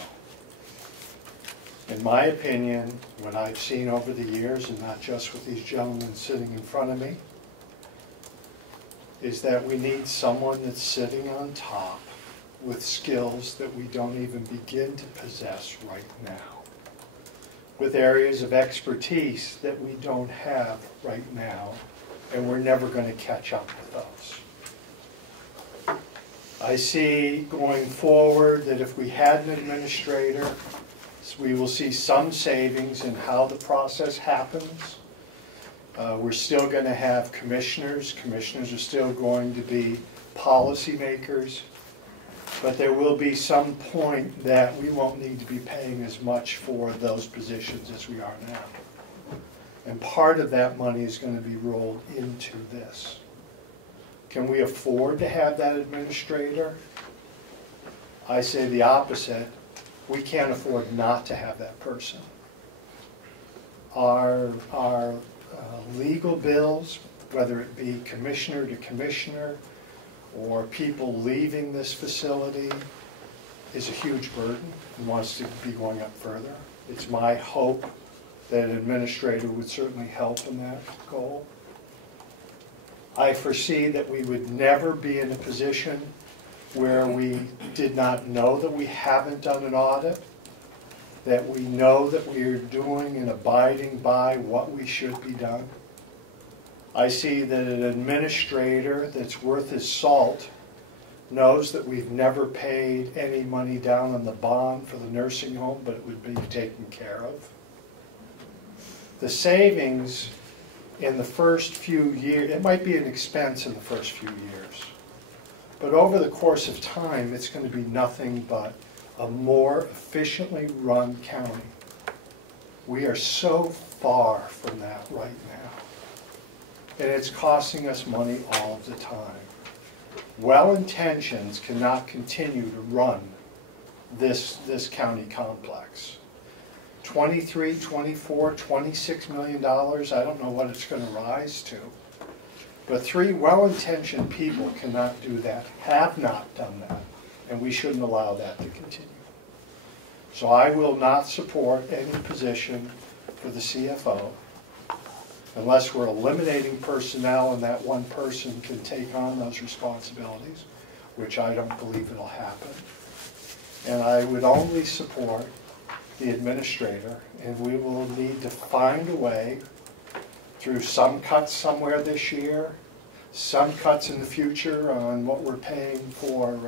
In my opinion, what I've seen over the years, and not just with these gentlemen sitting in front of me, is that we need someone that's sitting on top with skills that we don't even begin to possess right now, with areas of expertise that we don't have right now, and we're never going to catch up with those. I see going forward that if we had an administrator, we will see some savings in how the process happens. We're still going to have commissioners. Commissioners are still going to be policymakers. But there will be some point that we won't need to be paying as much for those positions as we are now. And part of that money is going to be rolled into this. Can we afford to have that administrator? I say the opposite. We can't afford not to have that person. Our legal bills, whether it be commissioner to commissioner or people leaving this facility, is a huge burden and wants to be going up further. It's my hope that an administrator would certainly help in that goal. I foresee that we would never be in a position where we did not know that we haven't done an audit, that we know that we are doing and abiding by what we should be done. I see that an administrator that's worth his salt knows that we've never paid any money down on the bond for the nursing home, but it would be taken care of. The savings in the first few years, it might be an expense in the first few years, but over the course of time, it's going to be nothing but a more efficiently run county. We are so far from that right now, and it's costing us money all of the time. Well-intentions cannot continue to run this county complex. 23, 24, $26 million, I don't know what it's going to rise to. But 3 well-intentioned people cannot do that, have not done that, and we shouldn't allow that to continue. So I will not support any position for the CFO unless we're eliminating personnel and that one person can take on those responsibilities, which I don't believe it'll happen. And I would only support the administrator, and we will need to find a way through some cuts somewhere this year, some cuts in the future on what we're paying for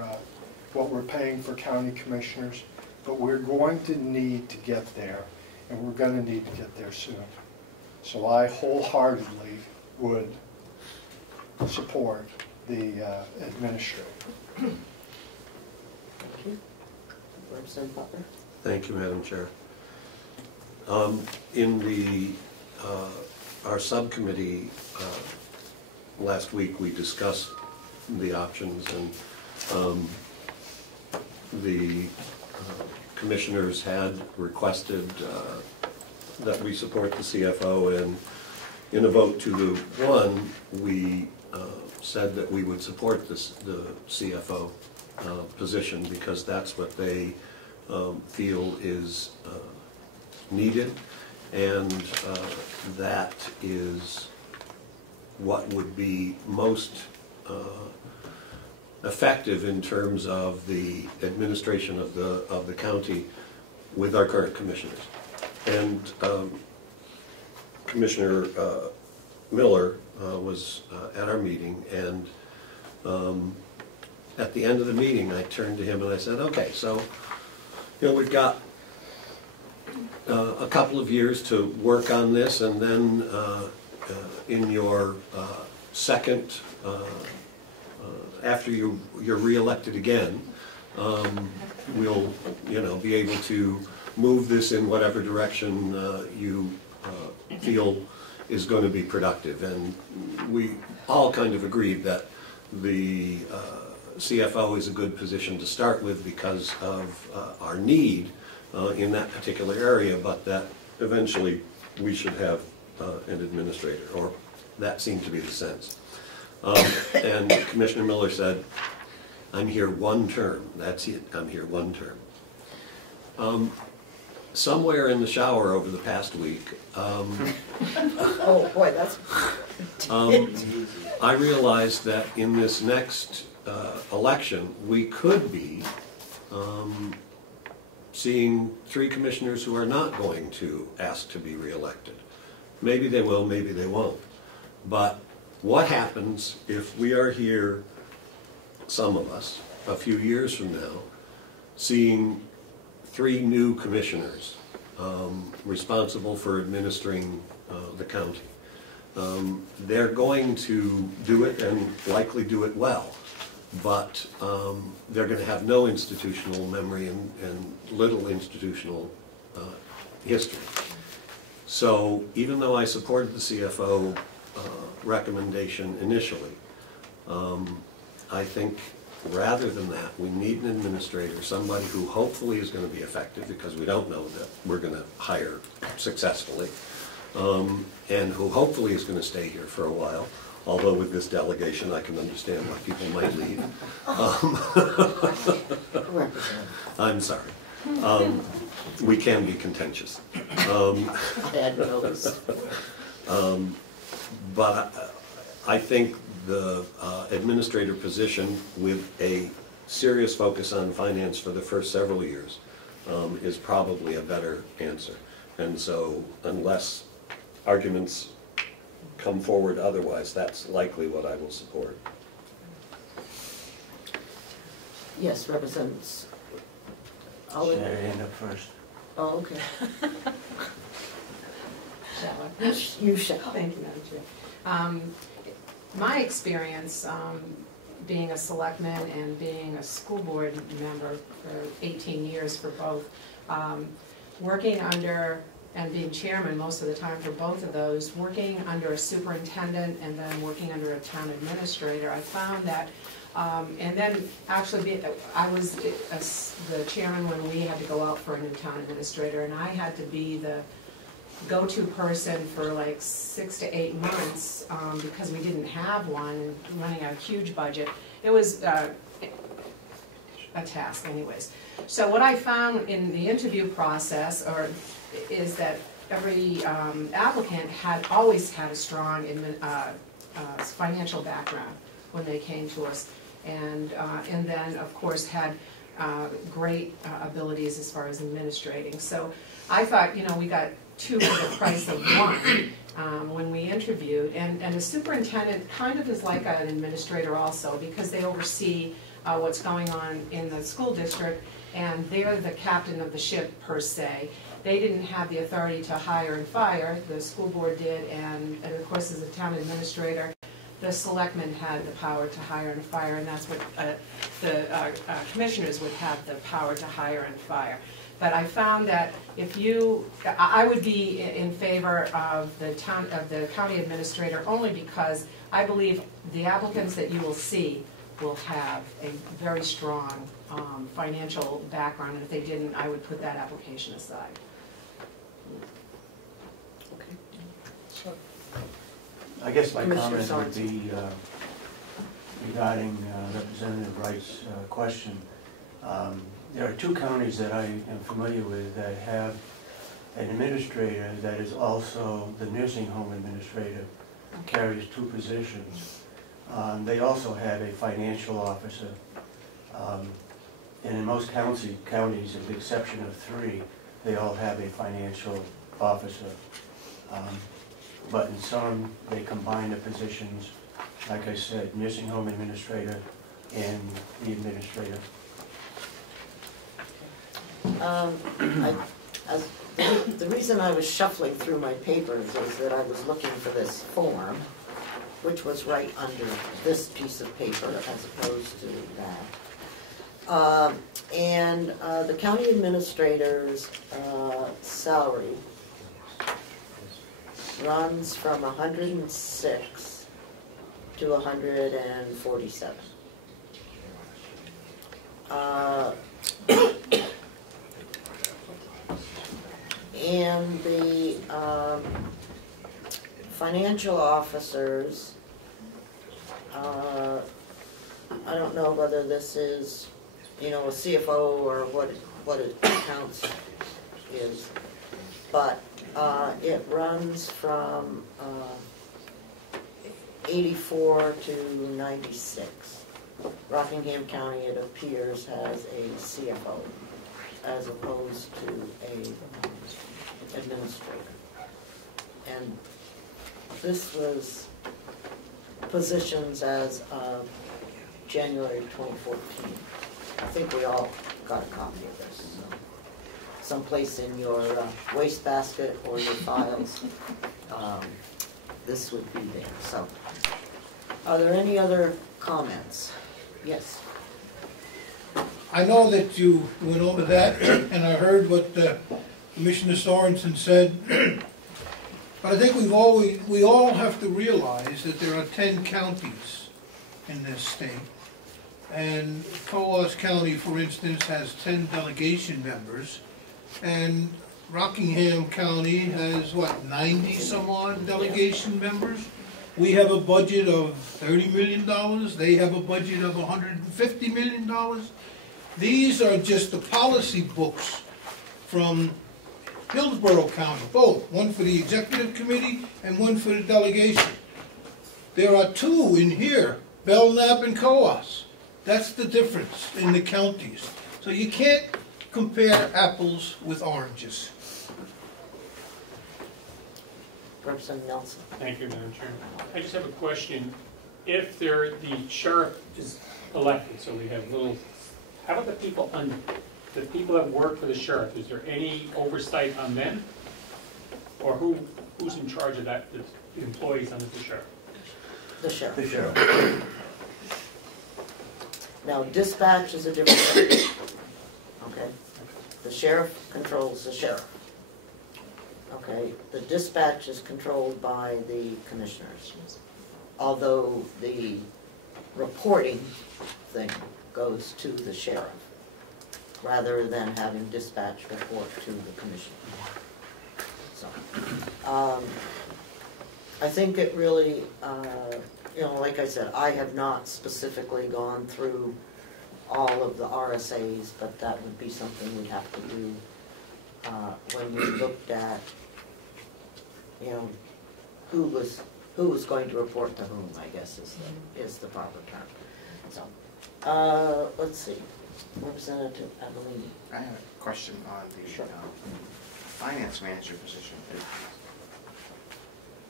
county commissioners, but we're going to need to get there, and we're going to need to get there soon. So I wholeheartedly would support the administrator. Thank you. Representative Butler. Thank you, Madam Chair. In our subcommittee last week, we discussed the options, and the commissioners had requested that we support the CFO, and in a vote 2-1, we said that we would support the CFO position because that's what they feel is needed, and that is what would be most effective in terms of the administration of the county with our current commissioners. And Commissioner Miller was at our meeting, and at the end of the meeting I turned to him and I said, okay, so we've got a couple of years to work on this, and then in your second, after you're reelected again, we'll be able to move this in whatever direction you feel is going to be productive. And we all kind of agreed that the CFO is a good position to start with because of our need in that particular area, but that eventually we should have an administrator, or that seemed to be the sense. And Commissioner Miller said, I'm here one term, that's it, I'm here one term. Somewhere in the shower over the past week, oh boy, that's I realized that in this next election, we could be seeing 3 commissioners who are not going to ask to be reelected. Maybe they will, maybe they won't. But what happens if we are here, some of us, a few years from now, seeing 3 new commissioners responsible for administering the county? They're going to do it and likely do it well, but they're going to have no institutional memory and little institutional history. So even though I supported the CFO recommendation initially, I think rather than that, we need an administrator, somebody who hopefully is going to be effective, because we don't know that we're going to hire successfully, and who hopefully is going to stay here for a while, although with this delegation I can understand why people might leave. I'm sorry. We can be contentious. I had noticed. But I think the administrator position with a serious focus on finance for the first several years is probably a better answer. And so unless arguments come forward otherwise, that's likely what I will support. Yes, Representatives. Sarah, hand up first. Oh, okay. Shall I? You shall. Thank you, Madam Chair. My experience, being a selectman and being a school board member for 18 years for both, working under, and being chairman most of the time for both of those, working under a superintendent and then working under a town administrator, I found that, and then actually I was the chairman when we had to go out for a new town administrator, and I had to be the go-to person for like 6 to 8 months because we didn't have one, running a huge budget. It was a task anyways. So what I found in the interview process is that every applicant had always had a strong financial background when they came to us, and then of course had great abilities as far as administrating. So I thought, you know, we got 2 for the price of 1 when we interviewed, and the superintendent kind of is like an administrator also, because they oversee what's going on in the school district, and they're the captain of the ship per se. They didn't have the authority to hire and fire, the school board did, and of course as a town administrator, the selectmen had the power to hire and fire, and that's what the commissioners would have the power to hire and fire. But I found that I would be in favor of the county administrator only because I believe the applicants that you will see will have a very strong financial background, and if they didn't, I would put that application aside. Okay. Sure. I guess my Commissioner comment would be regarding Representative Wright's question. There are 2 counties that I am familiar with that have an administrator that is also the nursing home administrator, carries 2 positions. They also have a financial officer. And in most counties, with the exception of 3, they all have a financial officer. But in some, they combine the positions, like I said, nursing home administrator and the administrator. The reason I was shuffling through my papers is that I was looking for this form, which was right under this piece of paper as opposed to that. And the county administrator's salary runs from 106 to 147. And the financial officers, I don't know whether this is, you know, a CFO or what it counts is, but it runs from 84 to 96. Rockingham County, it appears, has a CFO as opposed to a administrator. And this was positions as of January 2014. I think we all got a copy of this. So someplace in your wastebasket or your files, this would be there. So, are there any other comments? Yes. I know that you went over that, and I heard what Commissioner Sorensen said, but I think we all have to realize that there are 10 counties in this state, and Comeau County, for instance, has 10 delegation members, and Rockingham County has, what, 90 some odd delegation members? We have a budget of $30 million, they have a budget of $150 million. These are just the policy books from Hillsborough County, both, one for the executive committee and one for the delegation. There are 2 in here, Belknap and Coas. That's the difference in the counties. So you can't compare apples with oranges. Representative Nelson. Thank you, Madam Chair. I just have a question. If the sheriff is elected, so we have how about the people under, the people that work for the sheriff? Is there any oversight on them? Or who who's in charge of that, the employees under the sheriff? The sheriff. The sheriff. Now, dispatch is a different thing, okay? The sheriff controls the sheriff. Okay, the dispatch is controlled by the commissioners. Although the reporting thing goes to the sheriff, rather than having dispatch report to the commissioner. So, I think it really, you know, like I said, I have not specifically gone through all of the RSAs, but that would be something we'd have to do when we looked at, you know, who was going to report to whom, I guess is the proper term. So, let's see, Representative Avellini. I have a question on the finance manager position.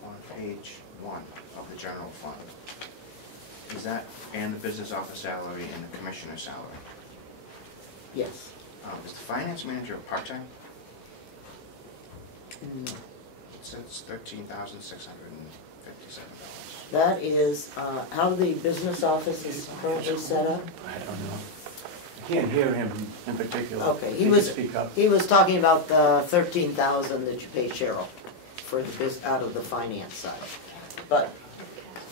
On page 1 of the general fund, is that and the business office salary and the commissioner's salary? Yes. Is the finance manager part-time? No. It says $13,657. That is how the business office is currently set up. I don't know. I can't hear him in particular. Okay, He can speak up. he was talking about the 13,000 that you pay Cheryl for the out of the finance side. But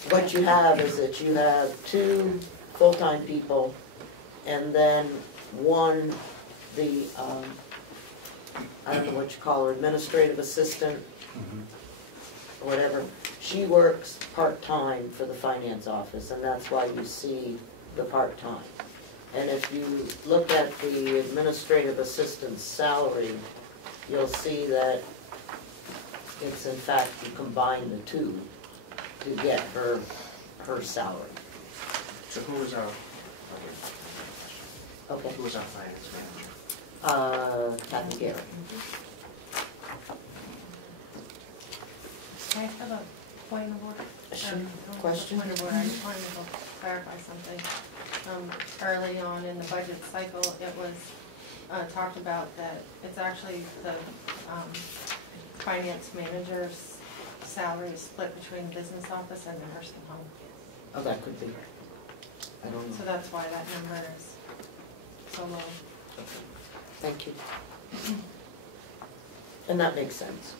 what you have is that you have 2 full-time people, and then one, the I don't know what you call her, administrative assistant, whatever. She works part-time for the finance office, and that's why you see the part-time. And if you look at the administrative assistant's salary, you'll see that it's in fact, you combine the 2 to get her salary. So who is our, Okay. who is our finance manager? Kathy Gary. I have a point of order. Question? Point of order, I just wanted to clarify something. Early on in the budget cycle, it was talked about that it's actually the finance manager's salary is split between the business office and the nursing home. Oh, that could be. I don't know. So that's why that number is so low. Thank you. And that makes sense.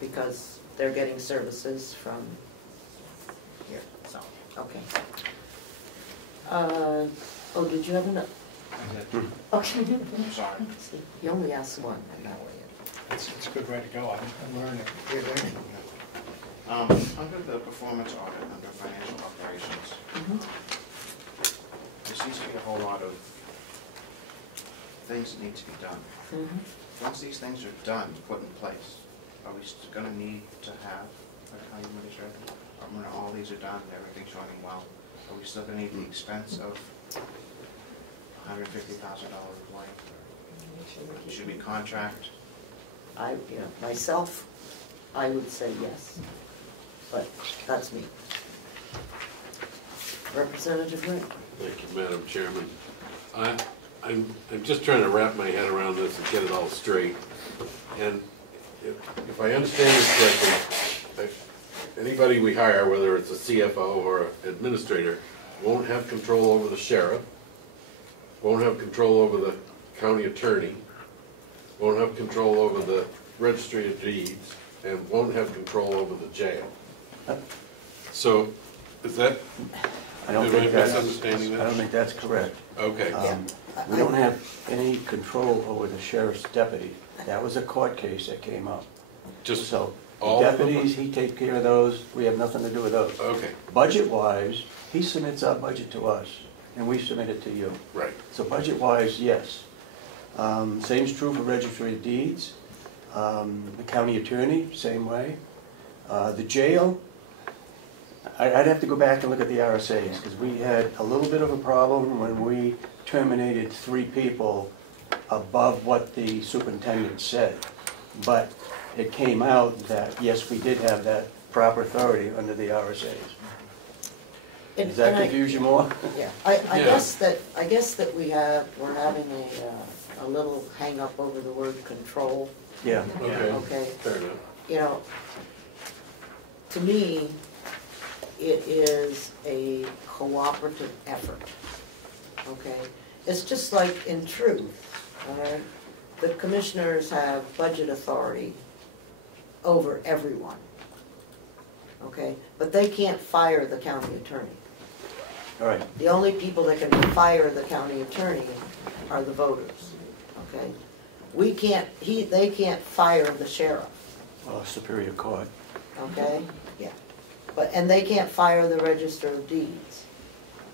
Because they're getting services from here, so, okay. Oh, did you have enough? Okay. I'm sorry. You only asked one, and that way. It's a good way to go, I'm learning. Under the performance audit, under financial operations, there seems to be a whole lot of things that need to be done. Once these things are done, put in place, are we still going to need to have a county administrator? When all these are done, everything's running well, are we still going to need the expense of $150,000 employee? Should we contract? Myself, I would say yes, but that's me. Representative Ray. Thank you, Madam Chairman. I'm just trying to wrap my head around this and get it all straight. And if I understand this correctly, anybody we hire, whether it's a CFO or an administrator, won't have control over the sheriff, won't have control over the county attorney, won't have control over the registry of deeds, and won't have control over the jail. So, is that, I don't am I think that's, misunderstanding that? I don't think that's correct. Okay. We don't have any control over the sheriff's deputy. That was a court case that came up. Just So, all of them? deputies, he takes care of those, we have nothing to do with those. Okay. Budget-wise, he submits our budget to us, and we submit it to you. Right. So budget-wise, yes. Same's true for registry of deeds. The county attorney, same way. The jail, I'd have to go back and look at the RSAs, because we had a little bit of a problem when we terminated 3 people above what the superintendent said. But it came out that, yes, we did have that proper authority under the RSAs. Does that confuse you more? Yeah, I guess that we're having a a little hang up over the word control. Yeah. Okay, Okay, fair enough. you know, to me, it is a cooperative effort, okay? It's just like in truth, all right? The commissioners have budget authority over everyone, okay? But they can't fire the county attorney. All right. The only people that can fire the county attorney are the voters, okay? We can't, they can't fire the sheriff, Superior Court. okay? Yeah. And they can't fire the Register of Deeds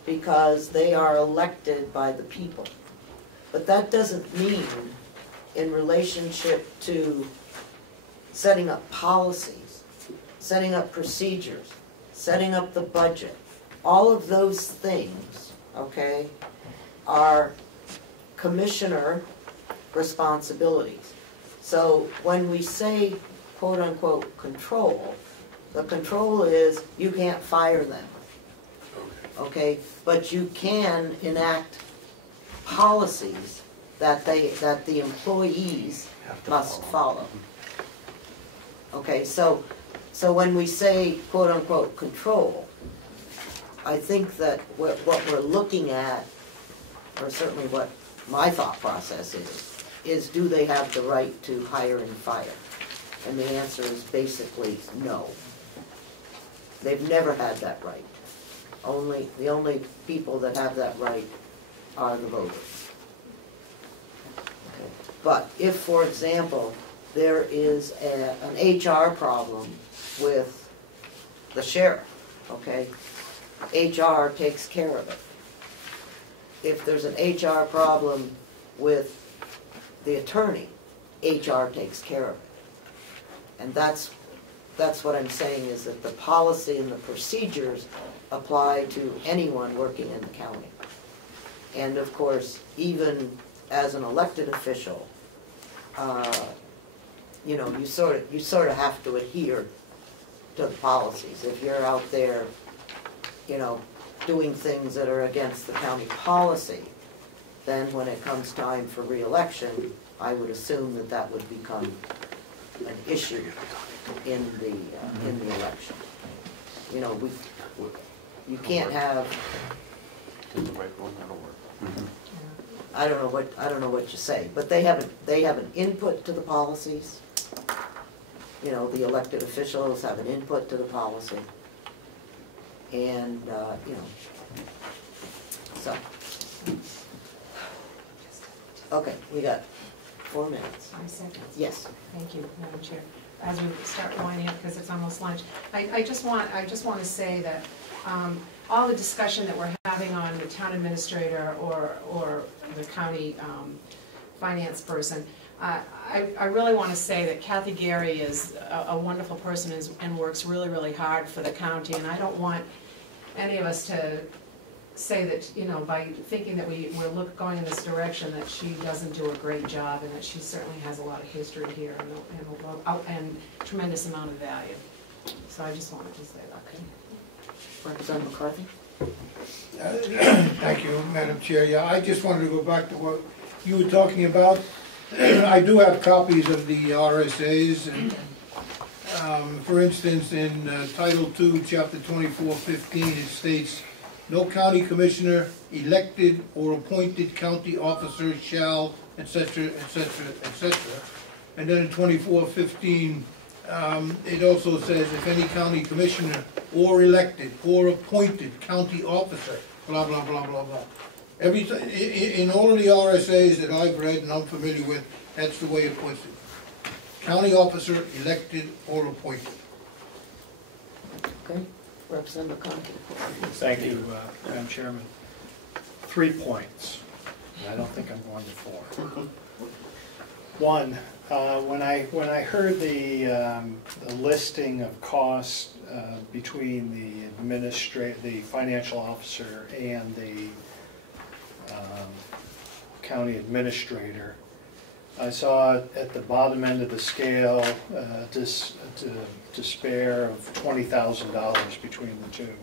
because they are elected by the people. But that doesn't mean, in relationship to setting up policies, setting up procedures, setting up the budget, all of those things, okay, are commissioner responsibilities. So when we say quote-unquote control, the control is you can't fire them, okay? But you can enact policies that the employees must follow. Okay, so when we say quote-unquote control, I think that what we're looking at, or certainly what my thought process is do they have the right to hire and fire? And the answer is basically no. They've never had that right. The only people that have that right are the voters. Okay. But if, for example, there is an HR problem with the sheriff, okay, HR takes care of it. If there's an HR problem with the attorney, HR takes care of it. And that's what I'm saying, is that the policy and the procedures apply to anyone working in the county. And of course, even as an elected official, you know, you sort of have to adhere to the policies. If you're out there, you know, doing things that are against the county policy, then when it comes time for re-election, I would assume that would become an issue in the election. You know, you can't have. I don't know what you say, but they have an input to the policies. You know, the elected officials have an input to the policy, and you know, so. Okay, we got 4 minutes. 5 seconds. Yes. Thank you, Madam Chair. As we start winding up, because it's almost lunch, I just want to say that all the discussion that we're having on the town administrator or the county finance person, I really want to say that Kathy Gary is a wonderful person and works really, really hard for the county, and I don't want any of us to say that, you know, by thinking that we're going in this direction, that she doesn't do a great job, and that she certainly has a lot of history here and tremendous amount of value. So I just wanted to say that. Okay. Representative McCarthy? Thank you, Madam Chair. Yeah, I just wanted to go back to what you were talking about. I do have copies of the RSAs, and for instance, in Title II, Chapter 2415, it states, "No county commissioner, elected or appointed county officer shall," etc., etc., etc. And then in 2415, it also says, "If any county commissioner or elected or appointed county officer," blah, blah, blah, blah, blah. In all of the RSAs that I've read and I'm familiar with, that's the way it puts it. County officer, elected or appointed. Okay. Representative McCarthy. Thank you, Madam Chairman. 3 points. I don't think I'm going to 4. One, when I heard the listing of costs between the financial officer and the county administrator, I saw at the bottom end of the scale to spare of $20,000 between the two.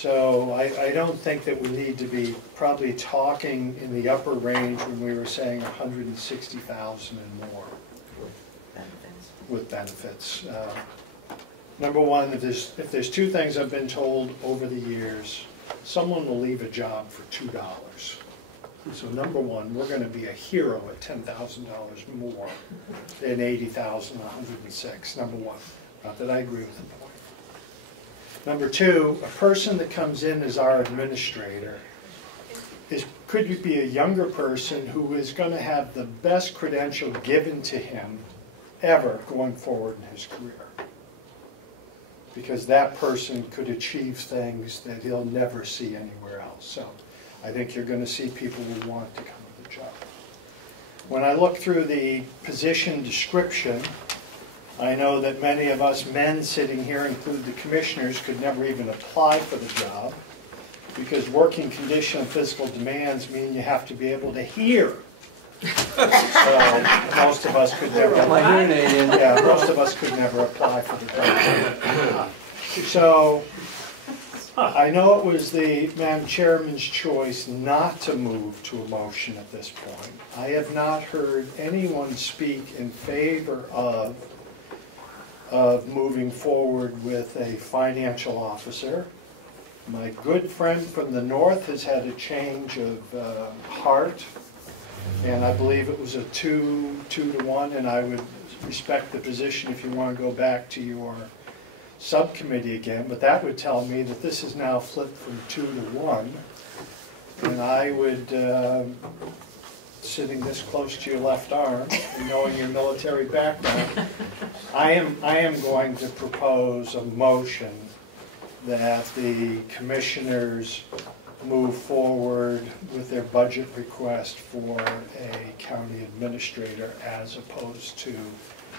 So I don't think that we need to be probably talking in the upper range when we were saying 160,000 and more with benefits. Number one, if there's two things I've been told over the years, someone will leave a job for $2. So number one, we're going to be a hero at $10,000 more than 80,000, 106. Number one, not that I agree with the point. Number two, a person that comes in as our administrator could be a younger person who is going to have the best credential given to him ever going forward in his career. Because that person could achieve things that he'll never see anywhere else. So I think you're going to see people who want to come to the job. When I look through the position description, I know that many of us men sitting here, including the commissioners, could never even apply for the job because working condition and physical demands mean you have to be able to hear. So most of us could never. Yeah, most of us could never apply for the job. So I know it was the Madam Chairman's choice not to move to a motion at this point. I have not heard anyone speak in favor of moving forward with a financial officer. My good friend from the north has had a change of heart, and I believe it was a 2 to 1, and I would respect the position if you want to go back to your subcommittee again, but that would tell me that this is now flipped from 2 to 1, and I would, sitting this close to your left arm and knowing your military background, I am going to propose a motion that the commissioners move forward with their budget request for a county administrator as opposed to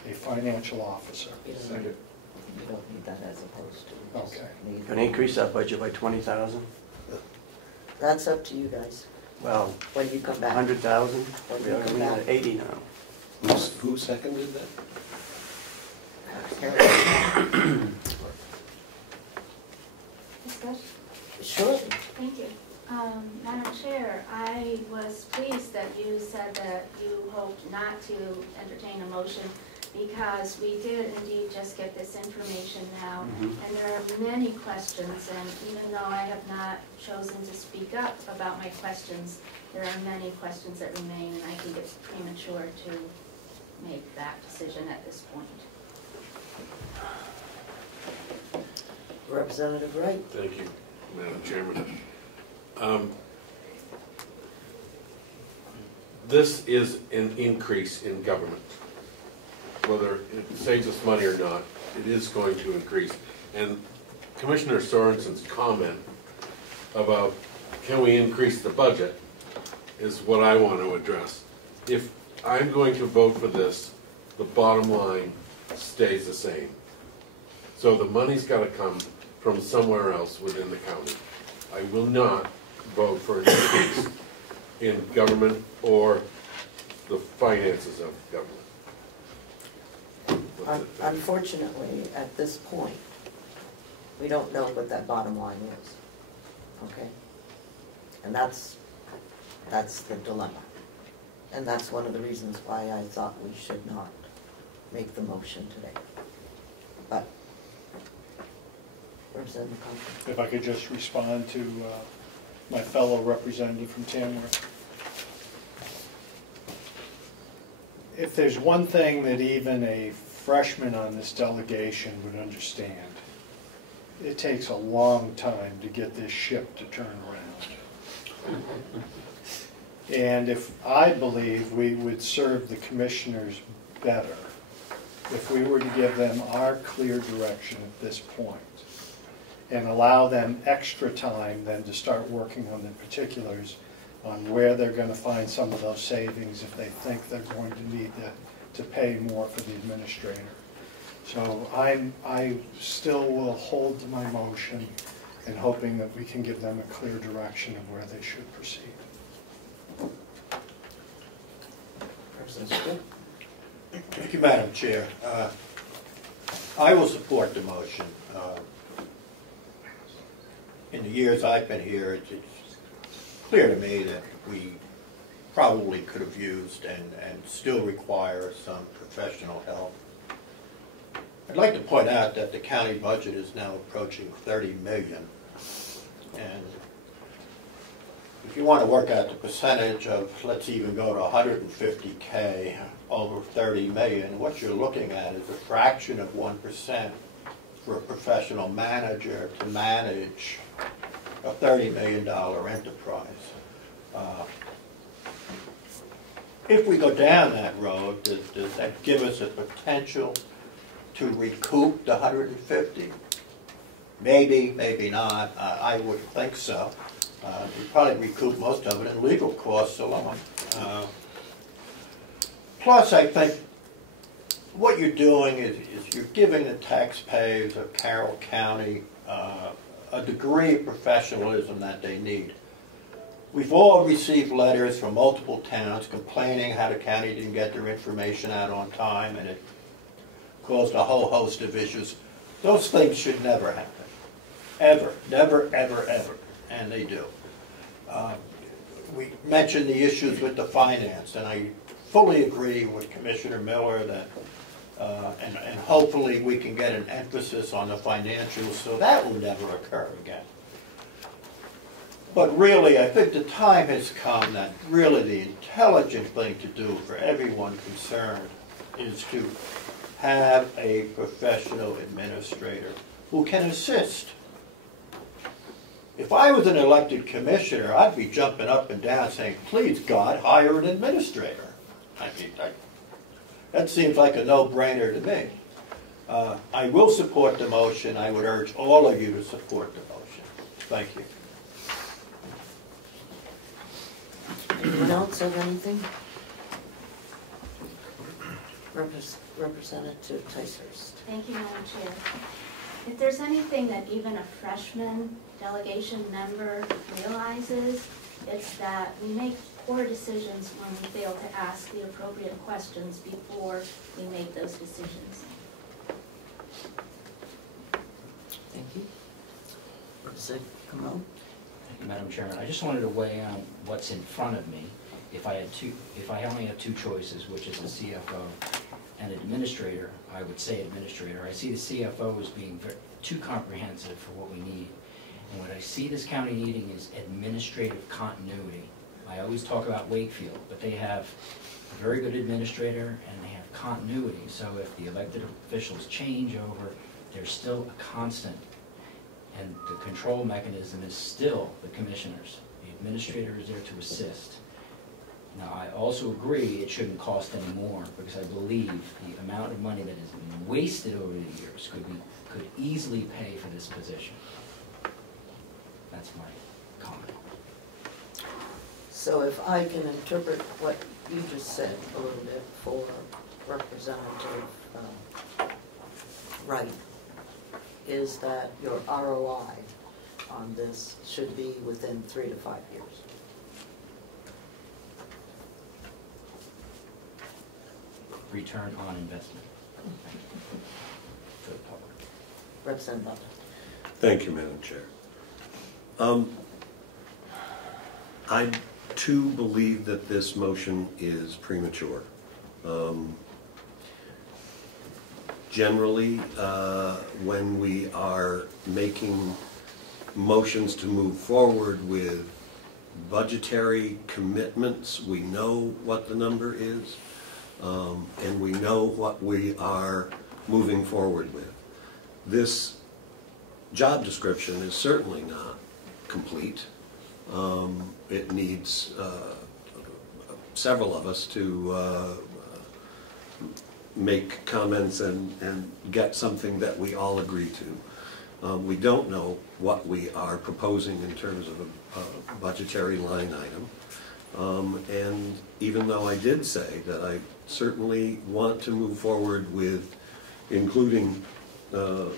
a financial officer. You don't need that as opposed to. Okay. Can I increase that budget by 20,000? That's up to you guys. Well, when you come back. 100,000? When We you are come at back. 80 now. Who seconded that? Discussion? Sure. Thank you. Madam Chair, I was pleased that you said that you hoped not to entertain a motion because we did indeed just get this information now, and there are many questions, and even though I have not chosen to speak up about my questions, there are many questions that remain, and I think it's premature to make that decision at this point. Representative Wright. Thank you, Madam Chairman. This is an increase in government. Whether it saves us money or not, it is going to increase. And Commissioner Sorensen's comment about can we increase the budget is what I want to address. If I'm going to vote for this, the bottom line stays the same. So the money's got to come from somewhere else within the county. I will not vote for an increase in government or the finances of government. Unfortunately, at this point, we don't know what that bottom line is, okay? And that's the dilemma. And that's one of the reasons why I thought we should not make the motion today. But, Representative Conklin. If I could just respond to my fellow representative from Tamworth. If there's one thing that even a freshman on this delegation would understand, it takes a long time to get this ship to turn around. And if I believe we would serve the commissioners better if we were to give them our clear direction at this point and allow them extra time then to start working on the particulars on where they're going to find some of those savings if they think they're going to need to pay more for the administrator. So I still will hold to my motion and hoping that we can give them a clear direction of where they should proceed. Thank you, Madam Chair. I will support the motion. in the years I've been here, it's clear to me that we probably could have used and still require some professional help. I'd like to point out that the county budget is now approaching $30 million. And if you want to work out the percentage of, let's even go to 150K over 30 million, what you're looking at is a fraction of 1% for a professional manager to manage a $30 million enterprise. If we go down that road, does that give us a potential to recoup the 150? Maybe, maybe not. I would think so. We'd probably recoup most of it in legal costs alone. Plus, I think what you're doing is you're giving the taxpayers of Carroll County a degree of professionalism that they need. We've all received letters from multiple towns complaining how the county didn't get their information out on time, and it caused a whole host of issues. Those things should never happen. Ever. Never, ever, ever. And they do. We mentioned the issues with the finance, and I fully agree with Commissioner Miller that, and hopefully we can get an emphasis on the financials so that will never occur again. But really, I think the time has come that really the intelligent thing to do for everyone concerned is to have a professional administrator who can assist. If I was an elected commissioner, I'd be jumping up and down saying, please God, hire an administrator. I mean, that seems like a no-brainer to me. I will support the motion. I would urge all of you to support the motion. Thank you. Anyone else have anything? Representative Ticehurst. Thank you, Madam Chair. If there's anything that even a freshman delegation member realizes, it's that we make poor decisions when we fail to ask the appropriate questions before we make those decisions. Thank you. Representative Comeau. Thank you, Madam Chairman. I just wanted to weigh on what's in front of me. If I only have two choices, which is the CFO and administrator, I would say administrator. I see the CFO as being too comprehensive for what we need. And what I see this county needing is administrative continuity. I always talk about Wakefield, but they have a very good administrator and they have continuity. So if the elected officials change over, there's still a constant. And the control mechanism is still the commissioners. The administrator is there to assist. Now, I also agree it shouldn't cost any more because I believe the amount of money that has been wasted over the years could easily pay for this position. That's my comment. So if I can interpret what you just said a little bit for Representative Wright, is that your ROI on this should be within 3 to 5 years. Return on investment for the public. Representative Butler. Thank you, Madam Chair. I too believe that this motion is premature. Generally, when we are making motions to move forward with budgetary commitments, we know what the number is, and we know what we are moving forward with. This job description is certainly not complete. It needs several of us to make comments and get something that we all agree to. We don't know what we are proposing in terms of a budgetary line item. And even though I did say that I certainly want to move forward with including a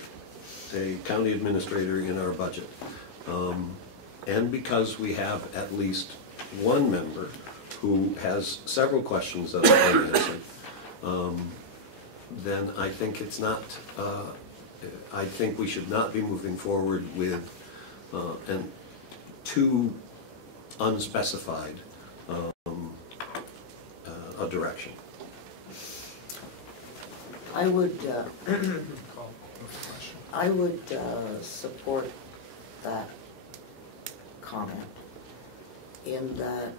county administrator in our budget, and because we have at least one member who has several questions that are unanswered, then I think it's not, I think we should not be moving forward with and 2 unspecified a direction. I would, I would support that comment in that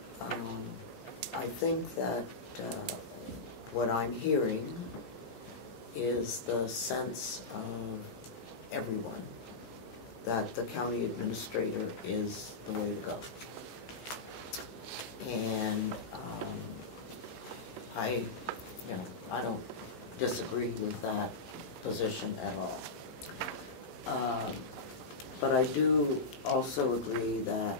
I think that what I'm hearing is the sense of everyone that the county administrator is the way to go. And I don't disagree with that position at all. But I do also agree that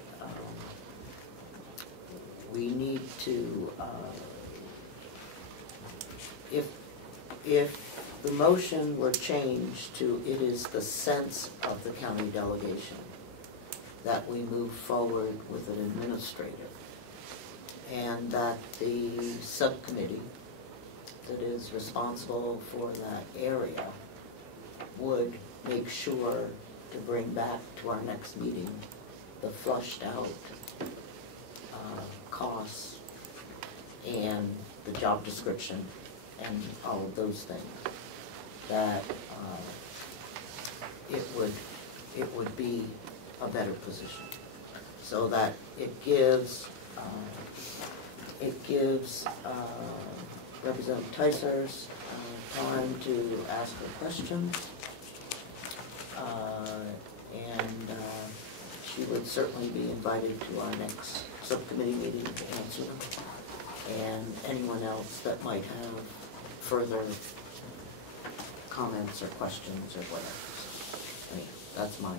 we need to, if the motion were changed to it is the sense of the county delegation that we move forward with an administrator, and that the subcommittee that is responsible for that area would make sure to bring back to our next meeting the flushed out costs and the job description and all of those things, that it would be a better position, so that it gives Representative Ticehurst time to ask her question, and she would certainly be invited to our next subcommittee meeting to answer them, and anyone else that might have further comments or questions or whatever. I mean, that's my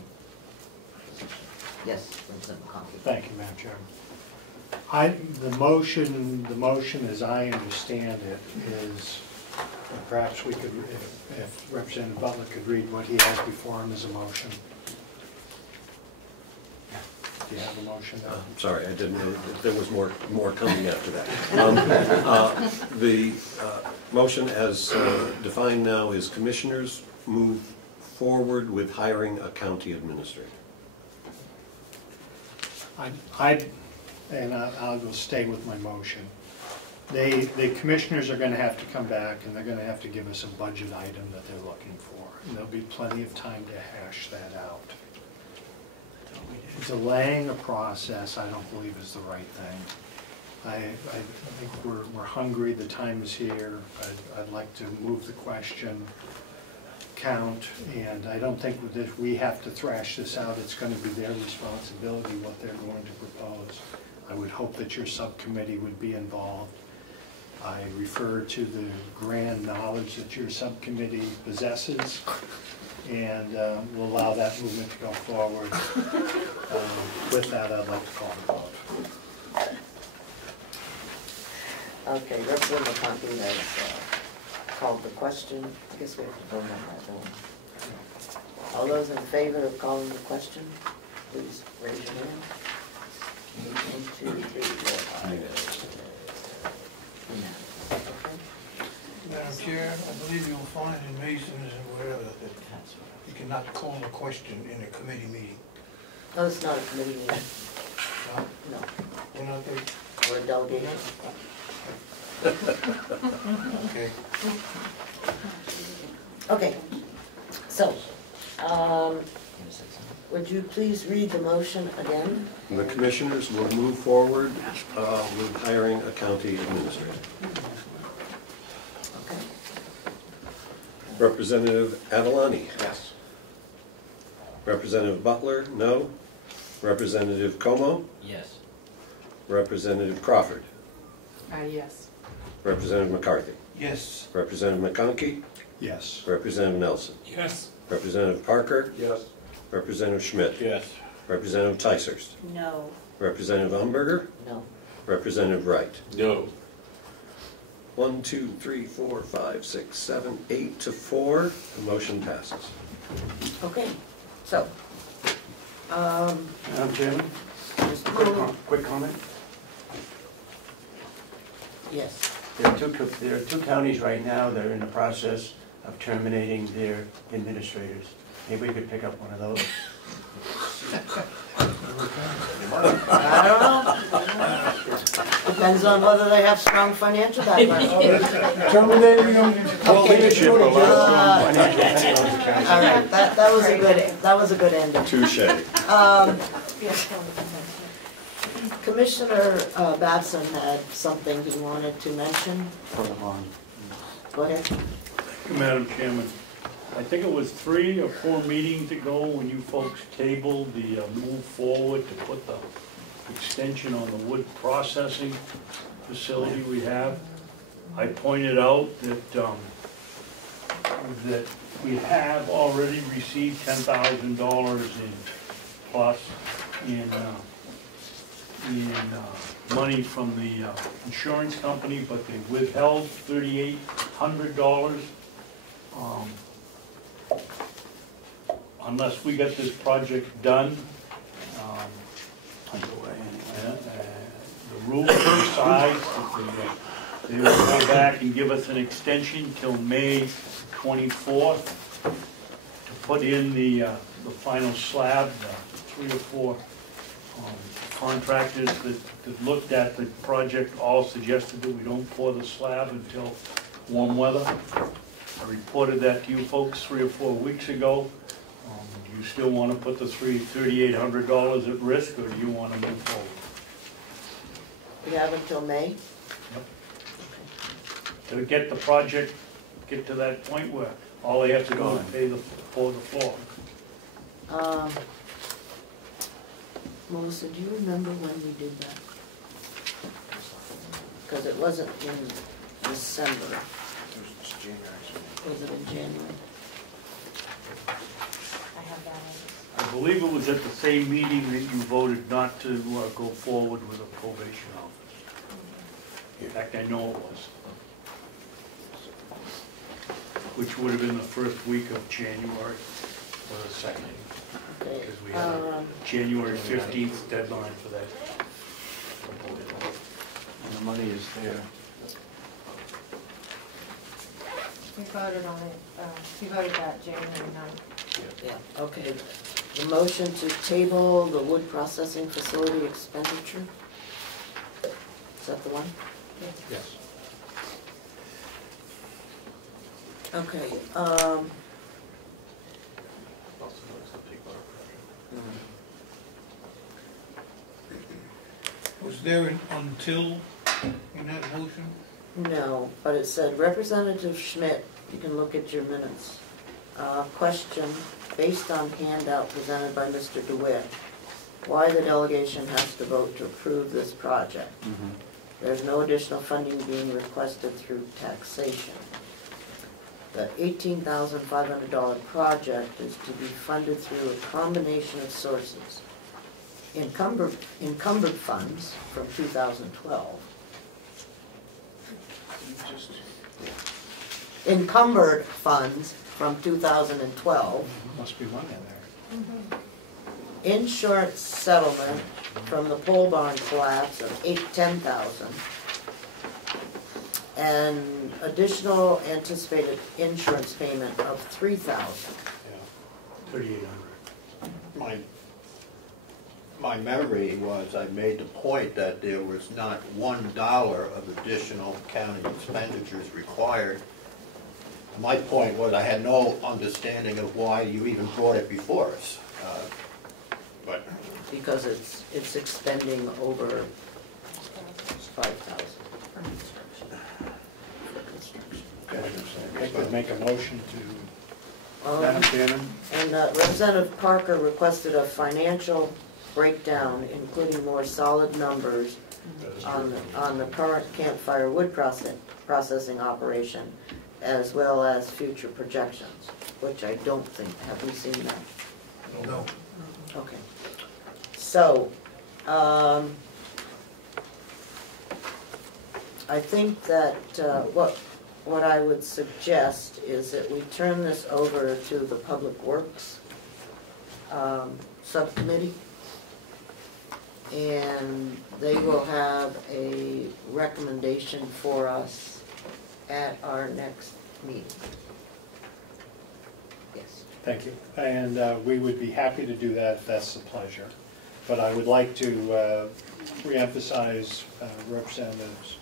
position. Yes, Representative McConkey. Thank you, Madam Chairman. The motion as I understand it is, perhaps we could, if Representative Butler could read what he has before him as a motion. Do you have a motion? Sorry, I didn't know that there was more coming after that. The motion as defined now is commissioners move forward with hiring a county administrator. I'll go stay with my motion. The commissioners are going to have to come back and they're going to have to give us a budget item that they're looking for. And there'll be plenty of time to hash that out. Delaying a process, I don't believe is the right thing. I think we're hungry, the time is here. I'd like to move the question count, and I don't think that we have to thrash this out. It's going to be their responsibility what they're going to propose. I would hope that your subcommittee would be involved. I refer to the grand knowledge that your subcommittee possesses, and we'll allow that movement to go forward. With that, I'd like to call the vote. Okay, Representative McConkey has called the question. I guess we have to vote on that, don't we? All those in favor of calling the question, please raise your hand. 1, 2, 3, 4, 5. Okay. Madam Chair, I believe you'll find in Masons and wherever that you cannot call a question in a committee meeting. No, it's not a committee meeting. No. You're not there? Or a delegation. Okay. Okay, so, would you please read the motion again? The commissioners will move forward with hiring a county administrator. Okay. Representative Adelani? Yes. Representative Butler? No. Representative Comeau? Yes. Representative Crawford? Yes. Representative McCarthy? Yes. Representative McConkey? Yes. Representative Nelson? Yes. Representative Parker? Yes. Representative Schmidt? Yes. Representative Ticehurst? No. Representative Umberger? No. Representative Wright? No. 1, 2, 3, 4, 5, 6, 7, 8 to 4. The motion passes. Okay, so, Madam Chairman, just a quick comment. yes. There are two counties right now that are in the process of terminating their administrators. Maybe we could pick up one of those. I don't know. Depends on whether they have strong financial background. Terminating them. Leadership allows strong All right, that was a good ending. Touche. Commissioner Babson had something he wanted to mention. Go ahead. Madam Chairman, I think it was 3 or 4 meetings ago when you folks tabled the move forward to put the extension on the wood processing facility we have. I pointed out that that we have already received $10,000 in plus in money from the insurance company, but they withheld $3,800. Unless we get this project done, the rules decide that they will go back and give us an extension till May 24th to put in the final slab. 3 or 4 contractors that looked at the project all suggested that we don't pour the slab until warm weather. I reported that to you folks 3 or 4 weeks ago. Do you still want to put the $3,800 at risk, or do you want to move forward? We have until May? Yep. To get the project, get to that point where all they have to do is pour the floor. Melissa, do you remember when we did that? Because it wasn't in December. Was it in January? I have that. I believe it was at the same meeting that you voted not to go forward with a probation office. In fact, I know it was. Which would have been the first week of January or the second. Okay. Because we had a January 15th deadline for that. And the money is there. We voted on it, we voted that January 9th. Yeah, okay. The motion to table the wood processing facility expenditure? Is that the one? Yes. Okay, Was there an until in that motion? no, but it said Representative Schmidt, you can look at your minutes. Question, based on handout presented by Mr. DeWitt, why the delegation has to vote to approve this project. There's no additional funding being requested through taxation. The $18,500 project is to be funded through a combination of sources. Encumbered funds from 2012. Encumbered funds from 2012. Must be money in there. Insurance settlement from the pole barn collapse of $10,000. And additional anticipated insurance payment of $3,000. Yeah, $3,800. My memory was I made the point that there was not $1 of additional county expenditures required. My point was I had no understanding of why you even brought it before us. But because it's expending over $5,000. I could make a motion to, Madam Chairman. And Representative Parker requested a financial breakdown, including more solid numbers on the current campfire wood processing operation, as well as future projections, which I don't think, have we seen that? No. Okay. So, I think that what I would suggest is that we turn this over to the Public Works Subcommittee, and they will have a recommendation for us at our next meeting. Yes. Thank you. And we would be happy to do that if that's the pleasure. But I would like to reemphasize Representative's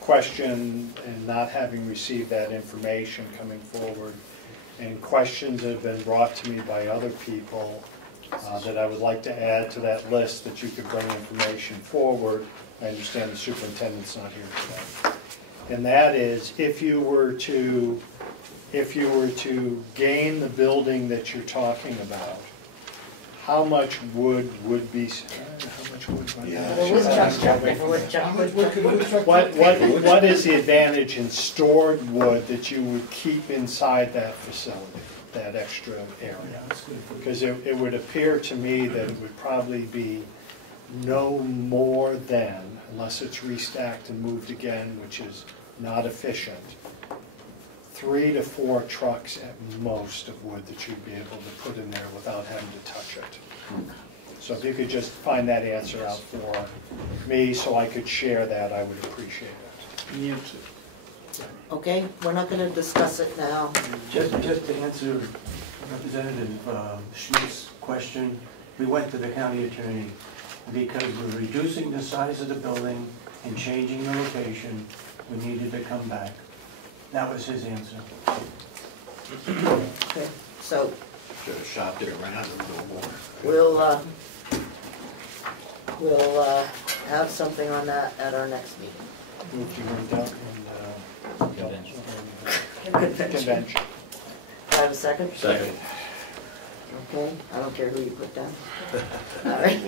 question and not having received that information coming forward, and questions that have been brought to me by other people that I would like to add to that list that you could bring information forward. I understand the superintendent's not here today. And that is, if you were to gain the building that you're talking about, how much wood would be, how much wood? What is the advantage in stored wood that you would keep inside that facility, that extra area? Because it would appear to me that it would probably be no more than, unless it's restacked and moved again, which is not efficient, 3 to 4 trucks at most of wood that you'd be able to put in there without having to touch it. So if you could just find that answer out for me so I could share that, I would appreciate it. Okay, we're not going to discuss it now. Just to answer Representative Schmidt's question, we went to the county attorney because we're reducing the size of the building and changing the location. We needed to come back. That was his answer. Okay, so Should have shopped it around a little more. we'll have something on that at our next meeting. Move to rent out and convention. Do I have a second? Second. Okay, I don't care who you put down. All right.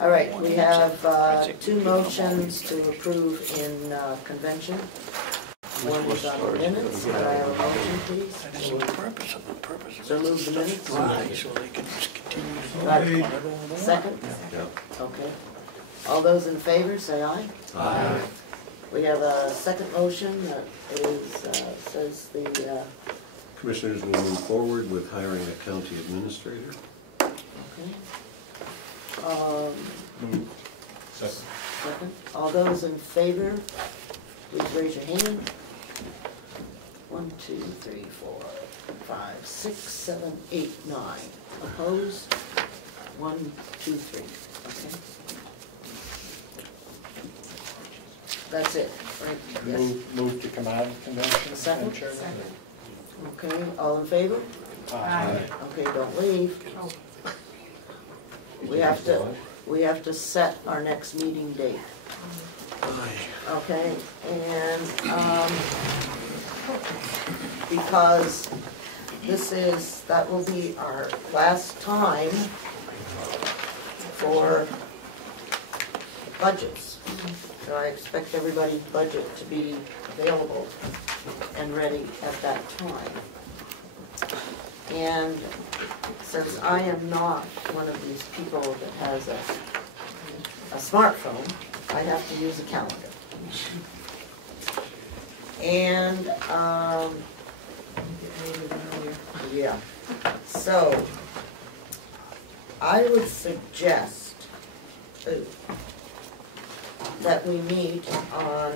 All right, we have 2 motions to approve in convention. One is on the minutes. Can I have a motion, please? That's the purpose of the purpose. So move the minutes. Why? So they can just continue to Right. Second? Okay. All those in favor, say aye. Aye. We have a second motion that is, says the, Commissioners will move forward with hiring a county administrator. okay. Second. Second. All those in favor, please raise your hand. 1, 2, 3, 4, 5, 6, 7, 8, 9. Opposed? 1, 2, 3. Okay. That's it, right? Yes. Move to come out of convention. Second? Madam Chair? Okay, all in favor? Aye. Okay, don't leave. We have to set our next meeting date. Okay, and, because that will be our last time for budgets. So I expect everybody's budget to be available and ready at that time. And since I am not one of these people that has a smartphone, I have to use a calendar. And, yeah, so I would suggest that we meet on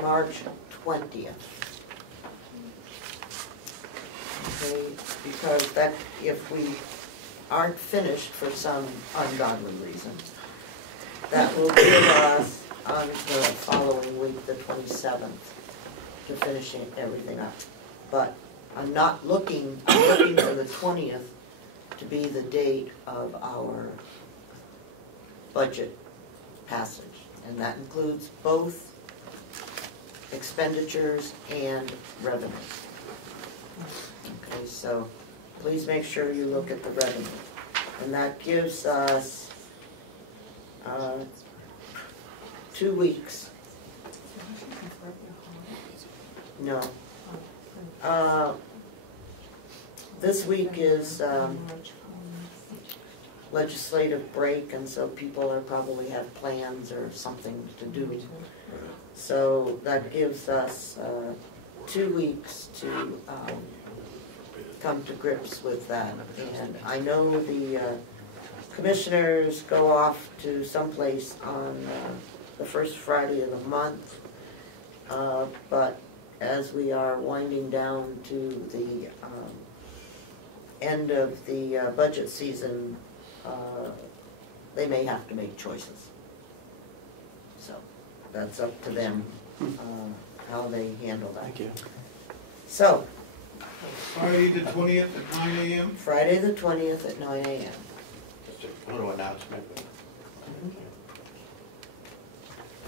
March 20th. Okay, because that, if we aren't finished for some ungodly reason, that will give us on the following week, the 27th, to finishing everything up. But I'm looking for the 20th to be the date of our budget passage. And that includes both expenditures and revenue. Okay, so please make sure you look at the revenue. And that gives us 2 weeks. No. This week is legislative break, and so people are probably have plans or something to do. So that gives us 2 weeks to come to grips with that. And I know the commissioners go off to someplace on the first Friday of the month, but as we are winding down to the end of the budget season, they may have to make choices. So that's up to them, how they handle that. Thank you. So, Friday the 20th at 9 a.m.? Friday the 20th at 9 a.m. Just a little announcement.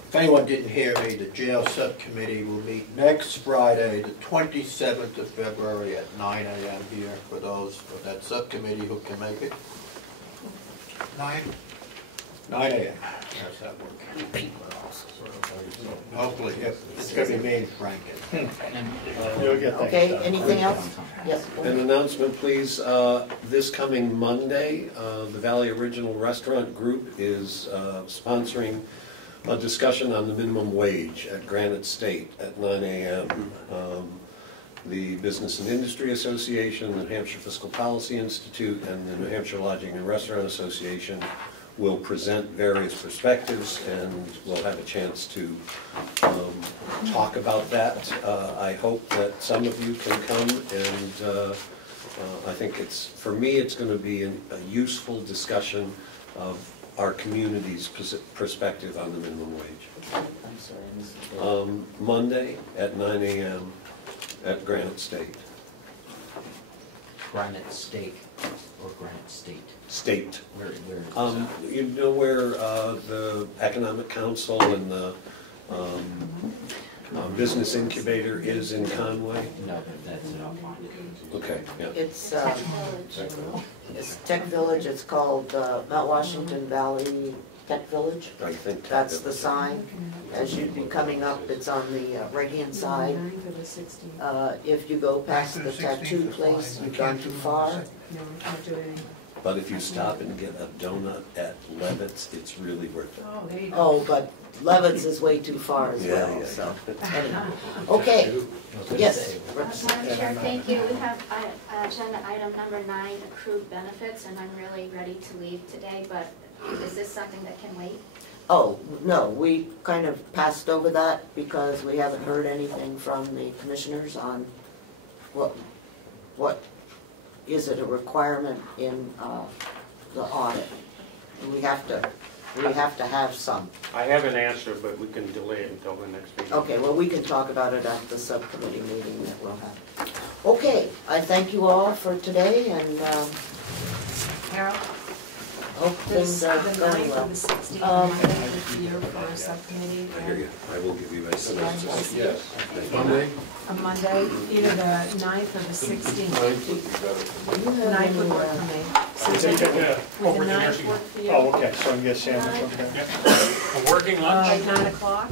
If anyone didn't hear me, the jail subcommittee will meet next Friday, the 27th of February at 9 a.m. here for those of that subcommittee who can make it. 9 a.m. How's that work? Hopefully, it's going to be me and Frank. You'll get that. Okay, anything else? Yes. An announcement, please. This coming Monday, the Valley Original Restaurant Group is sponsoring a discussion on the minimum wage at Granite State at 9 a.m. The Business and Industry Association, the New Hampshire Fiscal Policy Institute, and the New Hampshire Lodging and Restaurant Association will present various perspectives, and we'll have a chance to talk about that. I hope that some of you can come, and I think for me, it's going to be a useful discussion of our community's perspective on the minimum wage. I'm sorry. Monday at 9 a.m. at Granite State. Granite State or Granite State? State. Where is that? You know where the Economic Council and the Business Incubator is in Conway? No, that's not mine. Okay, yeah. It's Tech Village, it's called Mount Washington Valley Tech Village. I think That's the sign. As you'd be coming up, it's on the right-hand side. If you go past the tattoo place, you've gone too far. But if you stop and get a donut at Levitt's, it's really worth it. Oh, there you go. Oh, but Levitt's is way too far as Yeah, well, yeah, so, anyway. Okay, yes. Madam Chair, thank you. We have agenda item number 9, accrued benefits, and I'm really ready to leave today, but is this something that can wait? Oh, no, we kind of passed over that because we haven't heard anything from the commissioners on what is it a requirement in the audit? We have to have some. I have an answer, but we can delay it until the next meeting. Okay, well, we can talk about it at the subcommittee meeting that we'll have. Okay, I thank you all for today, and Carol? hope things are going well. The 16th, year for a subcommittee. I hear you. I will give you a synopsis. Yes. Monday? A Monday, either the 9th or the 16th. 9th would work for me. Is it, Would the 9th work for you? Oh, okay, so I'm gonna get sandwich, okay. A working lunch? 9 o'clock?